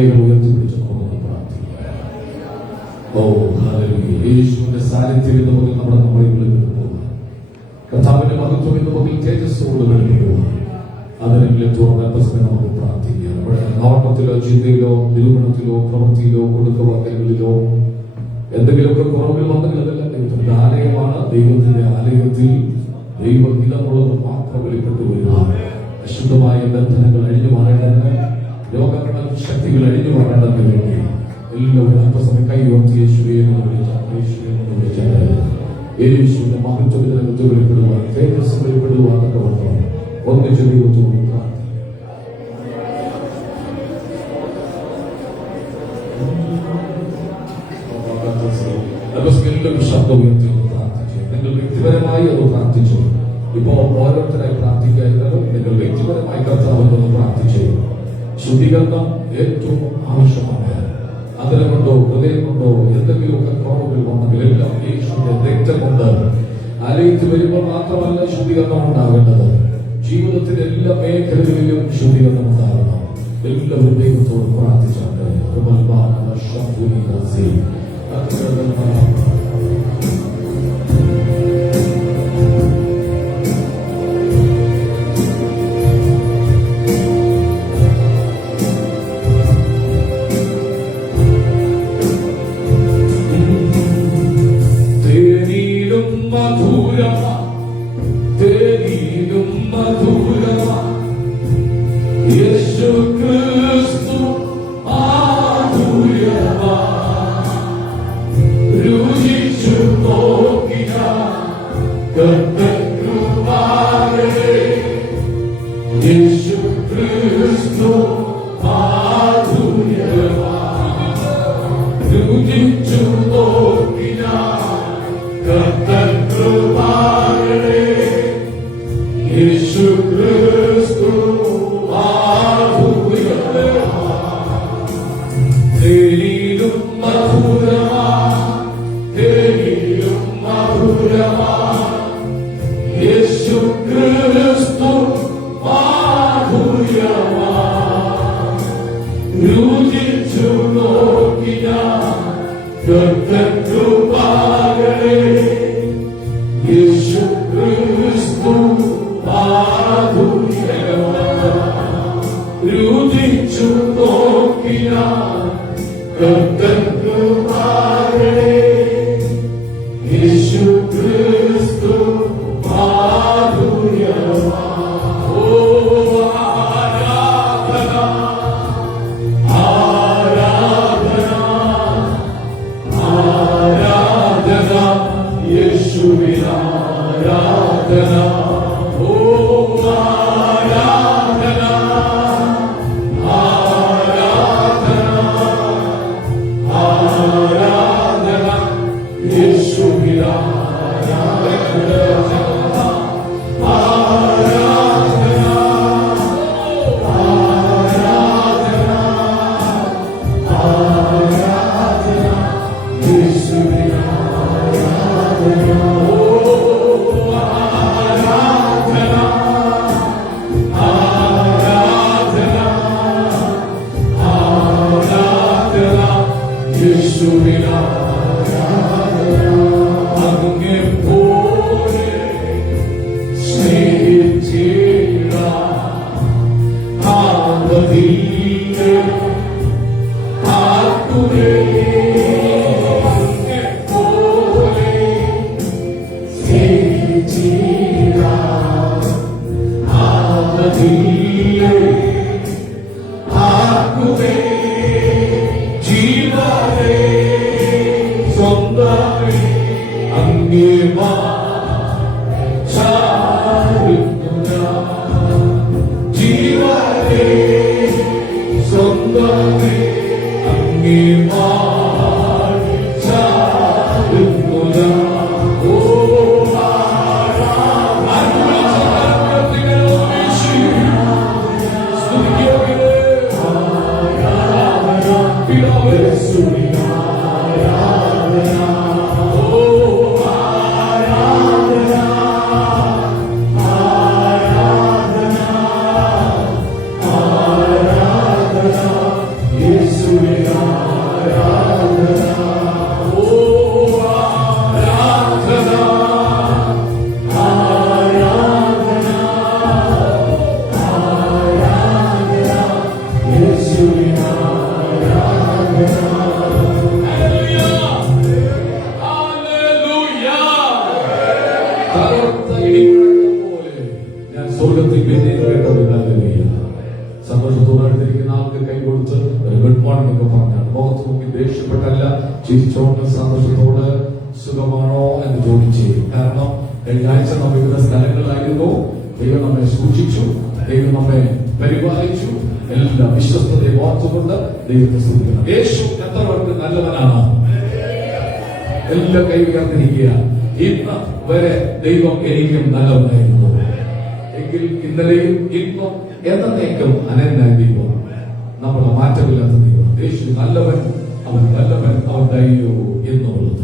ഉയർത്തിപ്പിടിച്ച് നമുക്ക് പ്രാർത്ഥിക്കാം. ഓ ഹല്ലേലൂയ. യേശുവിന്റെ സാന്നിധ്യം എന്ന് മുതൽ നമ്മുടെ നമ്മളിലേക്ക് പോകുക, കർത്താവിന്റെ മഹത്വം എന്ന് മുതൽ തേജസ്സോട് വെളിപ്പെടുക. അതിനെങ്കിലും തുറന്ന പ്രശ്നം നമുക്ക് പ്രാർത്ഥിക്കാം. നമ്മുടെ നോട്ടത്തിലോ ചിന്തയിലോ നിരൂപണത്തിലോ പ്രവൃത്തിയിലോ കൊടുക്കവാക്കലുകളിലോ എന്തെങ്കിലുമൊക്കെ കുറവുകൾ വന്നെങ്കിൽ അതെല്ലാം ദൈവത്തിന്റെ ആലയമാണ്. ദൈവത്തിന്റെ ആലയത്തിൽ ദൈവഹിതമുള്ളത് മാത്രം വെളിപ്പെട്ടു വരിക. അശുദ്ധമായ ബന്ധനങ്ങൾ അഴിഞ്ഞു മാറേണ്ടതിന്, രോഗങ്ങൾ ശക്തികൾ അഴിഞ്ഞു മാറേണ്ടതിന് വേണ്ടി എല്ലാവരും അല്പസമയം കൈ ഉയർത്തി യേശുവിനെ യേശുവിന്റെ മഹത്വം ഇതിനകത്ത് വെളിപ്പെടുവാൻ, തേജസ് വെളിപ്പെടുവാൻ ഒന്നിച്ച് ദൈവത്തോട് ശബ്ദം ഉയർത്തി പ്രാർത്ഥിച്ചു. നിങ്ങൾ വ്യക്തിപരമായി അത് പ്രാർത്ഥിച്ചു. ഇപ്പോ ഓരോരുത്തരായി പ്രാർത്ഥിക്കായിരുന്നു. നിങ്ങൾ വ്യക്തിപരമായി കർത്താവിനൊന്ന് പ്രാർത്ഥിച്ചു. ശുദ്ധീകരണം ഏറ്റവും ആവശ്യമാണ്. അതിനെ കൊണ്ടോ ഹൃദയം കൊണ്ടോ എന്തെങ്കിലുമൊക്കെ കുറവുകൾ വന്നെങ്കിൽ എല്ലാം യേശുവിന്റെ രക്തം കൊണ്ട് ആലയത്തിൽ വരുമ്പോൾ മാത്രമല്ല ശുദ്ധീകരണം ഉണ്ടാകേണ്ടത്. ജീവിതത്തിന്റെ എല്ലാ മേഖലകളിലും ശുദ്ധീകരണം ഉണ്ടാകണം. എല്ലാവരും ദൈവത്തോട് പ്രാർത്ഥിച്ചാണ്. Yes. ഗുഡ് മോർണിംഗ് ഒക്കെ പറഞ്ഞാണ്. മുഖത്ത് നോക്കി ദേഷ്യപ്പെട്ടല്ല, ചിരിച്ചോണ്ട് സന്തോഷത്തോട് സുഖമാണോ എന്ന് ചോദിച്ചു. കാരണം കഴിഞ്ഞ ആഴ്ച നമ്മൾ വിവിധ സ്ഥലങ്ങളിലായിരുന്നു. ദൈവം നമ്മെ സൂക്ഷിച്ചു, ദൈവം നമ്മെ പരിപാലിച്ചു. എല്ലാ വിശ്വസ്തതയെ ഓർത്തുകൊണ്ട് ദൈവത്തെ സ്തുതിക്കണം. യേശു എത്രവർക്ക് നല്ലവനാണ്. എല്ലാ കൈ ഉയർന്നിരിക്കുക. ഇന്ന് വരെ ദൈവം എനിക്കും നല്ലവനായിരുന്നു എങ്കിൽ ഇന്നലെയും ഇന്നും എന്നേക്കും അനന്യായ ദൈവം, നമ്മുടെ മാറ്റമില്ലാത്ത ദൈവം. യേശു നല്ലവൻ, അവൻ നല്ലവൻ, അവൻ ദൈവോ എന്നുള്ളത്.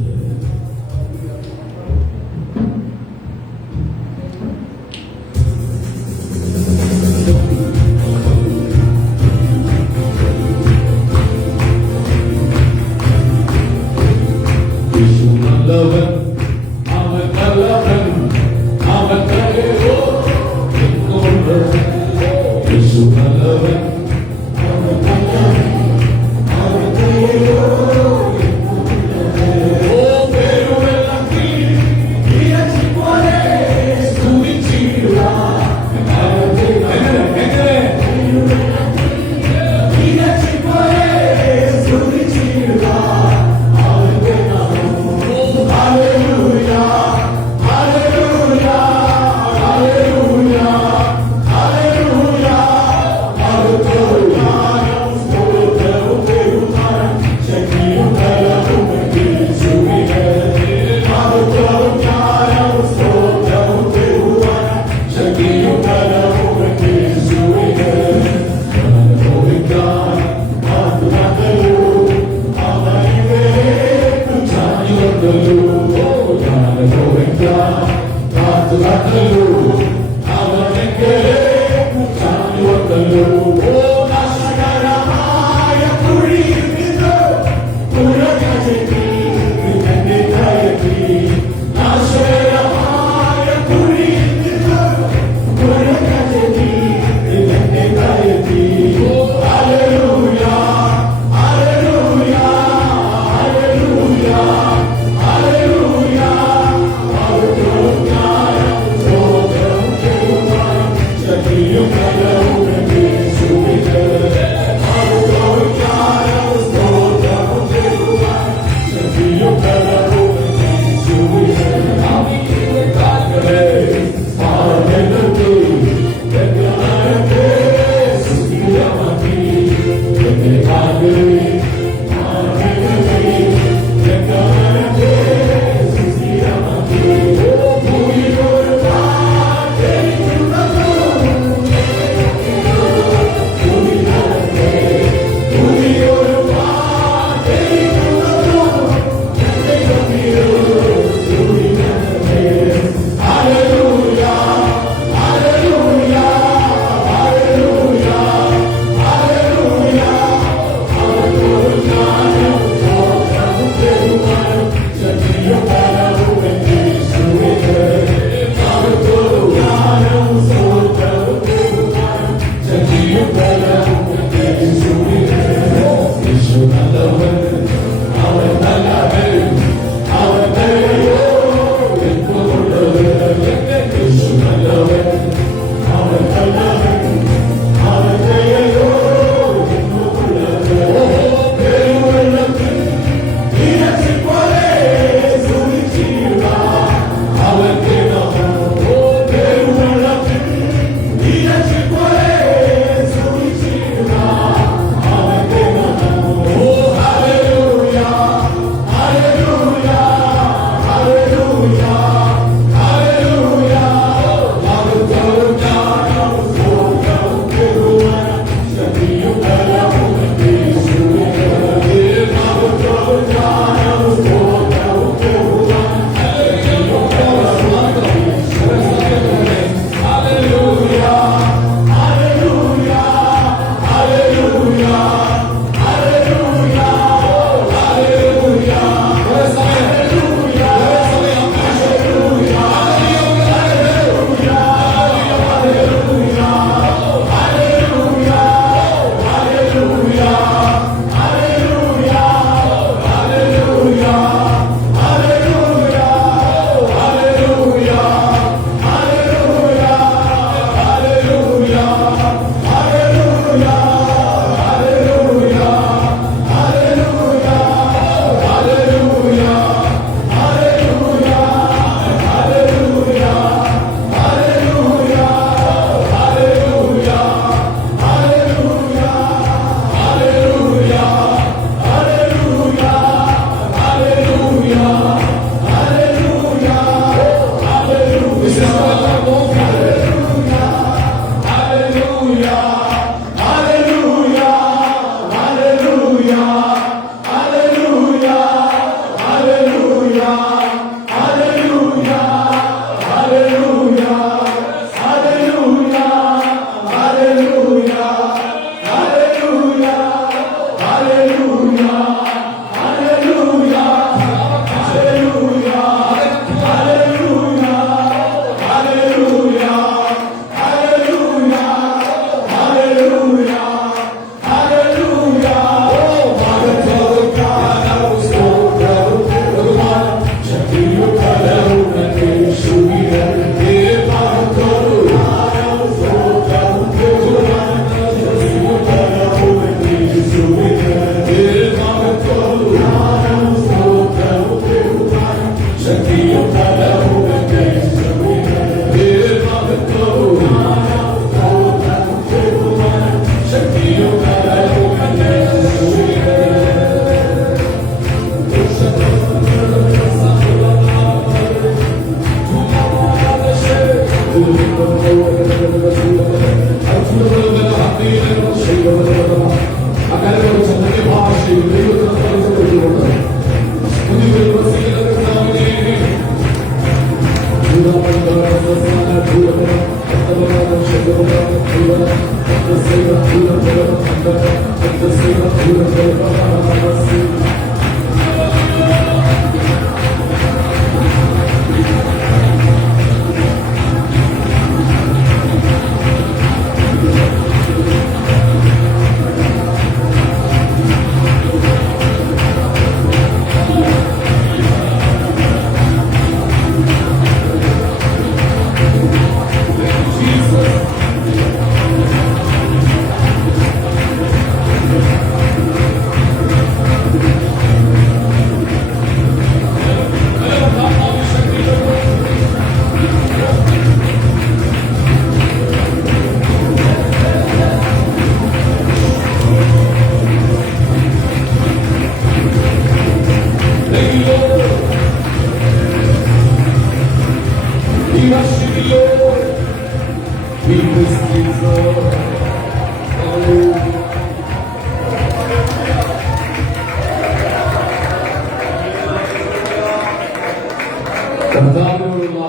കർത്താവിനോടുള്ള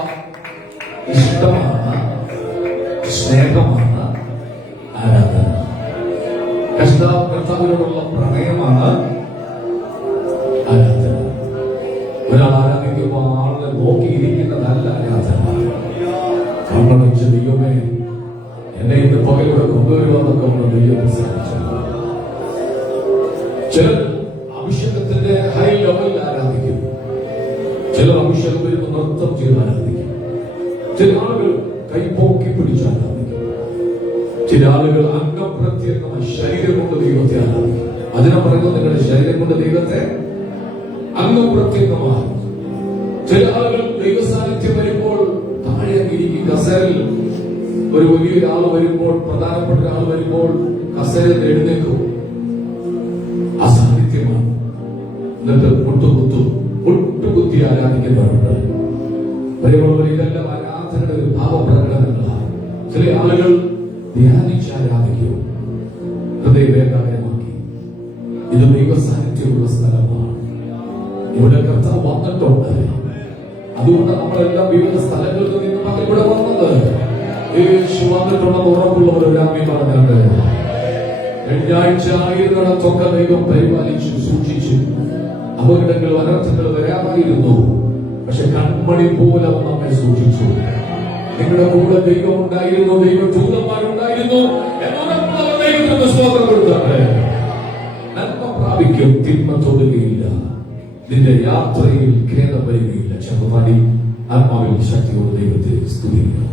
ഇഷ്ടമാണ്, സ്നേഹമാണ് ആരാധന. കർത്താവിനോടുള്ള പ്രണയമാണ് ആരാധന. ഒരാൾ ആരാധിക്കുമ്പോൾ ആളെ നോക്കിയിരിക്കുന്നതല്ല ആരാധന. കണ്ണടച്ച് ദൈവമേ എന്നെ ഇന്ന് പകലൂടെ കൊണ്ടുവരുവാന്നൊക്കെ നമ്മൾ ദൈവത്തെ സാധിച്ചു. ചിലർ അഭിഷേകത്തിന്റെ ഹൈ ലെവലിൽ ആരാധിക്കും, ചിലർ അഭിഷേകം വരുമ്പോൾ നൃത്തം ചെയ്ത് ആരാധിക്കും, ചില ആളുകൾ കൈപോക്കി പിടിച്ച് ആരാധിക്കും, ചില ആളുകൾ അംഗപ്രത്യേകമായി ശരീരം കൊണ്ട് ദൈവത്തെ ആരാധിക്കും. അതിനെ പറയുന്നത് നിങ്ങളുടെ ശരീരം കൊണ്ട് ദൈവത്തെ അംഗപ്രത്യേകമായി. ചില ആളുകൾ ദൈവസാന്നിധ്യം വരുമ്പോൾ താഴെ ഇരിക്കും. കസേരയിൽ ഒരു വലിയൊരാൾ വരുമ്പോൾ, പ്രധാനപ്പെട്ട ഒരാൾ വരുമ്പോൾ കസേരയിൽ എഴുന്നേക്കും. അസാന്നിധ്യമാണ്. എന്നിട്ട് മുട്ടുകുത്തി ആരാധിക്കുന്നവരുണ്ട്. വരുമ്പോൾ ഇതെല്ലാം ആരാധനയുടെ ഒരു ഭാവപ്രകടനങ്ങളാണ്. ചില ആളുകൾ ധ്യാനിച്ച് ആരാധിക്കും, ഹൃദയവേദായമാക്കി. ഇത് ദൈവസാന്നിധ്യമുള്ള സ്ഥലമാണ്. ഇവിടെ കർത്താവ് വന്നിട്ടുണ്ട്. അതുകൊണ്ട് നമ്മളെല്ലാം വിവിധ സ്ഥലങ്ങളിൽ നിന്ന് ഇവിടെ വന്നത്. യേശു വന്നിട്ടുണ്ടെന്ന് ഉറപ്പുള്ളവരൊരാമി പറഞ്ഞത്. കഴിഞ്ഞ ആഴ്ച ആയിരുന്നിടത്തൊക്കെ ദൈവം പരിപാലിച്ചു, സൂക്ഷിച്ചു. അപകടങ്ങൾ, അനർത്ഥങ്ങൾ വരാമായിരുന്നു. പക്ഷെ കൺമണി പോലെ നമ്മെ സൂക്ഷിച്ചു. നിങ്ങളുടെ കൂടെ ദൈവം ഉണ്ടായിരുന്നു, ദൈവദൂതന്മാരുണ്ടായിരുന്നു. നന്മ പ്രാപിക്കും, തിന്മ തൊടുകയില്ല. നിന്റെ യാത്രയിൽ ഖേദം വരികയില്ല. ചെറുപാടി ആത്മാവിൽ ശക്തിയോട് ദൈവത്തെ സ്തുതിക്കുന്നു.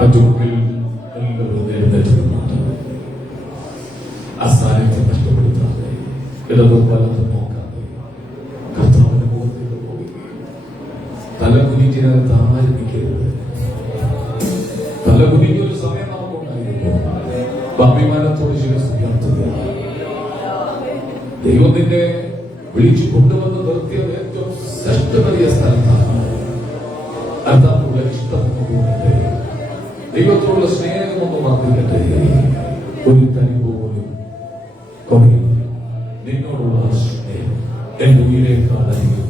മറ്റുമുക്കിൽ എല്ലാവരും നേരിടുന്നുണ്ട്. ആ സാന്നിധ്യം നഷ്ടപ്പെടുത്താതെ ഇടതും വലതും നോക്കാതെ കർത്താവിന്റെ മുഖത്തേക്ക് പോയി തല കുനിക്കരുത്, ആരംഭിക്കരുത്. തല കുനിക്കൊരു സമയം നമുക്കുണ്ടായിരുന്നു. അഭിമാനത്തോട് ശിരസ് ഉയർത്തുക. ദൈവത്തിന്റെ വിളിച്ചു കൊണ്ടുവന്ന് നിർത്തിയത് ഏറ്റവും ശ്രേഷ്ഠമേറിയ സ്ഥലത്താണ്. അർത്ഥമുള്ള ഇഷ്ടമൊന്നു കൂടട്ടെ, ദൈവത്തോടുള്ള സ്നേഹമൊന്നും വർദ്ധിക്കട്ടെ. ഒരു തനി പോലും കുറയില്ല. നിന്നോടുള്ള സ്നേഹം എന്റെ ഉയരേക്കാൾ അധികം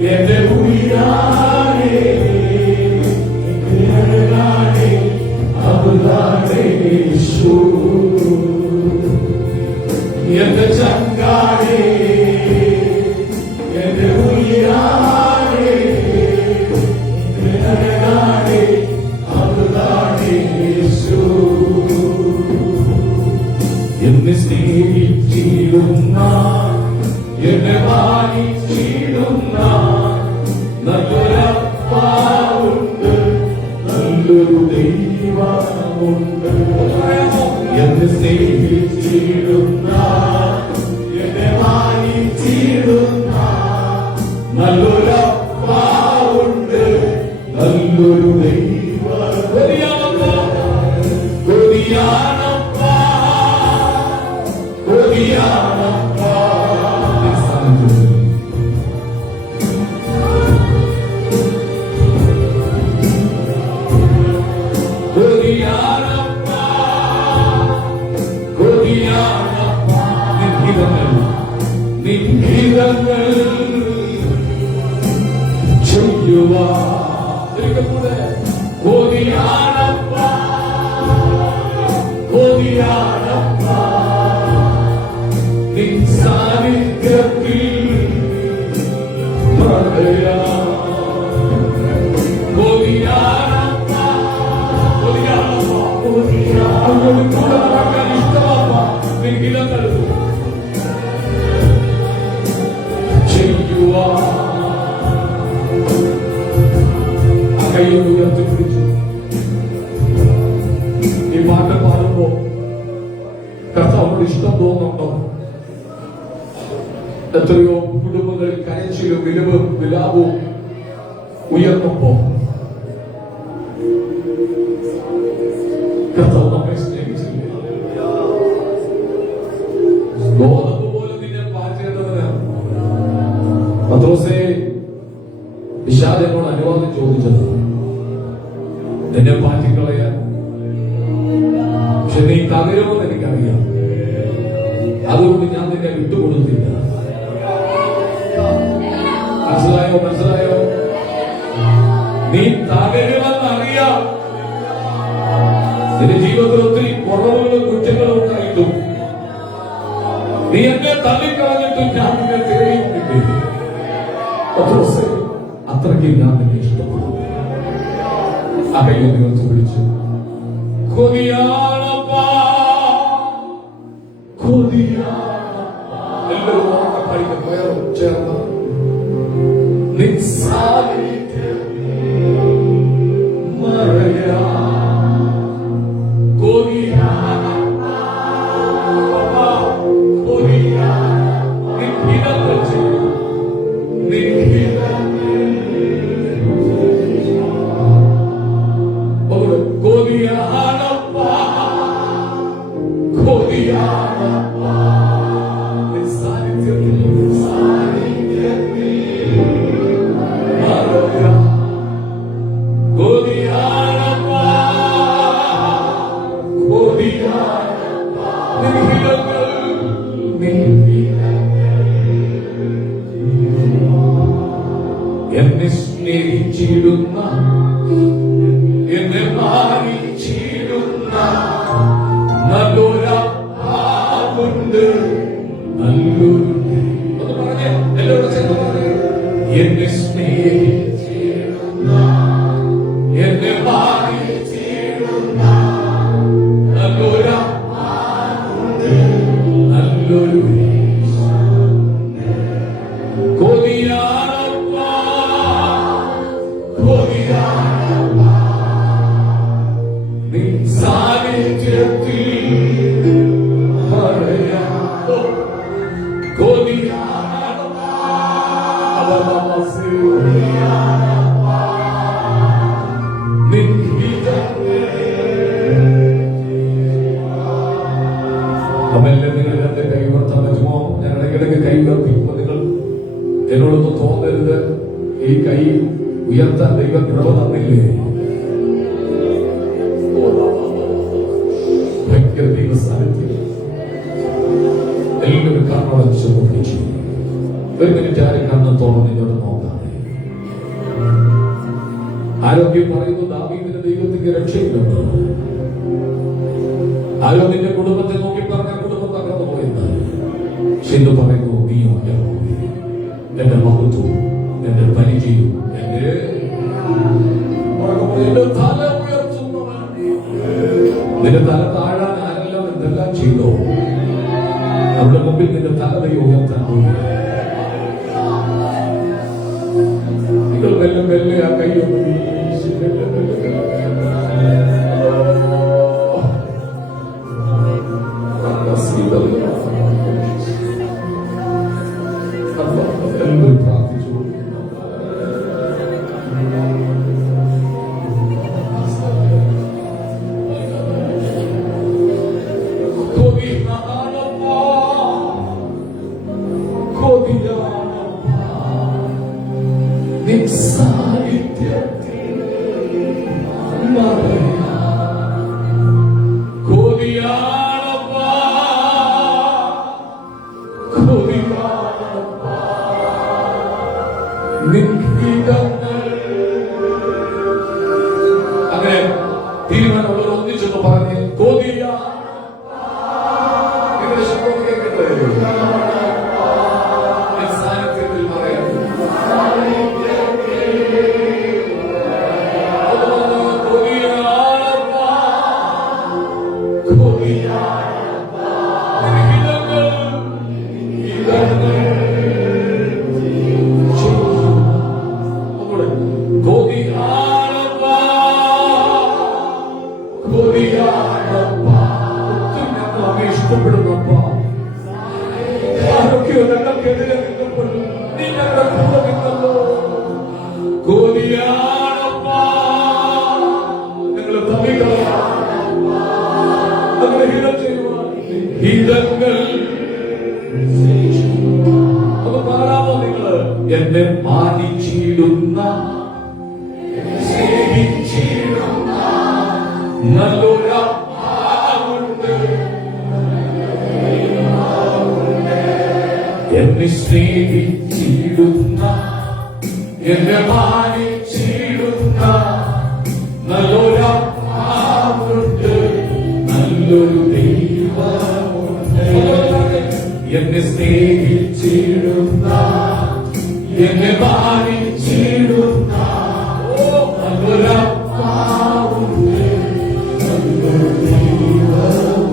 Yende uyare നല്ലൊരു ദൈവമുണ്ട്. എന്നെ സ്നേഹിച്ചിടുന്ന, എന്നെ മാനിച്ചിടുന്ന നല്ലൊരപ്പാവുണ്ട്, നല്ലൊരു ദൈവം. കൊതിയാണപ്പാ, കൊതിയാണപ്പാ. കൊതിയാണപ്പാ, കൊതിയാണപ്പാ. നിൻഹിതങ്ങൾ ചെയ്യുവാ. കൊതിയാണപ്പാ, കൊതിയാണപ്പാ. നിൻ സാന്നിധ്യത്തിൽ കൊതിയാണപ്പാ, കൊതിയാണപ്പാ, അങ്ങോട്ട് കൂടെ നടക്കാൻ ഇഷ്ടമാപ്പാ. നിൻഹിതങ്ങൾ ചെയ്യുവാ. കൈയ്യിൽ ഉയർത്തിപ്പിടിച്ചു ഈ പാട്ട് പാടുമ്പോ കർത്താവിനോട് ഇഷ്ടം തോന്നുന്നുണ്ടോ? എത്രയോ കുടുംബങ്ങളിൽ കരച്ചിലും വിലാപവും ഉയർന്നപ്പോ കർത്താവ് നമ്മെ സ്നേഹിച്ചില്ലേ? ഗോതമ്പ് പോലെ നിന്നെ പാചേണ്ടതിന് പത്രോസേ വിശാലനോട് അനുവാദം ചോദിച്ചത് നിന്നെ പാറ്റിക്കളയാൻ. പക്ഷെ നീ തകരുമെന്ന് എനിക്കറിയാം, അതുകൊണ്ട് ഞാൻ നിന്നെ വിട്ടുകൊടുത്തില്ല. മനസ്സിലായോ? മനസ്സിലായോ? നീ തകരുമെന്നറിയാം. നിന്റെ ജീവിതത്തിൽ ഒത്തിരി കുറവുകളും കുറ്റങ്ങളും ഉണ്ടായിട്ടും നീ എന്നെ തള്ളിക്കളഞ്ഞിട്ടും ഞാൻ നിന്നെ തേടിയിട്ടില്ലേ? അത്രയ്ക്ക് ഞാൻ നിന്നെ ഇഷ്ടപ്പെടും. ആ കയ്യിൽ നിവർത്തി പിടിച്ചു. കൊതിയാണപ്പാ, കൊതിയാണപ്പാ. എല്ലാവരും ഉറക്കെ പഠിക്കും, വേറെ ചേർന്ന് മറയാ. കൊതിയാണപ്പാ, കൊതിയാണപ്പാ. നിൻഹിതങ്ങൾ ചെയ്യും, നിൻഹിതങ്ങൾ. കൊതിയാണപ്പാ, കൊതിയാണപ്പാ. സാന്നിധ്യത്തിൽ മറയാ. കൊതിയാണപ്പാ, കൊതിയാണപ്പാ. നിൻഹിതങ്ങൾ, എന്നെ സ്നേഹിച്ചിടുന്ന, എന്നെ മാനിച്ചിടുന്ന നല്ലൊരപ്പാവുണ്ട്, നല്ലൊരു. ഒന്ന് പറഞ്ഞേ, എല്ലാവരും ചേർന്ന് പറഞ്ഞേ. എന്നെ സ്നേഹിച്ചിടുന്ന, എന്നെ മാനിച്ചിടുന്ന നല്ലൊരപ്പാവുണ്ട്, നല്ലൊരു. കൊതിയാണപ്പാ, കൊതിയാണപ്പാ. നിൻ സാന്നിധ്യത്തിൽ മറയാ. കൊതിയാണപ്പാ, നമ്മെല്ലാം നിങ്ങൾ എന്റെ കൈ ഉയർത്താൻ പറ്റുമോ? ഞങ്ങളുടെ ഇടയ്ക്ക് കൈ ഉയർത്തിക്കുമ്പോൾ നിങ്ങൾ എന്നോടൊന്നും തോന്നരുത്, ഈ കൈ ഉയർത്താൻ ദൈവം കൃപ തന്നില്ലേ? ഭയങ്കര ദൈവസാന്നിധ്യം. എല്ലാവരും കണ്ണടച്ച് പിടിച്ചു. ഒരു മിനിറ്റ് ആരും കണ്ണ് തുറന്ന് ഇങ്ങോട്ട് നോക്കാതെ. ആരോഗ്യം പറയുന്നു ദാവീദിന് ദൈവത്തിന്റെ രക്ഷയില്ലല്ലോ. ആരോ നിന്റെ കുടുംബത്തെ നോക്കി പറഞ്ഞ കുടുംബം തകർന്നു പോയെന്നാൽ എന്ന് പറയുന്നു, നീയോ എന്റെ മഹത്വവും എന്റെ പരിചയവും എന്റെ തല ഉയർത്തുന്നവൻ. നിന്റെ തല താഴാൻ ആരെല്ലാം എന്തെല്ലാം ചെയ്തോ നമ്മുടെ മുമ്പിൽ നിന്റെ തലതയെ ഉയർത്താൻ പോയി. നിങ്ങൾ മെല്ലെ മെല്ലെ കൈയൊന്ന് വീശി പ്രാർത്ഥിച്ചു. അങ്ങനെ തീരുമാനമുള്ളവർ ഒന്നിച്ചൊന്ന് പറഞ്ഞ് കോതിയ നിങ്ങളുടെ ശബ്ദം കേൾക്കട്ടെ. സാന്നിധ്യത്തിൽ പറയാം ഇഷ്ടപ്പെടുന്നപ്പ ആരൊക്കെയോ ഞങ്ങൾക്കെതിരെ നിന്നപ്പോൾ നീ ഞങ്ങളുടെ കൂടെ നിന്നല്ലോ. കോതിയാണപ്പ ഞങ്ങൾ അങ്ങനെ ഹിതം ചെയ്യുവാൻ ഹിതങ്ങൾ അത് പാടാമോ നിങ്ങള്? എന്നെ മാനിച്ചിടുന്ന സ്നേഹിച്ചിടുന്ന നല്ലൊരു എന്നെ സ്നേഹിച്ചിടുന്ന എന്നെ മാനിച്ചിടുന്ന നല്ലൊരപ്പാവുണ്ട്, നല്ലൊരു ദൈവമുണ്ട്. എന്നെ സ്നേഹിച്ചിടുന്ന എന്നെ മാനിച്ചിടുന്ന നല്ലൊരപ്പാവുണ്ട്, നല്ലൊരു ദൈവമുണ്ട്.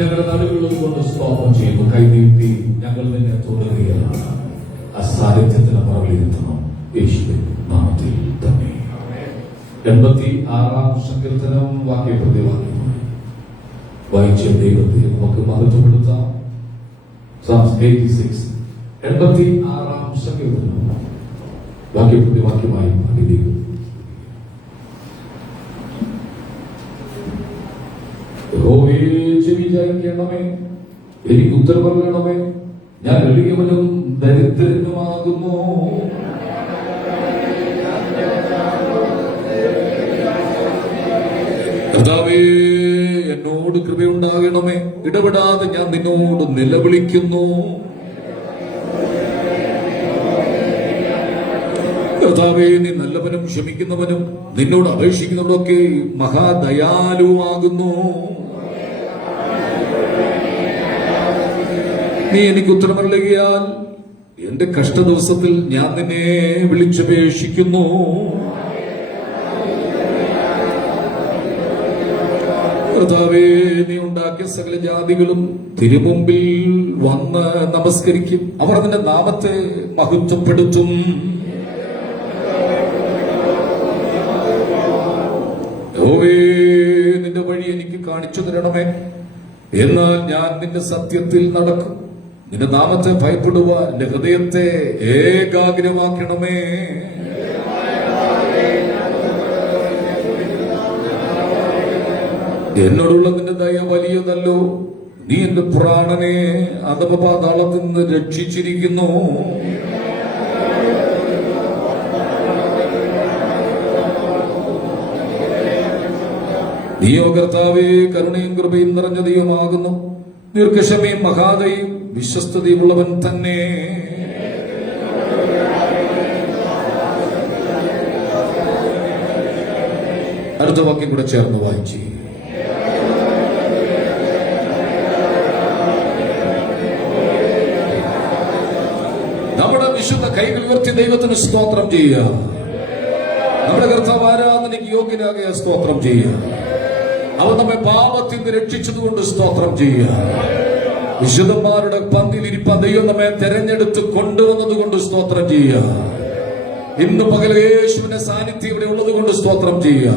ഞങ്ങളുടെ നടുവിലുള്ളത് കൊണ്ട് സ്തോത്രം ചെയ്യുന്നു. കൈനീട്ടി ഞങ്ങൾ നിന്നെ തുടരുകയാണ്. അസാന്നിധ്യത്തിന് പുറകിലിരുത്തണം യേശുവിൻ നാമത്തിൽ തന്നെ. 86 സങ്കീർത്തനം വാക്യപ്രതിവാക്യമായി വായിച്ച ദൈവത്തെ നമുക്ക് മഹത്വപ്പെടുത്താം. 86 സങ്കീർത്തനം വാക്യപ്രതിവാക്യമായി ദൈവം വിചാരിക്കണമേ, എനിക്ക് ഉത്തരവരണമേ, ഞാൻ എളിയവനും ദരിദ്രനുമാകുന്നു. കർത്താവേ, എന്നോട് കൃപയുണ്ടാകണമേ, ഇടപെടാതെ ഞാൻ നിന്നോട് നിലവിളിക്കുന്നു. കർത്താവേ, നീ നല്ലവനും ക്ഷമിക്കുന്നവനും നിന്നോട് അപേക്ഷിക്കുന്നവരൊക്കെ മഹാദയാലുവാകുന്നു. നീ എനിക്ക് ഉത്തരമരുളിയാൽ എന്റെ കഷ്ടദിവസത്തിൽ ഞാൻ നിന്നെ വിളിച്ചപേക്ഷിക്കുന്നു. കർത്താവേ, നീ ഉണ്ടാക്കിയ സകല ജാതികളും തിരുമുമ്പിൽ വന്ന് നമസ്കരിക്കും. അവർ നിന്റെ നാമത്തെ മഹത്വപ്പെടുത്തും. യഹോവേ, നിന്റെ വഴി എനിക്ക് കാണിച്ചു തരണമേ. എന്നാൽ ഞാൻ നിന്റെ സത്യത്തിൽ നടക്കും. നിന്റെ നാമത്തെ ഭയപ്പെടുവാൻ എന്റെ ഹൃദയത്തെ ഏകാഗ്രമാക്കണമേ. എന്നോടുള്ള നിന്റെ ദയ വലിയതല്ലോ. നീ എന്റെ പ്രാണനെ അധമപാതാളത്തിൽ നിന്ന് രക്ഷിച്ചിരിക്കുന്നു. നീയോ കർത്താവേ, കരുണയും കൃപയും നിറഞ്ഞ ദൈവമാകുന്നു. ദീർഘക്ഷമയും മഹാദയും വിശ്വസ്തതയുമുള്ളവൻ തന്നെ. അടുത്ത വാക്യം കൂടെ ചേർന്ന് വായിച്ചു. നമ്മുടെ വിശുദ്ധ കൈകൾ ഉയർത്തി ദൈവത്തിന് സ്തോത്രം ചെയ്യുക. നമ്മുടെ കർത്താവ് ആരാധനയ്ക്ക് യോഗ്യനാകിയ സ്തോത്രം ചെയ്യുക. അവൻ നമ്മെ പാപത്തിൽ നിന്ന് രക്ഷിച്ചതുകൊണ്ട് സ്തോത്രം ചെയ്യുക. വിശുദ്ധന്മാരുടെ പന്തിയിലിരിപ്പാൻ ദൈവം നമ്മെ തെരഞ്ഞെടുത്ത് കൊണ്ടുവന്നത് കൊണ്ട് സ്തോത്രം ചെയ്യുക. ഇന്ന് പകൽ യേശുവിന്റെ സാന്നിധ്യം ഇവിടെ ഉള്ളത് കൊണ്ട് സ്തോത്രം ചെയ്യുക.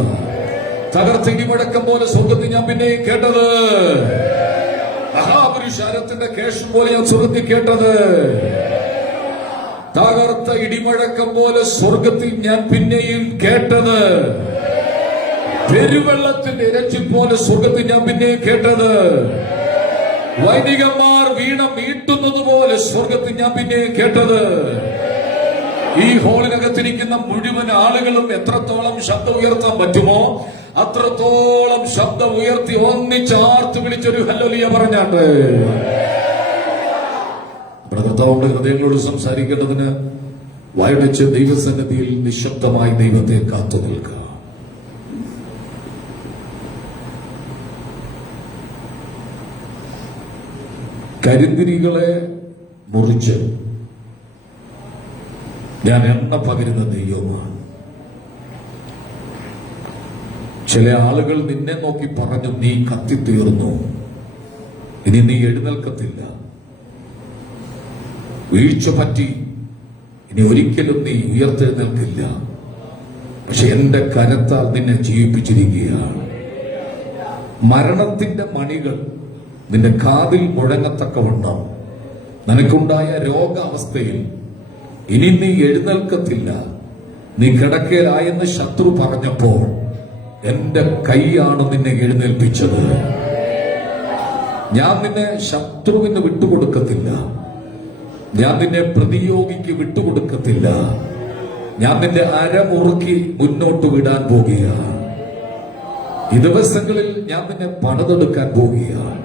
തകർത്ത ഇടിമുഴക്കം പോലെ സ്വർഗത്തിൽ ഞാൻ പിന്നെയും കേട്ടത്, മഹാപുരുഷാരത്തിന്റെ കേശം പോലെ ഞാൻ സ്വർഗത്തിൽ കേട്ടത്. തകർത്ത ഇടിമുഴക്കം പോലെ സ്വർഗത്തിൽ ഞാൻ പിന്നെയും കേട്ടത്. പെരുവെള്ളത്തിന്റെ ഇരച്ചി പോലെ സ്വർഗത്തിൽ ഞാൻ പിന്നെയും കേട്ടത്. വൈദികന്മാർ വീണ മീട്ടുന്നത് പോലെ സ്വർഗത്തിൽ ഞാൻ പിന്നെയും കേട്ടത്. ഈ ഹോളിനകത്തിരിക്കുന്ന മുഴുവൻ ആളുകളും എത്രത്തോളം ശബ്ദം ഉയർത്താൻ പറ്റുമോ അത്രത്തോളം ശബ്ദം ഉയർത്തി ഒന്നിച്ചാർത്ത് വിളിച്ചൊരു ഹല്ലേലൂയ പറഞ്ഞാട്ട് കർത്താവിന്റെ ഹൃദയങ്ങളോട് സംസാരിക്കേണ്ടതിന് വായുടച്ച് ദൈവസന്നിധിയിൽ നിശബ്ദമായി ദൈവത്തെ കാത്തു നിൽക്കുക. കരിന്തിരികളെ മുറിച്ച് ഞാൻ എണ്ണ പകരുന്ന ദൈവമാണ്. ചില ആളുകൾ നിന്നെ നോക്കി പറഞ്ഞു, നീ കത്തിത്തീർന്നു, ഇനി നീ എഴുന്നേൽക്കത്തില്ല, വീഴ്ച പറ്റി, ഇനി ഒരിക്കലും നീ ഉയർത്തെഴുന്നേൽക്കില്ല. പക്ഷെ എന്റെ കരത്താൽ നിന്നെ ജീവിപ്പിച്ചിരിക്കുകയാണ്. മരണത്തിന്റെ മണികൾ നിന്റെ കാതിൽ മുഴങ്ങത്തക്കവണ്ണം നിനക്കുണ്ടായ രോഗാവസ്ഥയിൽ ഇനി നീ എഴുന്നേൽക്കത്തില്ല, നീ കിടക്കയിലായെന്ന് ശത്രു പറഞ്ഞപ്പോൾ എന്റെ കൈയാണ് നിന്നെ എഴുന്നേൽപ്പിച്ചത്. ഞാൻ നിന്നെ ശത്രുവിന് വിട്ടുകൊടുക്കത്തില്ല, ഞാൻ നിന്നെ പ്രതിയോഗിക്ക് വിട്ടുകൊടുക്കത്തില്ല. ഞാൻ നിന്റെ അരമുറുക്കി മുന്നോട്ട് വിടാൻ പോകുകയാണ്. ഈ ദിവസങ്ങളിൽ ഞാൻ നിന്നെ പണിതെടുക്കാൻ പോകുകയാണ്.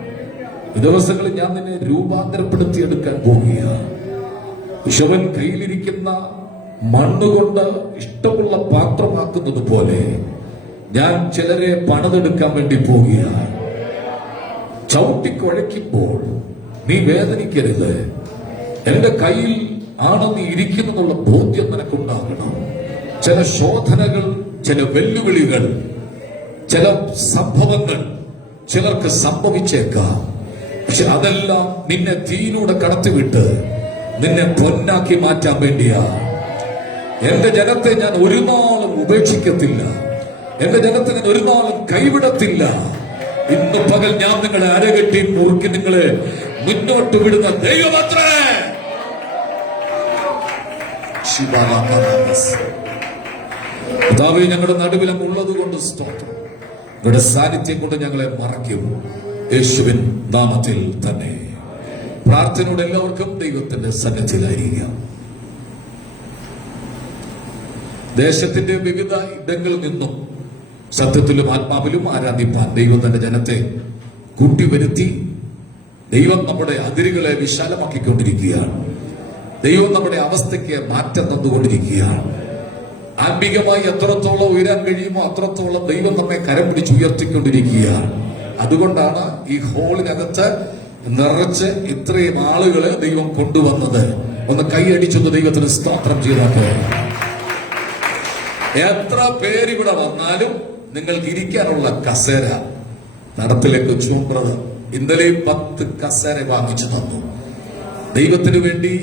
ഈ ദിവസങ്ങളിൽ ഞാൻ നിന്നെ രൂപാന്തരപ്പെടുത്തിയെടുക്കാൻ പോകുകയാണ്. വിഷവൻ കയ്യിലിരിക്കുന്ന മണ്ണുകൊണ്ട് ഇഷ്ടമുള്ള പാത്രമാക്കുന്നത് പോലെ ഞാൻ ചിലരെ പണിതെടുക്കാൻ വേണ്ടി പോകുകയാണ്. ചവിട്ടിക്കുഴയ്ക്കുമ്പോൾ നീ വേദനിക്കരുത്. എന്റെ കയ്യിൽ ആണ് നീ ഇരിക്കുന്നെന്നുള്ള ബോധ്യം നിനക്കുണ്ടാകണം. ചില ശോധനകൾ, ചില വെല്ലുവിളികൾ, ചില സംഭവങ്ങൾ ചിലർക്ക് സംഭവിച്ചേക്കാം. പക്ഷെ അതെല്ലാം നിന്നെ തീയിലൂടെ കടത്തിവിട്ട് നിന്നെ പൊന്നാക്കി മാറ്റാൻ വേണ്ടിയാ. എന്റെ ജനത്തെ ഞാൻ ഒരു നാളും ഉപേക്ഷിക്കത്തില്ല, എന്റെ ജനത്തെ ഞാൻ ഒരു നാളും കൈവിടത്തില്ല. ഇന്ന് പകൽ ഞാൻ നിങ്ങളെ അരകെട്ടി മുറുക്കി നിങ്ങളെ മുന്നോട്ട് വിടുന്ന ദൈവമത്രേ. കർത്താവേ, ഞങ്ങളുടെ നടുവിലും ഉള്ളത് കൊണ്ട് സ്തോത്രം. നിങ്ങളുടെ സാന്നിധ്യം കൊണ്ട് ഞങ്ങളെ മറയ്ക്കും. യേശുവിൻ നാമത്തിൽ തന്നെ പ്രാർത്ഥനയോടെ എല്ലാവർക്കും ദൈവത്തിന്റെ സന്നിധിയിലായിരിക്കാം. ദേശത്തിന്റെ വിവിധ ഇടങ്ങളിൽ നിന്നും സത്യത്തിലും ആത്മാവിലും ആരാധിപ്പാൻ ദൈവം തന്റെ ജനത്തെ കൂട്ടിവരുത്തി. ദൈവം നമ്മുടെ അതിരുകളെ വിശാലമാക്കിക്കൊണ്ടിരിക്കുകയാണ്. ദൈവം നമ്മുടെ അവസ്ഥയ്ക്ക് മാറ്റം തന്നുകൊണ്ടിരിക്കുകയാണ്. ആത്മീകമായി എത്രത്തോളം ഉയരാൻ കഴിയുമോ അത്രത്തോളം ദൈവം നമ്മെ കരം പിടിച്ച് ഉയർത്തിക്കൊണ്ടിരിക്കുകയാണ്. അതുകൊണ്ടാണ് ഈ ഹോളിനകത്ത് നിറച്ച് ഇത്രയും ആളുകളെ ദൈവം കൊണ്ടുവന്നത്. ഒന്ന് കൈയടിച്ചൊന്ന് ദൈവത്തിന് സ്തോത്രം ചെയ്താൽ എത്ര പേരിവിടെ വന്നാലും നിങ്ങൾക്ക് ഇരിക്കാനുള്ള കസേര നടത്തിലെ കൊച്ചും ബ്രദർ ഇന്നലെയും 10 കസേര വാങ്ങിച്ചു തന്നു. ദൈവത്തിന് വേണ്ടി,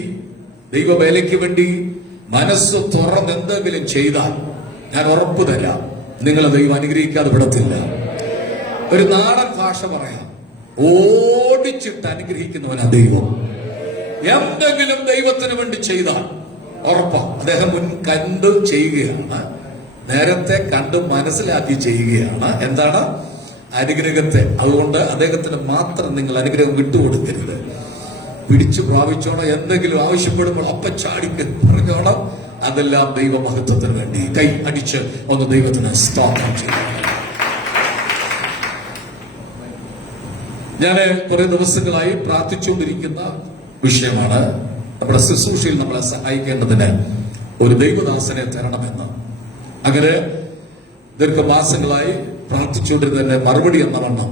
ദൈവവേലയ്ക്ക് വേണ്ടി മനസ്സ് തുറന്ന് എന്തെങ്കിലും ചെയ്താൽ ഞാൻ ഉറപ്പ് തരാം, നിങ്ങളെ ദൈവം അനുഗ്രഹിക്കാതെ വിടത്തില്ല. ഒരു നാടൻ ഭാഷ പറയാം, ഓടിച്ചിട്ട് അനുഗ്രഹിക്കുന്നവനാ ദൈവം. എന്തെങ്കിലും ദൈവത്തിന് വേണ്ടി ചെയ്താൽ ഉറപ്പാ. അദ്ദേഹം മുൻ കണ്ട് ചെയ്യുകയാണ്, നേരത്തെ കണ്ട് മനസ്സിലാക്കി ചെയ്യുകയാണ്. എന്താണ്? അനുഗ്രഹത്തെ. അതുകൊണ്ട് അദ്ദേഹത്തിന് മാത്രം നിങ്ങൾ അനുഗ്രഹം വിട്ടുകൊടുക്കരുത്. പിടിച്ചു പ്രാപിച്ചോണം. എന്തെങ്കിലും ആവശ്യപ്പെടുമ്പോൾ അപ്പ ചാടിക്ക് പറഞ്ഞോണം. അതെല്ലാം ദൈവമഹത്വത്തിന് വേണ്ടി. കൈ അടിച്ച് ഒന്ന് ദൈവത്തിന് സ്തോത്രം ചെയ്യണം. ഞാൻ കുറെ ദിവസങ്ങളായി പ്രാർത്ഥിച്ചുകൊണ്ടിരിക്കുന്ന വിഷയമാണ് നമ്മുടെ ശുശ്രൂഷയിൽ നമ്മളെ സഹായിക്കേണ്ടതിന് ഒരു ദൈവദാസനെ തരണമെന്ന്. അങ്ങനെ ദീർഘമാസങ്ങളായി പ്രാർത്ഥിച്ചുകൊണ്ടിരുന്നതിന്റെ മറുപടി എന്ന വണ്ണം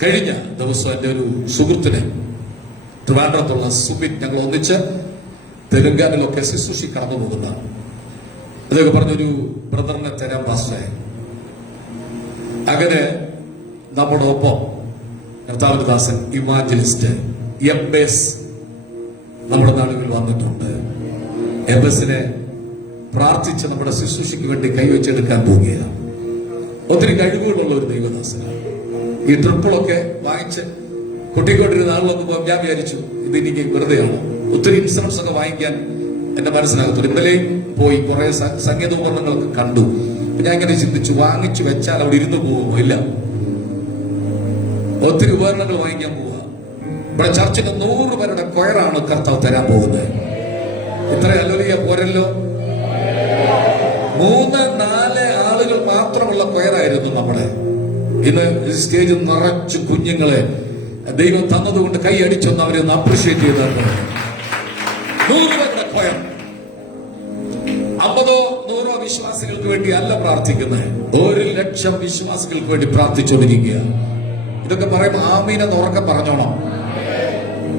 കഴിഞ്ഞ ദിവസം എന്റെ ഒരു സുഹൃത്തിനെ ട്രിവാൻഡ്രത്തുള്ള സുബിൻ, ഞങ്ങൾ ഒന്നിച്ച് തെലുങ്കാനയിലൊക്കെ ശുശ്രൂഷി കടന്നു പോകുന്ന അദ്ദേഹം പറഞ്ഞൊരു ബ്രദറിനെ തരാൻ പാസ്റ്ററെ. അങ്ങനെ നമ്മുടെ ഒപ്പം കർത്താവിന്റെ ദാസൻ ഇവാഞ്ചലിസ്റ്റ് എംബേസ് നമ്മുടെ നാടുകളിൽ വന്നിട്ടുണ്ട്. എംബസിനെ പ്രാർത്ഥിച്ച് നമ്മുടെ ശുശ്രൂഷയ്ക്ക് വേണ്ടി കൈവച്ചെടുക്കാൻ പോവുകയാണ്. ഒത്തിരി കഴിവുകളുള്ള ഒരു ദൈവദാസനാണ്. ഈ ട്രിപ്പിളൊക്കെ വാങ്ങിച്ച് കുട്ടിക്കൊണ്ടിരുന്ന ആളുകളൊക്കെ ഞാൻ വിചാരിച്ചു ഇത് എനിക്ക് വെറുതെയാണ്. ഒത്തിരി ഇൻഷുറൻസ് ഒക്കെ വാങ്ങിക്കാൻ എന്റെ മനസ്സിലാകത്തുള്ളൂ. ഇന്നലെ പോയി കുറെ സംഗീതോപകരണങ്ങളൊക്കെ കണ്ടു. ഞാൻ ഇങ്ങനെ ചിന്തിച്ചു, വാങ്ങിച്ചു വെച്ചാൽ അവിടെ ഇരുന്ന് പോകുമോ? ഇല്ല, ഒത്തിരി ഉപകരണങ്ങൾ വാങ്ങിക്കാൻ പോവുക. ഇവിടെ ചർച്ചിന് 100 പേരുടെ കൊയറാണ് കർത്താവ് തരാൻ പോകുന്നത്. ഇത്ര അല്ലറിയ പോരല്ലോ. 3-4 ആളുകൾ മാത്രമുള്ള കൊയറായിരുന്നു നമ്മളെ. ഇന്ന് സ്റ്റേജ് നിറച്ച് കുഞ്ഞുങ്ങളെ ദൈവം തന്നതുകൊണ്ട് കൈ അടിച്ചൊന്ന് അവരെ ഒന്ന് അപ്രീഷിയേറ്റ് ചെയ്തായിരുന്നു. 100 പേരുടെ കൊയർ. 50-100 വിശ്വാസികൾക്ക് വേണ്ടി അല്ല പ്രാർത്ഥിക്കുന്നത്, 1,00,000 വിശ്വാസികൾക്ക് വേണ്ടി പ്രാർത്ഥിച്ചുകൊണ്ടിരിക്കുക. ഇതൊക്കെ പറയുമ്പോൾ ആമീനെന്ന് ഉറക്കെ പറഞ്ഞോണം.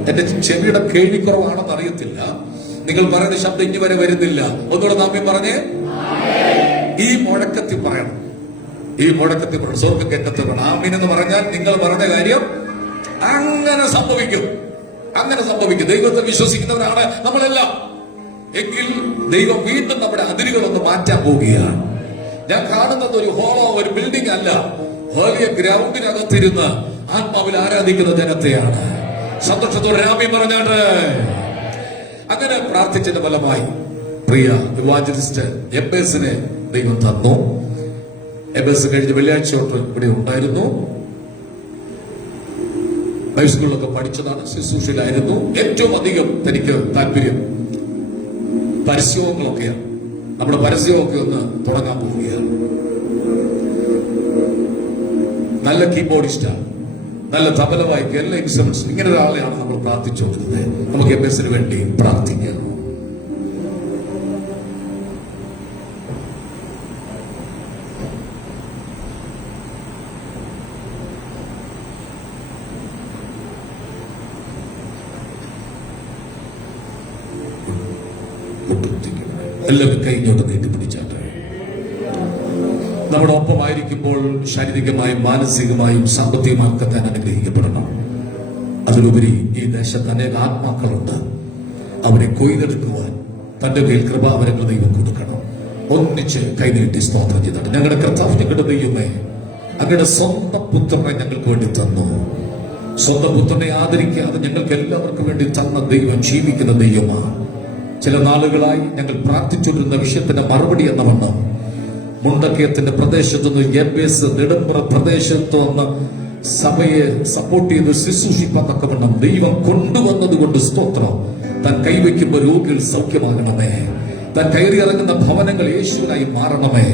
എന്റെ ചെവിയുടെ കേൾവിക്കുറവാണെന്ന് അറിയത്തില്ല. നിങ്ങൾ പറയുന്ന ശബ്ദം ഇനി വരെ വരുന്നില്ല. ഒന്നുകൂടെ ആമീൻ പറഞ്ഞേ. ഈ മുഴക്കത്തിൽ പറയണം, ഈ മുഴക്കത്തിൽ പറയണം, സ്വർഗ്ഗം കേൾക്കത്തിൽ പറയണം. ആമീൻ എന്ന് പറഞ്ഞാൽ നിങ്ങൾ പറഞ്ഞ കാര്യം അങ്ങനെ സംഭവിക്കും, അങ്ങനെ സംഭവിക്കും. ദൈവത്തെ വിശ്വസിക്കുന്നവരാണ് നമ്മളെല്ലാം. എങ്കിൽ ദൈവം വീണ്ടും നമ്മുടെ അതിരുകളൊന്ന് മാറ്റാൻ പോവുകയാണ്. ഞാൻ കാണുന്നത് ഒരു ഹോളോ, ഒരു ബിൽഡിംഗ് അല്ല, വലിയ ഗ്രൗണ്ടിനകത്തിരുന്ന് ആത്മാവിൽ ആരാധിക്കുന്ന ജനത്തെയാണ്. സന്തോഷത്തോടെ ആമീൻ പറഞ്ഞാണ്. അങ്ങനെ പ്രാർത്ഥിച്ചതിന്റെ ഫലമായി പ്രിയ ഇവാഞ്ചലിസ്റ്റ് എംബേസിനെ ദൈവം തന്നു. എംബേസ് കഴിഞ്ഞ വെള്ളിയാഴ്ച തൊട്ട് ഇവിടെ ഉണ്ടായിരുന്നു. ഹൈസ്കൂളിലൊക്കെ പഠിച്ചതാണ്, ശുശ്രൂഷയിലായിരുന്നു. ഏറ്റവും അധികം തനിക്ക് താല്പര്യം പരസ്യങ്ങളൊക്കെയാണ്. നമ്മുടെ പരസ്യമൊക്കെ ഒന്ന് തുടങ്ങാൻ പോവുകയാണ്. നല്ല കീബോർഡിസ്റ്റാണ്, നല്ല തബല വായിക്കുക, എല്ലാ ഇൻസ്ട്രുമെന്റ്സും. ഇങ്ങനെ ഒരാളെയാണ് നമ്മൾ പ്രാർത്ഥിച്ചുകൊണ്ടിരുന്നത്. നമുക്ക് എംബസിന് വേണ്ടി പ്രാർത്ഥിക്കാം. എല്ലാവരും കൈഞ്ഞോട്ട് നീട്ടിപ്പിടിച്ചാട്ടെ. നമ്മുടെ ഒപ്പമായിരിക്കുമ്പോൾ ശാരീരികമായും മാനസികമായും സാമ്പത്തികമായും ഒക്കെ തന്നെ അനുഗ്രഹിക്കപ്പെടണം. അതിലുപരി ഈ ദേശത്ത് അനേക ആത്മാക്കളുണ്ട്. അവരെ കൊയ്തെടുക്കുവാൻ തന്റെ മേൽ കൃപാവരങ്ങൾ ദൈവം കൊടുക്കണം. ഒന്നിച്ച് കൈനീട്ടി സ്തോത്രം ചെയ്തിട്ട്, ഞങ്ങളുടെ കർത്താവ്, ഞങ്ങളുടെ ദൈവമേ, അങ്ങയുടെ സ്വന്തം പുത്രനെ ഞങ്ങൾക്ക് വേണ്ടി തന്നു. സ്വന്തം പുത്രനെ ആദരിക്കാതെ ഞങ്ങൾക്ക് എല്ലാവർക്കും വേണ്ടി തന്ന ദൈവം ജീവിക്കുന്ന ദൈവമാണ്. ചില നാളുകളായി ഞങ്ങൾ പ്രാർത്ഥിച്ചുകൊണ്ടിരുന്ന വിഷയത്തിന്റെ മറുപടി എന്ന വണ്ണം മുണ്ടക്കയത്തിന്റെ പ്രദേശത്തുനിന്ന് എംബേസ് നെടുമ്പുറ പ്രദേശത്ത് വന്ന് സഭയെ സപ്പോർട്ട് ചെയ്ത് ശുശ്രൂഷിപ്പന്നൊക്കെ വണ്ണം ദൈവം കൊണ്ടുവന്നത് കൊണ്ട് സ്തോത്രം. താൻ കൈവയ്ക്കുമ്പോൾ രോഗികൾ സൗഖ്യമാകണമേ. താൻ കയറിയിറങ്ങുന്ന ഭവനങ്ങൾ യേശുവിനായി മാറണമേ.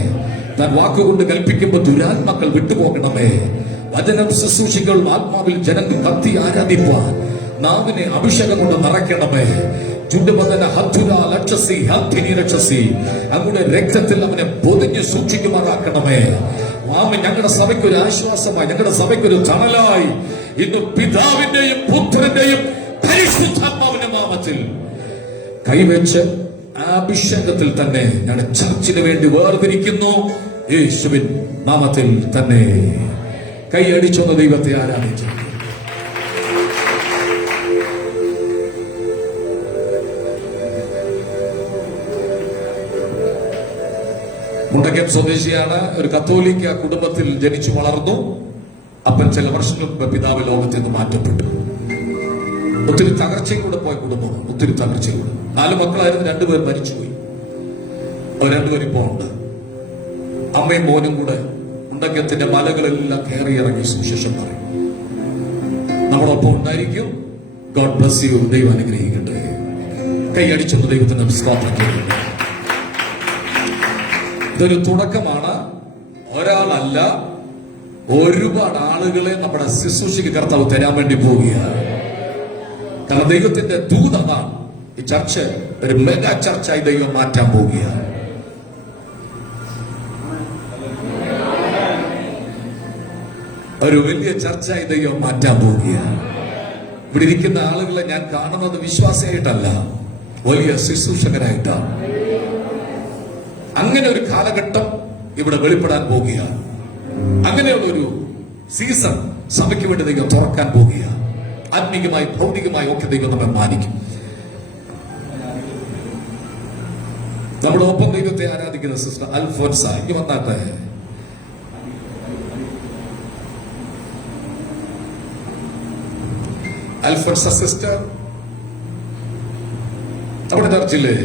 താൻ വാക്കുകൊണ്ട് കൽപ്പിക്കുമ്പോൾ ദുരാത്മാക്കൾ വിട്ടുപോകണമേ. വചനം ശുശ്രൂഷികൾ ആത്മാവിൽ ജനങ്ങൾ കത്തി ആരാധിപ്പാൻ നാവിനെ അഭിഷേകം കൊണ്ട് നിറയ്ക്കണമേ. അങ്ങയുടെ രക്തത്തിൽ അവനെ പൊതിഞ്ഞ് സൂക്ഷിക്കുമാറാക്കണമേ. ആമേൻ. ഞങ്ങളുടെ സഭയ്ക്ക് ഒരു ആശ്വാസമായി, ഞങ്ങളുടെ സഭയ്ക്ക് ഒരു തണലായി ഇന്ന് പിതാവിന്റെയും പുത്രന്റെയും പരിശുദ്ധാത്മാവിന്റെ നാമത്തിൽ കൈവച്ച് ആ അഭിഷേകത്തിൽ തന്നെ ഞങ്ങളുടെ ചർച്ചിന് വേണ്ടി വേർതിരിക്കുന്നു. യേശുവിൻ നാമത്തിൽ തന്നെ കൈയടിച്ചൊന്ന് ദൈവത്തെ ആരാധിച്ചു. മുണ്ടക്കയം സ്വദേശിയാണ്. ഒരു കത്തോലിക്ക കുടുംബത്തിൽ ജനിച്ചു വളർന്നു. അപ്പൻ ചില വർഷങ്ങൾക്ക് മുമ്പ് പിതാവ് ലോകത്തിൽ നിന്ന് മാറ്റപ്പെട്ടു. ഒത്തിരി തകർച്ചയിലൂടെ പോയ കുടുംബമാണ്. ഒത്തിരി തകർച്ചയിലൂടെ 4 മക്കളായിരുന്നു, 2 പേർ മരിച്ചുപോയി. അവർ 2 പേർ ഇപ്പോൾ ഉണ്ട്. അമ്മയും മോനും കൂടെ മുണ്ടക്കയത്തിന്റെ മലകളെല്ലാം കയറി ഇറങ്ങി സുവിശേഷം പറയും. നമ്മളൊപ്പം ഉണ്ടായിരിക്കും. God bless you. ദൈവം അനുഗ്രഹിക്കട്ടെ. കൈയടിച്ചൊന്ന് ദൈവത്തിന് സ്തോത്രം ചെയ്യുന്നു. ഇതൊരു തുടക്കമാണ്. ഒരാളല്ല, ഒരുപാട് ആളുകളെ നമ്മുടെ ശുശ്രൂഷയ്ക്ക് കർത്താവ് തരാൻ വേണ്ടി പോവുകയാണ്. കാരണം ദൈവത്തിന്റെ ദൂതമാണ്. ഈ ചർച്ച ഒരു മെഗാ ചർച്ചായി ദൈവം മാറ്റാൻ പോവുകയാണ്. ഒരു വലിയ ചർച്ചായി ദൈവം മാറ്റാൻ പോവുകയാണ്. ഇവിടെ ഇരിക്കുന്ന ആളുകളെ ഞാൻ കാണുന്നത് വിശ്വാസിയായിട്ടല്ല, വലിയ ശുശ്രൂഷകരായിട്ടാണ്. അങ്ങനെ ഒരു കാലഘട്ടം ഇവിടെ വെളിപ്പെടാൻ പോവുകയാണ്. അങ്ങനെയുള്ള ഒരു സീസൺ സഭയ്ക്ക് വേണ്ടി ദൈവം തുറക്കാൻ പോവുകയാണ്. ആത്മീകമായി ഭൗതികമായി ഒക്കെ ദൈവം നമ്മെ മാനിക്കും. നമ്മുടെ ഒപ്പം ദൈവത്തെ ആരാധിക്കുന്ന സിസ്റ്റർ അൽഫോൻസ ഇനി വന്നാട്ടെ. അൽഫോൻസ സിസ്റ്റർ നമ്മുടെ ചർച്ചിലെ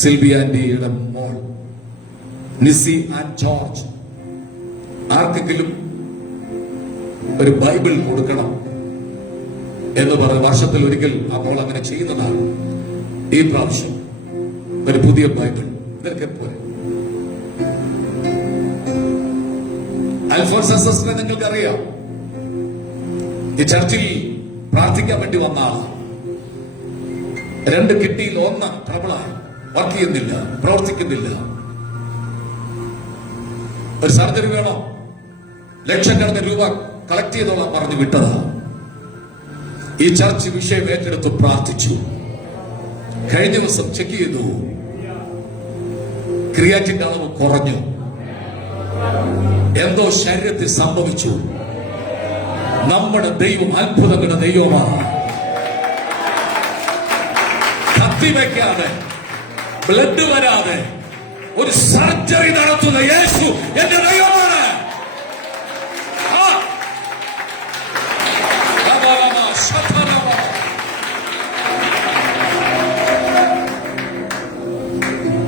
സിൽവി ആന്റിയുടെ മോൾ നിസി ആൻഡ് ജോർജ്. ആർക്കെങ്കിലും ഒരു ബൈബിൾ കൊടുക്കണം എന്ന് പറഞ്ഞ് വർഷത്തിൽ ഒരിക്കൽ ആ മോൾ അങ്ങനെ ചെയ്യുന്നതാണ്. ഈ പ്രാവശ്യം ഒരു പുതിയ ബൈബിൾ ഇതൊക്കെ പോലെ. അൽഫോൻസ സിസ്റ്ററെ നിങ്ങൾക്ക് അറിയാം. ഈ ചർച്ചിൽ പ്രാർത്ഥിക്കാൻ വേണ്ടി വന്ന ആളാണ്. 2 കിഡ്നിയിൽ 1 ട്രബിളായി, വർക്ക് ചെയ്യുന്നില്ല, പ്രവർത്തിക്കുന്നില്ല. ഒരു സർജറി വേണം, ലക്ഷക്കണക്കിന് രൂപ കളക്ട് ചെയ്തോളാം പറഞ്ഞു വിട്ടതാ. ഈ ചർച്ച് വിഷയം ഏറ്റെടുത്ത് പ്രാർത്ഥിച്ചു. കഴിഞ്ഞ ദിവസം ചെക്ക് ചെയ്തു, ക്രിയാറ്റിന്റെ അളവ് കുറഞ്ഞു. എന്തോ ശരീരത്തിൽ സംഭവിച്ചു. നമ്മുടെ ദൈവം അത്ഭുതങ്ങളുടെ ദൈവമാണ്. കത്തിവെക്കാതെ, ബ്ലഡ് വരാതെ ഒരു സർജറി നടത്തുന്ന യേശു എന്റെ ദൈവമാണ്.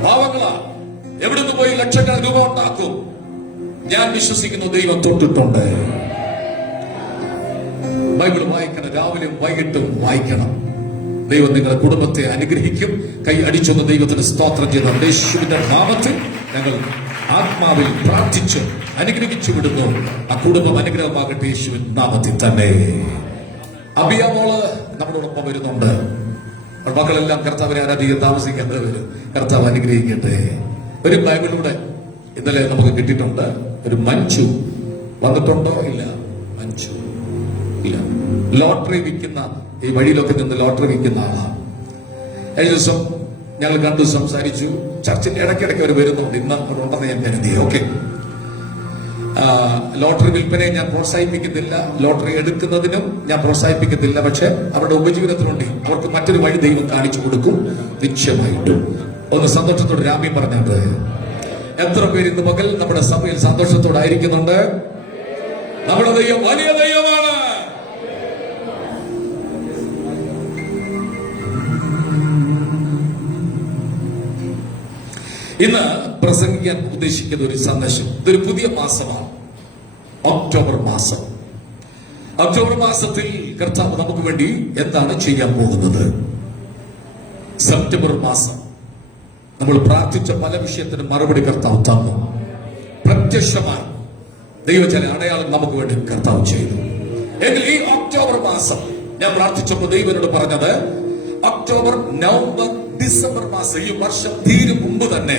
പാവങ്ങളാ എവിടുന്ന് പോയി ലക്ഷക്കണക്കിന് രൂപ ഉണ്ടാക്കും. ഞാൻ വിശ്വസിക്കുന്നു ദൈവം തൊട്ടിട്ടുണ്ട്. ബൈബിൾ വായിക്കണം, രാവിലെയും വൈകിട്ടും വായിക്കണം. ദൈവം നിങ്ങളുടെ കുടുംബത്തെ അനുഗ്രഹിക്കും. കൈ അടിച്ചൊന്ന് ദൈവത്തിന് സ്തോത്രം ചെയ്ത യേശുവിന്റെ നാമത്തിൽ ഞങ്ങൾ ആത്മാവിൽ പ്രാർത്ഥിച്ചു അനുഗ്രഹിച്ചു വിടുന്നു. ആ കുടുംബം അനുഗ്രഹമാകട്ടെ യേശുവിൻ നാമത്തിൽ തന്നെ. അബിയാമോള് നമ്മളോടൊപ്പം വരുന്നുണ്ട്. മക്കളെല്ലാം കർത്താവിനെ ആരാധിക്കാൻ താമസിക്കേണ്ടവര് കർത്താവ് അനുഗ്രഹിക്കട്ടെ. ഒരു ബൈബിളിലൂടെ ഇന്നലെ നമുക്ക് കിട്ടിയിട്ടുണ്ട്. ഒരു മഞ്ജു വന്നിട്ടുണ്ടോ? ഇല്ല, മഞ്ജു ഇല്ല. ലോട്ടറി വിൽക്കുന്ന, ഈ വഴിയിലൊക്കെ നിന്ന് ലോട്ടറി വിൽക്കുന്ന ആളാണ്. കഴിഞ്ഞ ദിവസം ഞങ്ങൾ കണ്ടു, സംസാരിച്ചു. ചർച്ചിന്റെ ഇടയ്ക്കിടയ്ക്ക് അവർ വരുന്നുണ്ട്. ഇന്ന് ഉണ്ടെന്ന് ഞാൻ കരുതി. ഓക്കെ, ലോട്ടറി വിൽപ്പനയെ ഞാൻ പ്രോത്സാഹിപ്പിക്കുന്നില്ല, ലോട്ടറി എടുക്കുന്നതിനും ഞാൻ പ്രോത്സാഹിപ്പിക്കുന്നില്ല. പക്ഷെ അവരുടെ ഉപജീവനത്തിനുണ്ട്, അവർക്ക് മറ്റൊരു വഴി ദൈവം കാണിച്ചു കൊടുക്കും നിശ്ചയമായിട്ടും. ഒന്ന് സന്തോഷത്തോടെ രാമ്യം പറഞ്ഞാട്ട്. എത്ര പേര് ഇന്ന് പകൽ നമ്മുടെ സഭയിൽ സന്തോഷത്തോടായിരിക്കുന്നുണ്ട്? നമ്മുടെ ദൈവം വലിയ ദൈവമാണ്. ഇന്ന് പ്രസംഗിക്കാൻ ഉദ്ദേശിക്കുന്ന ഒരു സന്ദേശം, ഇതൊരു പുതിയ മാസമാണ്, ഒക്ടോബർ മാസം. ഒക്ടോബർ മാസത്തിൽ കർത്താവ് നമുക്ക് വേണ്ടി എന്താണ് ചെയ്യാൻ പോകുന്നത്? സെപ്റ്റംബർ മാസം നമ്മൾ പ്രാർത്ഥിച്ച പല വിഷയത്തിനും മറുപടി കർത്താവ് തന്നു. പ്രത്യക്ഷമായി ദൈവം ചില അടയാളം നമുക്ക് വേണ്ടി കർത്താവ് ചെയ്തു. എങ്കിൽ ഈ ഒക്ടോബർ മാസം ഞാൻ പ്രാർത്ഥിച്ചപ്പോൾ ദൈവനോട് പറഞ്ഞത്, ഒക്ടോബർ, നവംബർ, ഡിസംബർ മാസം, ഈ വർഷം തീരും മുമ്പ് തന്നെ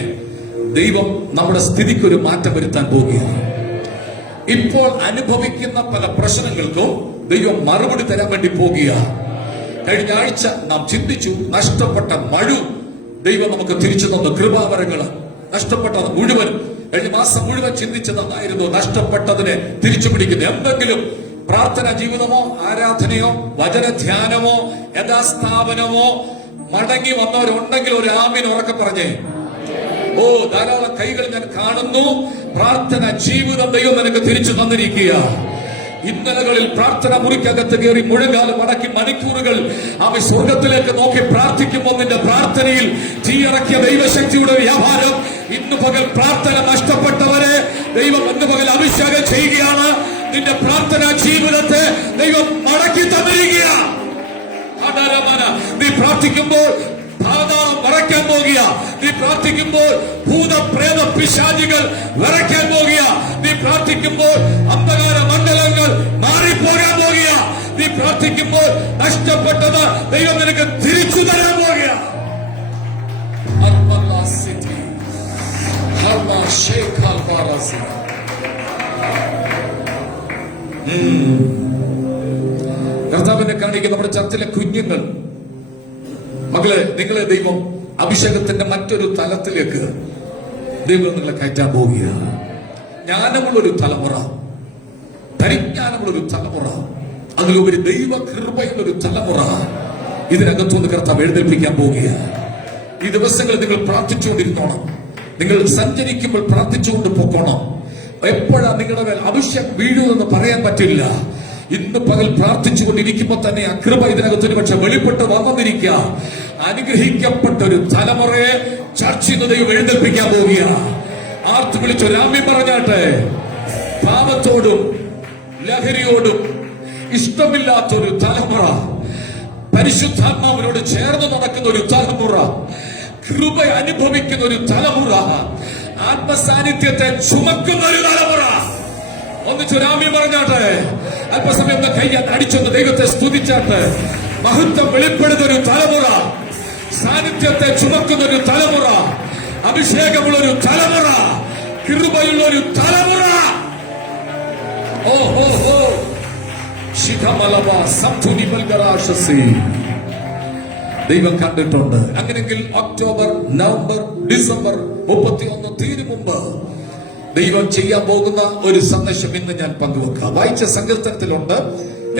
ദൈവം നമ്മുടെ സ്ഥിതിക്ക് ഒരു മാറ്റം വരുത്താൻ പോവുകയാണ്. ഇപ്പോൾ അനുഭവിക്കുന്ന പല പ്രശ്നങ്ങൾക്കും ദൈവം മറുപടി തരാൻ വേണ്ടി പോവുകയാണ്. കഴിഞ്ഞ ആഴ്ച നാം ചിന്തിച്ചു, നഷ്ടപ്പെട്ട മഴ ദൈവം നമുക്ക് തിരിച്ചു തന്ന കൃപാവരങ്ങള്, നഷ്ടപ്പെട്ടത് മുഴുവൻ കഴിഞ്ഞ മാസം മുഴുവൻ ചിന്തിച്ചത് അതായിരുന്നു, നഷ്ടപ്പെട്ടതിനെ തിരിച്ചു പിടിക്കുന്നു. എന്തെങ്കിലും പ്രാർത്ഥന ജീവിതമോ ആരാധനയോ വചനധ്യാനമോ യഥാസ്ഥാപനമോ മടങ്ങി വന്നവരുണ്ടെങ്കിൽ ഒരു ആമീൻ ഉറക്കെ പറഞ്ഞേ. ഓ, ധാരാളം കൈകൾ ഞാൻ കാണുന്നു. പ്രാർത്ഥന ജീവിതം ദൈവം നിനക്ക് തിരിച്ചു തന്നിരിക്കുക. ഇന്നലകളിൽ പ്രാർത്ഥന മുറിക്കകത്ത് കയറി മുഴങ്കാലം മടക്കി മണിക്കൂറുകൾ അവൻ സ്വർഗത്തിലേക്ക് നോക്കി പ്രാർത്ഥിക്കുമ്പോൾ നിന്റെ പ്രാർത്ഥനയിൽ തീയിറക്കിയ ദൈവശക്തിയുടെ വ്യാപാരം ഇന്ന് പകൽ പ്രാർത്ഥന നഷ്ടപ്പെട്ടവരെ ദൈവം ഇന്ന് പകൽ അഭിഷേകം ചെയ്യുകയാണ്. നിന്റെ പ്രാർത്ഥനാ ജീവിതത്തെ ദൈവം മടക്കി തന്നിരിക്കുക. നീ പ്രാർത്ഥിക്കുമ്പോൾ പാതാളം വിറയ്ക്കാൻ പോകുക. നീ പ്രാർത്ഥിക്കുമ്പോൾ ഭൂതപ്രേത പിശാചികൾ വിറയ്ക്കാൻ പോകുക. നീ പ്രാർത്ഥിക്കുമ്പോൾ അന്ധകാര മണ്ഡലങ്ങൾ മാറിപ്പോകാൻ പോകുക. നീ പ്രാർത്ഥിക്കുമ്പോൾ നഷ്ടപ്പെട്ടത് ദൈവം നിനക്ക് തിരിച്ചു തരാൻ പോകുക. കർത്താവിനെ കാണിക്കുന്ന നമ്മുടെ ചർച്ചിലെ കുഞ്ഞുങ്ങൾ, മകളെ, നിങ്ങളെ ദൈവം അഭിഷേകത്തിന്റെ മറ്റൊരു തലത്തിലേക്ക് ദൈവം നിങ്ങളെ കയറ്റാൻ പോവുകയാണ്. ജ്ഞാനമുള്ളൊരു തലമുറ, പരിജ്ഞാനമുള്ളൊരു തലമുറ, അതിലുപരി ദൈവ കൃപയുള്ളൊരു തലമുറ ഇതിനകത്തുനിന്ന് കർത്താവ് എഴുന്നേൽപ്പിക്കാൻ പോവുകയാണ്. ഈ ദിവസങ്ങളിൽ നിങ്ങൾ പ്രാർത്ഥിച്ചുകൊണ്ടിരുന്നോണം. നിങ്ങൾ സഞ്ചരിക്കുമ്പോൾ പ്രാർത്ഥിച്ചുകൊണ്ട് പോകണം. എപ്പോഴാണ് നിങ്ങളുടെ മേൽ അഭിഷേകം വീഴുമെന്ന് പറയാൻ പറ്റില്ല. ഇന്ന് പകൽ പ്രാർത്ഥിച്ചുകൊണ്ടിരിക്കുമ്പോൾ തന്നെ ആ കൃപ ഇതിനകത്തൊരു പക്ഷെ വെളിപ്പെട്ട് വന്നിരിക്കുക. അനുഗ്രഹിക്കപ്പെട്ട ഒരു തലമുറയെ ചർച്ചിന്ന് ദൈവം എഴുന്നേൽപ്പിക്കാൻ പോവുകയാണ്. ആർത്ത് വിളിച്ചൊരാമി പറഞ്ഞാട്ടെ. പാപത്തോടും ലഹരിയോടും ഇഷ്ടമില്ലാത്തൊരു തലമുറ, പരിശുദ്ധാത്മാവിനോട് ചേർന്ന് നടക്കുന്ന ഒരു തലമുറ, കൃപ അനുഭവിക്കുന്ന ഒരു തലമുറ, ആത്മസാന്നിധ്യത്തെ ചുമക്കുന്ന ഒരു തലമുറ. ഒന്നിച്ചൊരാമി പറഞ്ഞാട്ടെ. അല്പസമയം കയ്യാൻ അടിച്ചൊന്ന് ദൈവത്തെ സ്തുതിച്ചാട്ടെ. മഹത്വം വെളിപ്പെടുന്ന ഒരു തലമുറ, സാന്നിധ്യത്തെ ചുമക്കുന്ന ഒരു തലമുറ, അഭിഷേകമുള്ള ഒരു തലമുറ, കൃപയുള്ള ഒരു തലമുറ. ഓ ഹോ ഹോ ശിഖമലവ സന്ധുനി മൽഗരാശസി ദൈവം കണ്ടിട്ടുണ്ട്. അങ്ങനെയെങ്കിൽ ഒക്ടോബർ, നവംബർ, ഡിസംബർ 31 തീരും മുമ്പ് ദൈവം ചെയ്യാൻ പോകുന്ന ഒരു സന്ദേശം ഇന്ന് ഞാൻ പങ്കുവെക്കാം. വായിച്ച സങ്കീർത്തനത്തിലുണ്ട്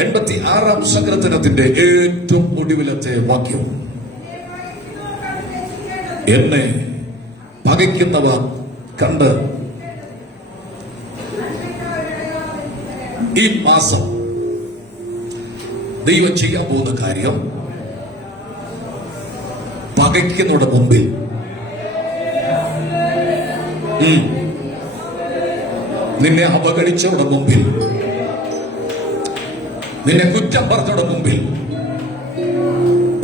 86-ാം സങ്കീർത്തനത്തിന്റെ ഏറ്റവും ഒടുവിലത്തെ വാക്യം, എന്നെ പകയ്ക്കുന്നവർ കണ്ട് ഈ മാസം ദൈവം ചെയ്യാൻ പോകുന്ന കാര്യം, പകയ്ക്കുന്നവരുടെ മുമ്പിൽ നിന്നെ അവഗണിച്ചവരുടെ മുമ്പിൽ, നിന്നെ കുറ്റം പറഞ്ഞവരുടെ മുമ്പിൽ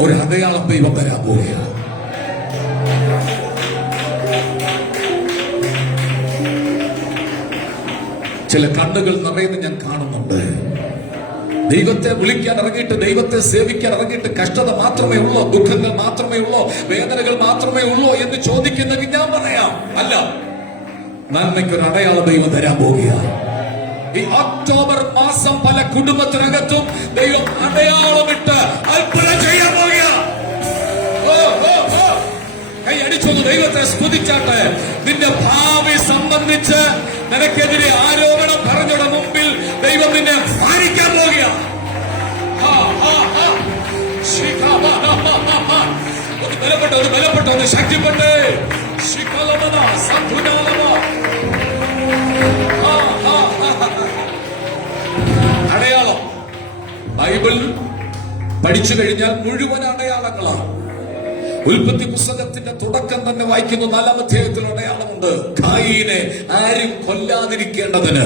ഒരു അടയാളം ദൈവം തരാൻ പോവുകയാണ്. ചില കണ്ണുകൾ നിറയുന്ന ഞാൻ കാണുന്നുണ്ട്. ദൈവത്തെ വിളിക്കാൻ ഇറങ്ങിയിട്ട്, ദൈവത്തെ സേവിക്കാൻ ഇറങ്ങിയിട്ട് കഷ്ടത മാത്രമേ ഉള്ളൂ, ദുഃഖങ്ങൾ മാത്രമേ ഉള്ളൂ, വേദനകൾ മാത്രമേ ഉള്ളൂ എന്ന് ചോദിക്കുന്നെങ്കിൽ ഞാൻ പറയാം, അല്ല, നന്മയ്ക്കൊരു അടയാളം ദൈവം തരാൻ പോവുകയാണ്. ഈ ഒക്ടോബർ മാസം പല കുടുംബത്തിനകത്തും ദൈവം അടയാളമിട്ട് അത്ഭുതം ചെയ്യാൻ പോവുകയാണ്. കൈ അടിച്ചൊന്ന് ദൈവത്തെ സ്തുതിച്ചാട്ടെ. നിന്റെ ഭാവി സംബന്ധിച്ച് നിനക്കെതിരെ ആരോപണം പറഞ്ഞയുടെ മുമ്പിൽ ദൈവം നിന്നെ മാനിക്കാൻ പോവുകയാണ്. ഒന്ന് ബലപ്പെട്ട ഒന്ന് ശക്തിപ്പെട്ടേ. അടയാളം ബൈബിൾ പഠിച്ചു കഴിഞ്ഞാൽ മുഴുവൻ അടയാളങ്ങളാണ്. ഉൽപ്പത്തി പുസ്തകത്തിന്റെ തുടക്കം തന്നെ വായിക്കുന്നു. 4-ാം അധ്യായത്തിൽ അടയാളമുണ്ട്. ഖായീനെ ആരും കൊല്ലാതിരിക്കേണ്ടതിന്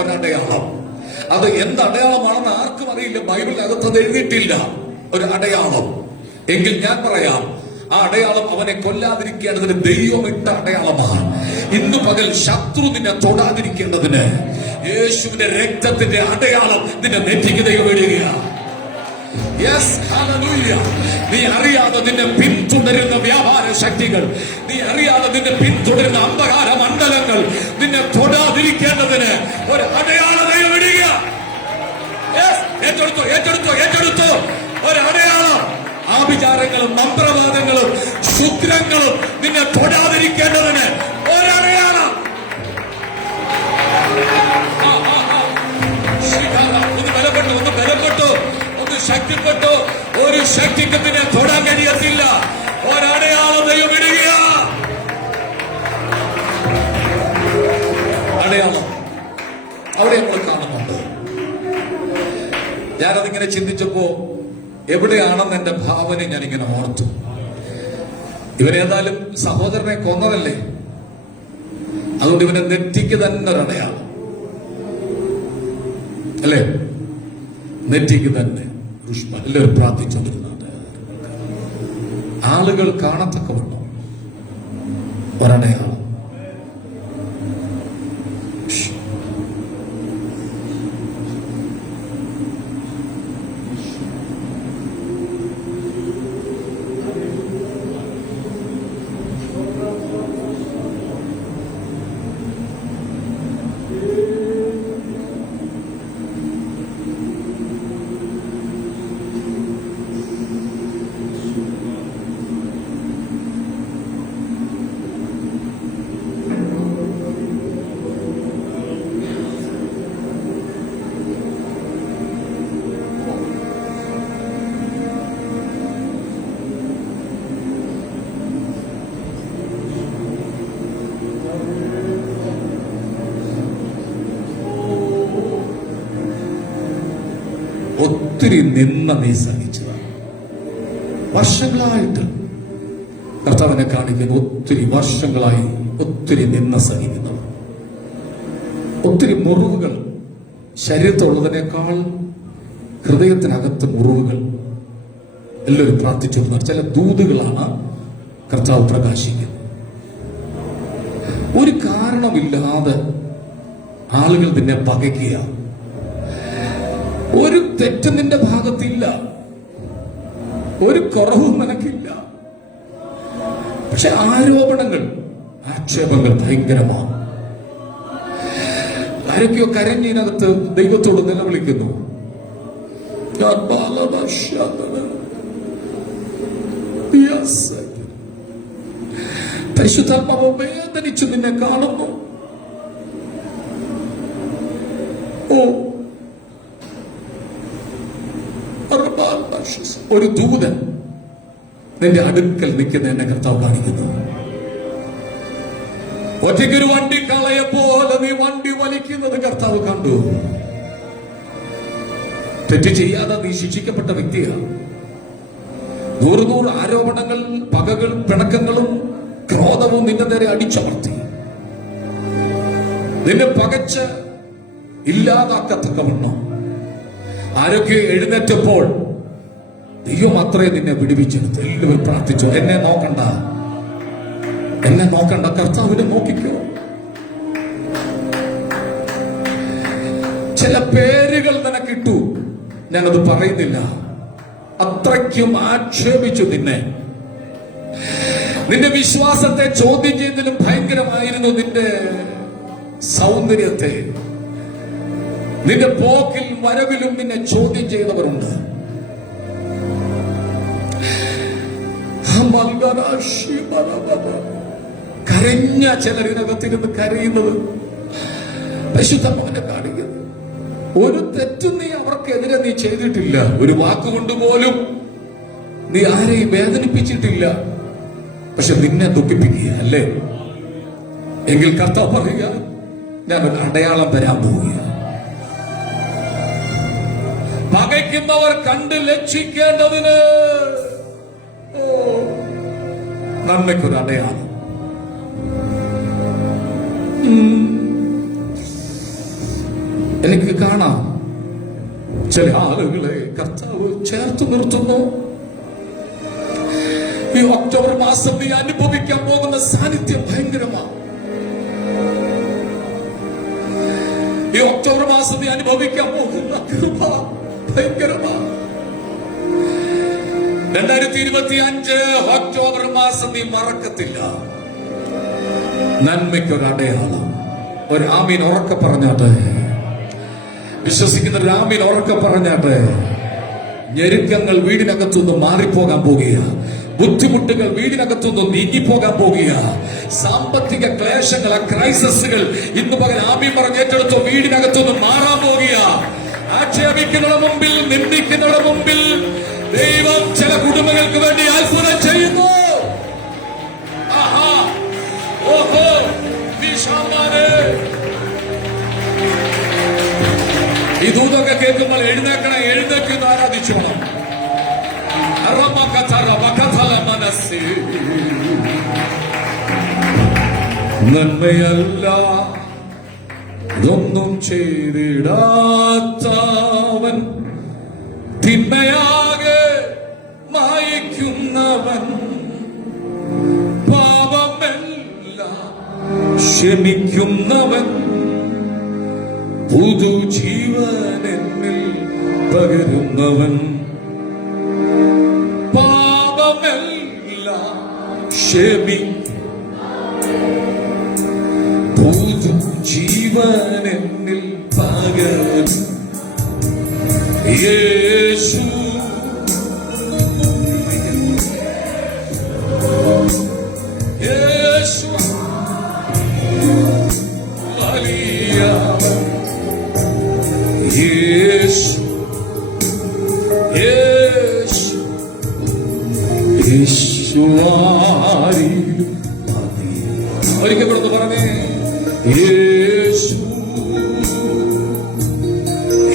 ഒരടയാളം. അത് എന്ത് അടയാളമാണെന്ന് ആർക്കും അറിയില്ല. ബൈബിളിനകത്ത് അത് എഴുതിയിട്ടില്ല. ഒരു അടയാളം. എങ്കിൽ ഞാൻ പറയാം, ആ അടയാളം അവനെ കൊല്ലാതിരിക്കേണ്ടതിന് ദൈവം ഇട്ട അടയാളമാണ്. ഇന്ന് പകൽ ശത്രു നിന്നെ തൊടാതിരിക്കേണ്ടതിന് യേശുവിന്റെ രക്തത്തിന്റെ അടയാളം നിന്നെ നെറ്റിക്ക് ദൈവം ഇടുകയാണ്. നീ അറിയാതെ നിന്നെ പിന്തുടരുന്ന വ്യാപാര ശക്തികൾ, നീ അറിയാതെ നിന്നെ പിന്തുടരുന്ന അന്ധകാര മണ്ഡലങ്ങൾ നിന്നെ തൊടാതിരിക്കേണ്ടതിന് ഒരു അടയാളം ദൈവം ഇടുക. ഏറ്റെടുത്തോ ഏറ്റെടുത്തോ ഏറ്റെടുത്തോ ഒരു അടയാളം. ആഭിചാരങ്ങളും മന്ത്രവാദങ്ങളും ശുദ്രങ്ങളും നിന്നെ തൊടാതിരിക്കേണ്ടതിന് ഒരടയാളം. ഒരു ശക്തിക്ക് നിന്നെ തൊടാൻ കഴിയത്തില്ല. ഒരടയാളം ദൈവം ഇടുക. അടയാളം അവിടെ നമ്മൾ കാണുന്നുണ്ട്. ഞാനതിങ്ങനെ ചിന്തിച്ചപ്പോ എവിടെയാണെന്ന് എന്റെ ഭാവന ഞാനിങ്ങനെ ഓർത്തു. ഇവനേതായാലും സഹോദരനെ കൊന്നതല്ലേ, അതുകൊണ്ട് ഇവനെ നെറ്റിക്ക് തന്നെ ഒരടയാളം അല്ലേ, നെറ്റിക്ക് തന്നെ. എല്ലാവരും പ്രാർത്ഥിച്ചുകൊണ്ടിരുന്നുണ്ട്. ആളുകൾ കാണത്തക്കവണ്ണം ഒരടയാളം. ഒത്തിരി നിന്ന നീ സഹിച്ചതാണ്. വർഷങ്ങളായിട്ട് കർത്താവിനെ കാണിക്കുന്ന ഒത്തിരി വർഷങ്ങളായി ഒത്തിരി നിന്ന സഹിക്കുന്നത്, ഒത്തിരി മുറിവുകൾ, ശരീരത്തുള്ളതിനേക്കാൾ ഹൃദയത്തിനകത്ത് മുറിവുകൾ. എല്ലാവരും പ്രാർത്ഥിച്ചു. ചില ദൂതുകളാണ് കർത്താവ് പ്രകാശിക്കുന്നത്. ഒരു കാരണമില്ലാതെ ആളുകൾ നിന്നെ പകയ്ക്കുക. ഒരു തെറ്റും നിന്റെ ഭാഗത്തില്ല, ഒരു കുറവും നിനക്കില്ല. പക്ഷെ ആരോപണങ്ങൾ, ആക്ഷേപങ്ങൾ ഭയങ്കരമാണ്. ആരൊക്കെയോ കരഞ്ഞതിനകത്ത് ദൈവത്തോട് നിലവിളിക്കുന്നു. പരിശുദ്ധാത്മാവ് വേദനിച്ചു നിന്നെ കാണുന്നു. ഒരു ദൂതൻ നിന്റെ അടുക്കൽ നിൽക്കുന്ന എന്നെ കർത്താവ് കാണിക്കുന്നു. ഒറ്റയ്ക്കൊരു വണ്ടി കളയെ പോലെ നീ വണ്ടി വലിക്കുന്നത് കർത്താവ് കണ്ടു. തെറ്റ് ചെയ്യാതെ നീ ശിക്ഷിക്കപ്പെട്ട വ്യക്തിയാണ്. 100 ആരോപണങ്ങൾ, പകകൾ, പിണക്കങ്ങളും ക്രോധവും നിന്റെ നേരെ അടിച്ചമർത്തി നിന്നെ പകച്ച് ഇല്ലാതാക്കത്തക്കവണ്ണം ആരൊക്കെ എഴുന്നേറ്റപ്പോൾ ദൈവം അത്രേ നിന്നെ വിടുവിച്ചെടുത്ത്. എല്ലാവരും പ്രാർത്ഥിച്ചു. എന്നെ നോക്കണ്ട, എന്നെ നോക്കണ്ട, കർത്താവിനെ നോക്കിക്കോ. ചില പേരുകൾ നിനക്കിട്ടു, ഞാനത് പറയുന്നില്ല. അത്രയ്ക്കും ആക്ഷേപിച്ചു നിന്നെ. നിന്റെ വിശ്വാസത്തെ ചോദ്യം ചെയ്യുന്നതിലും ഭയങ്കരമായിരുന്നു നിന്റെ സൗന്ദര്യത്തെ. നിന്റെ പോക്കിൽ വരവിലും നിന്നെ ചോദ്യം ചെയ്തവരുണ്ട്. കരഞ്ഞ ചിലരിനകത്തിരുന്ന് കരയുന്നത് പരിശുദ്ധനെ കാണിക്കുന്നു. ഒരു തെറ്റും നീ അവർക്കെതിരെ നീ ചെയ്തിട്ടില്ല. ഒരു വാക്കുകൊണ്ട് പോലും നീ ആരെയും വേദനിപ്പിച്ചിട്ടില്ല. പക്ഷെ നിന്നെ ദുഃഖിപ്പിക്കുക അല്ലേ? എങ്കിൽ കർത്താവ് പറയുക, ഞാനൊരു അടയാളം തരാൻ പോവുക. പകയ്ക്കുന്നവർ കണ്ട് ലക്ഷിക്കേണ്ടതിന് നന്മയ്ക്കൊരു അടയാളം. എനിക്ക് കാണാം ചില ആളുകളെ കർത്താവ് ചേർത്ത് നിർത്തുന്നു. ഈ ഒക്ടോബർ മാസം നീ അനുഭവിക്കാൻ പോകുന്ന സാന്നിധ്യം ഭയങ്കരമാണ്. ഈ ഒക്ടോബർ മാസം നീ അനുഭവിക്കാൻ പോകുന്ന കൃപ ഭയങ്കരമാണ്. 2025 ഒക്ടോബർ മാസം നീ മറക്കത്തില്ല. നന്മയ്ക്കൊരു അടയാളം. ഒരു ആമീൻ ഉറക്കെ പറഞ്ഞാട്ടെ. വിശ്വസിക്കുന്ന ഒരു ആമീൻ ഉറക്കെ പറഞ്ഞാട്ടെ. ഞെരുക്കങ്ങൾ വീടിനകത്തുനിന്ന് മാറിപ്പോകാൻ പോകുക. ബുദ്ധിമുട്ടുകൾ വീടിനകത്തുനിന്ന് നീങ്ങിപ്പോകാൻ പോകുക. സാമ്പത്തിക ക്ലേശങ്ങൾ, ക്രൈസിസുകൾ ഇന്ന് പകൽ ആമീൻ പറഞ്ഞ് ഏറ്റെടുത്തോ വീടിനകത്തുനിന്ന് മാറാൻ പോകുക. ആക്ഷേപിക്കുന്നവരുടെ മുമ്പിൽ, നിന്ദിക്കുന്നവരുടെ മുമ്പിൽ ദൈവ വേണ്ടി അത്ഭുതം ചെയ്യുന്നു. ആഹാ, ഓഹോ, ഈ ദൂതൊക്കെ കേൾക്കുമ്പോൾ എഴുന്നേക്കണം, എഴുന്നേക്കുന്ന ആരാധിച്ചോണം. നന്മയല്ല ഒന്നും ചെയ്തിടാത്തവൻ, തിന്മയാകെ മായിക്കുന്നവൻ, പാപമെല്ലാം ക്ഷമിക്കുന്നവൻ, പുതുജീവൻ എന്നിൽ പകരുന്നവൻ, പാപമെല്ലാം പുതുജീവൻ എന്നിൽ പകരും യേശു. യേശു വലിയ യേശു, യേശു, യേശുവാരിലും ഒരിക്കൽ കൂടെ പറഞ്ഞേ, യേശു,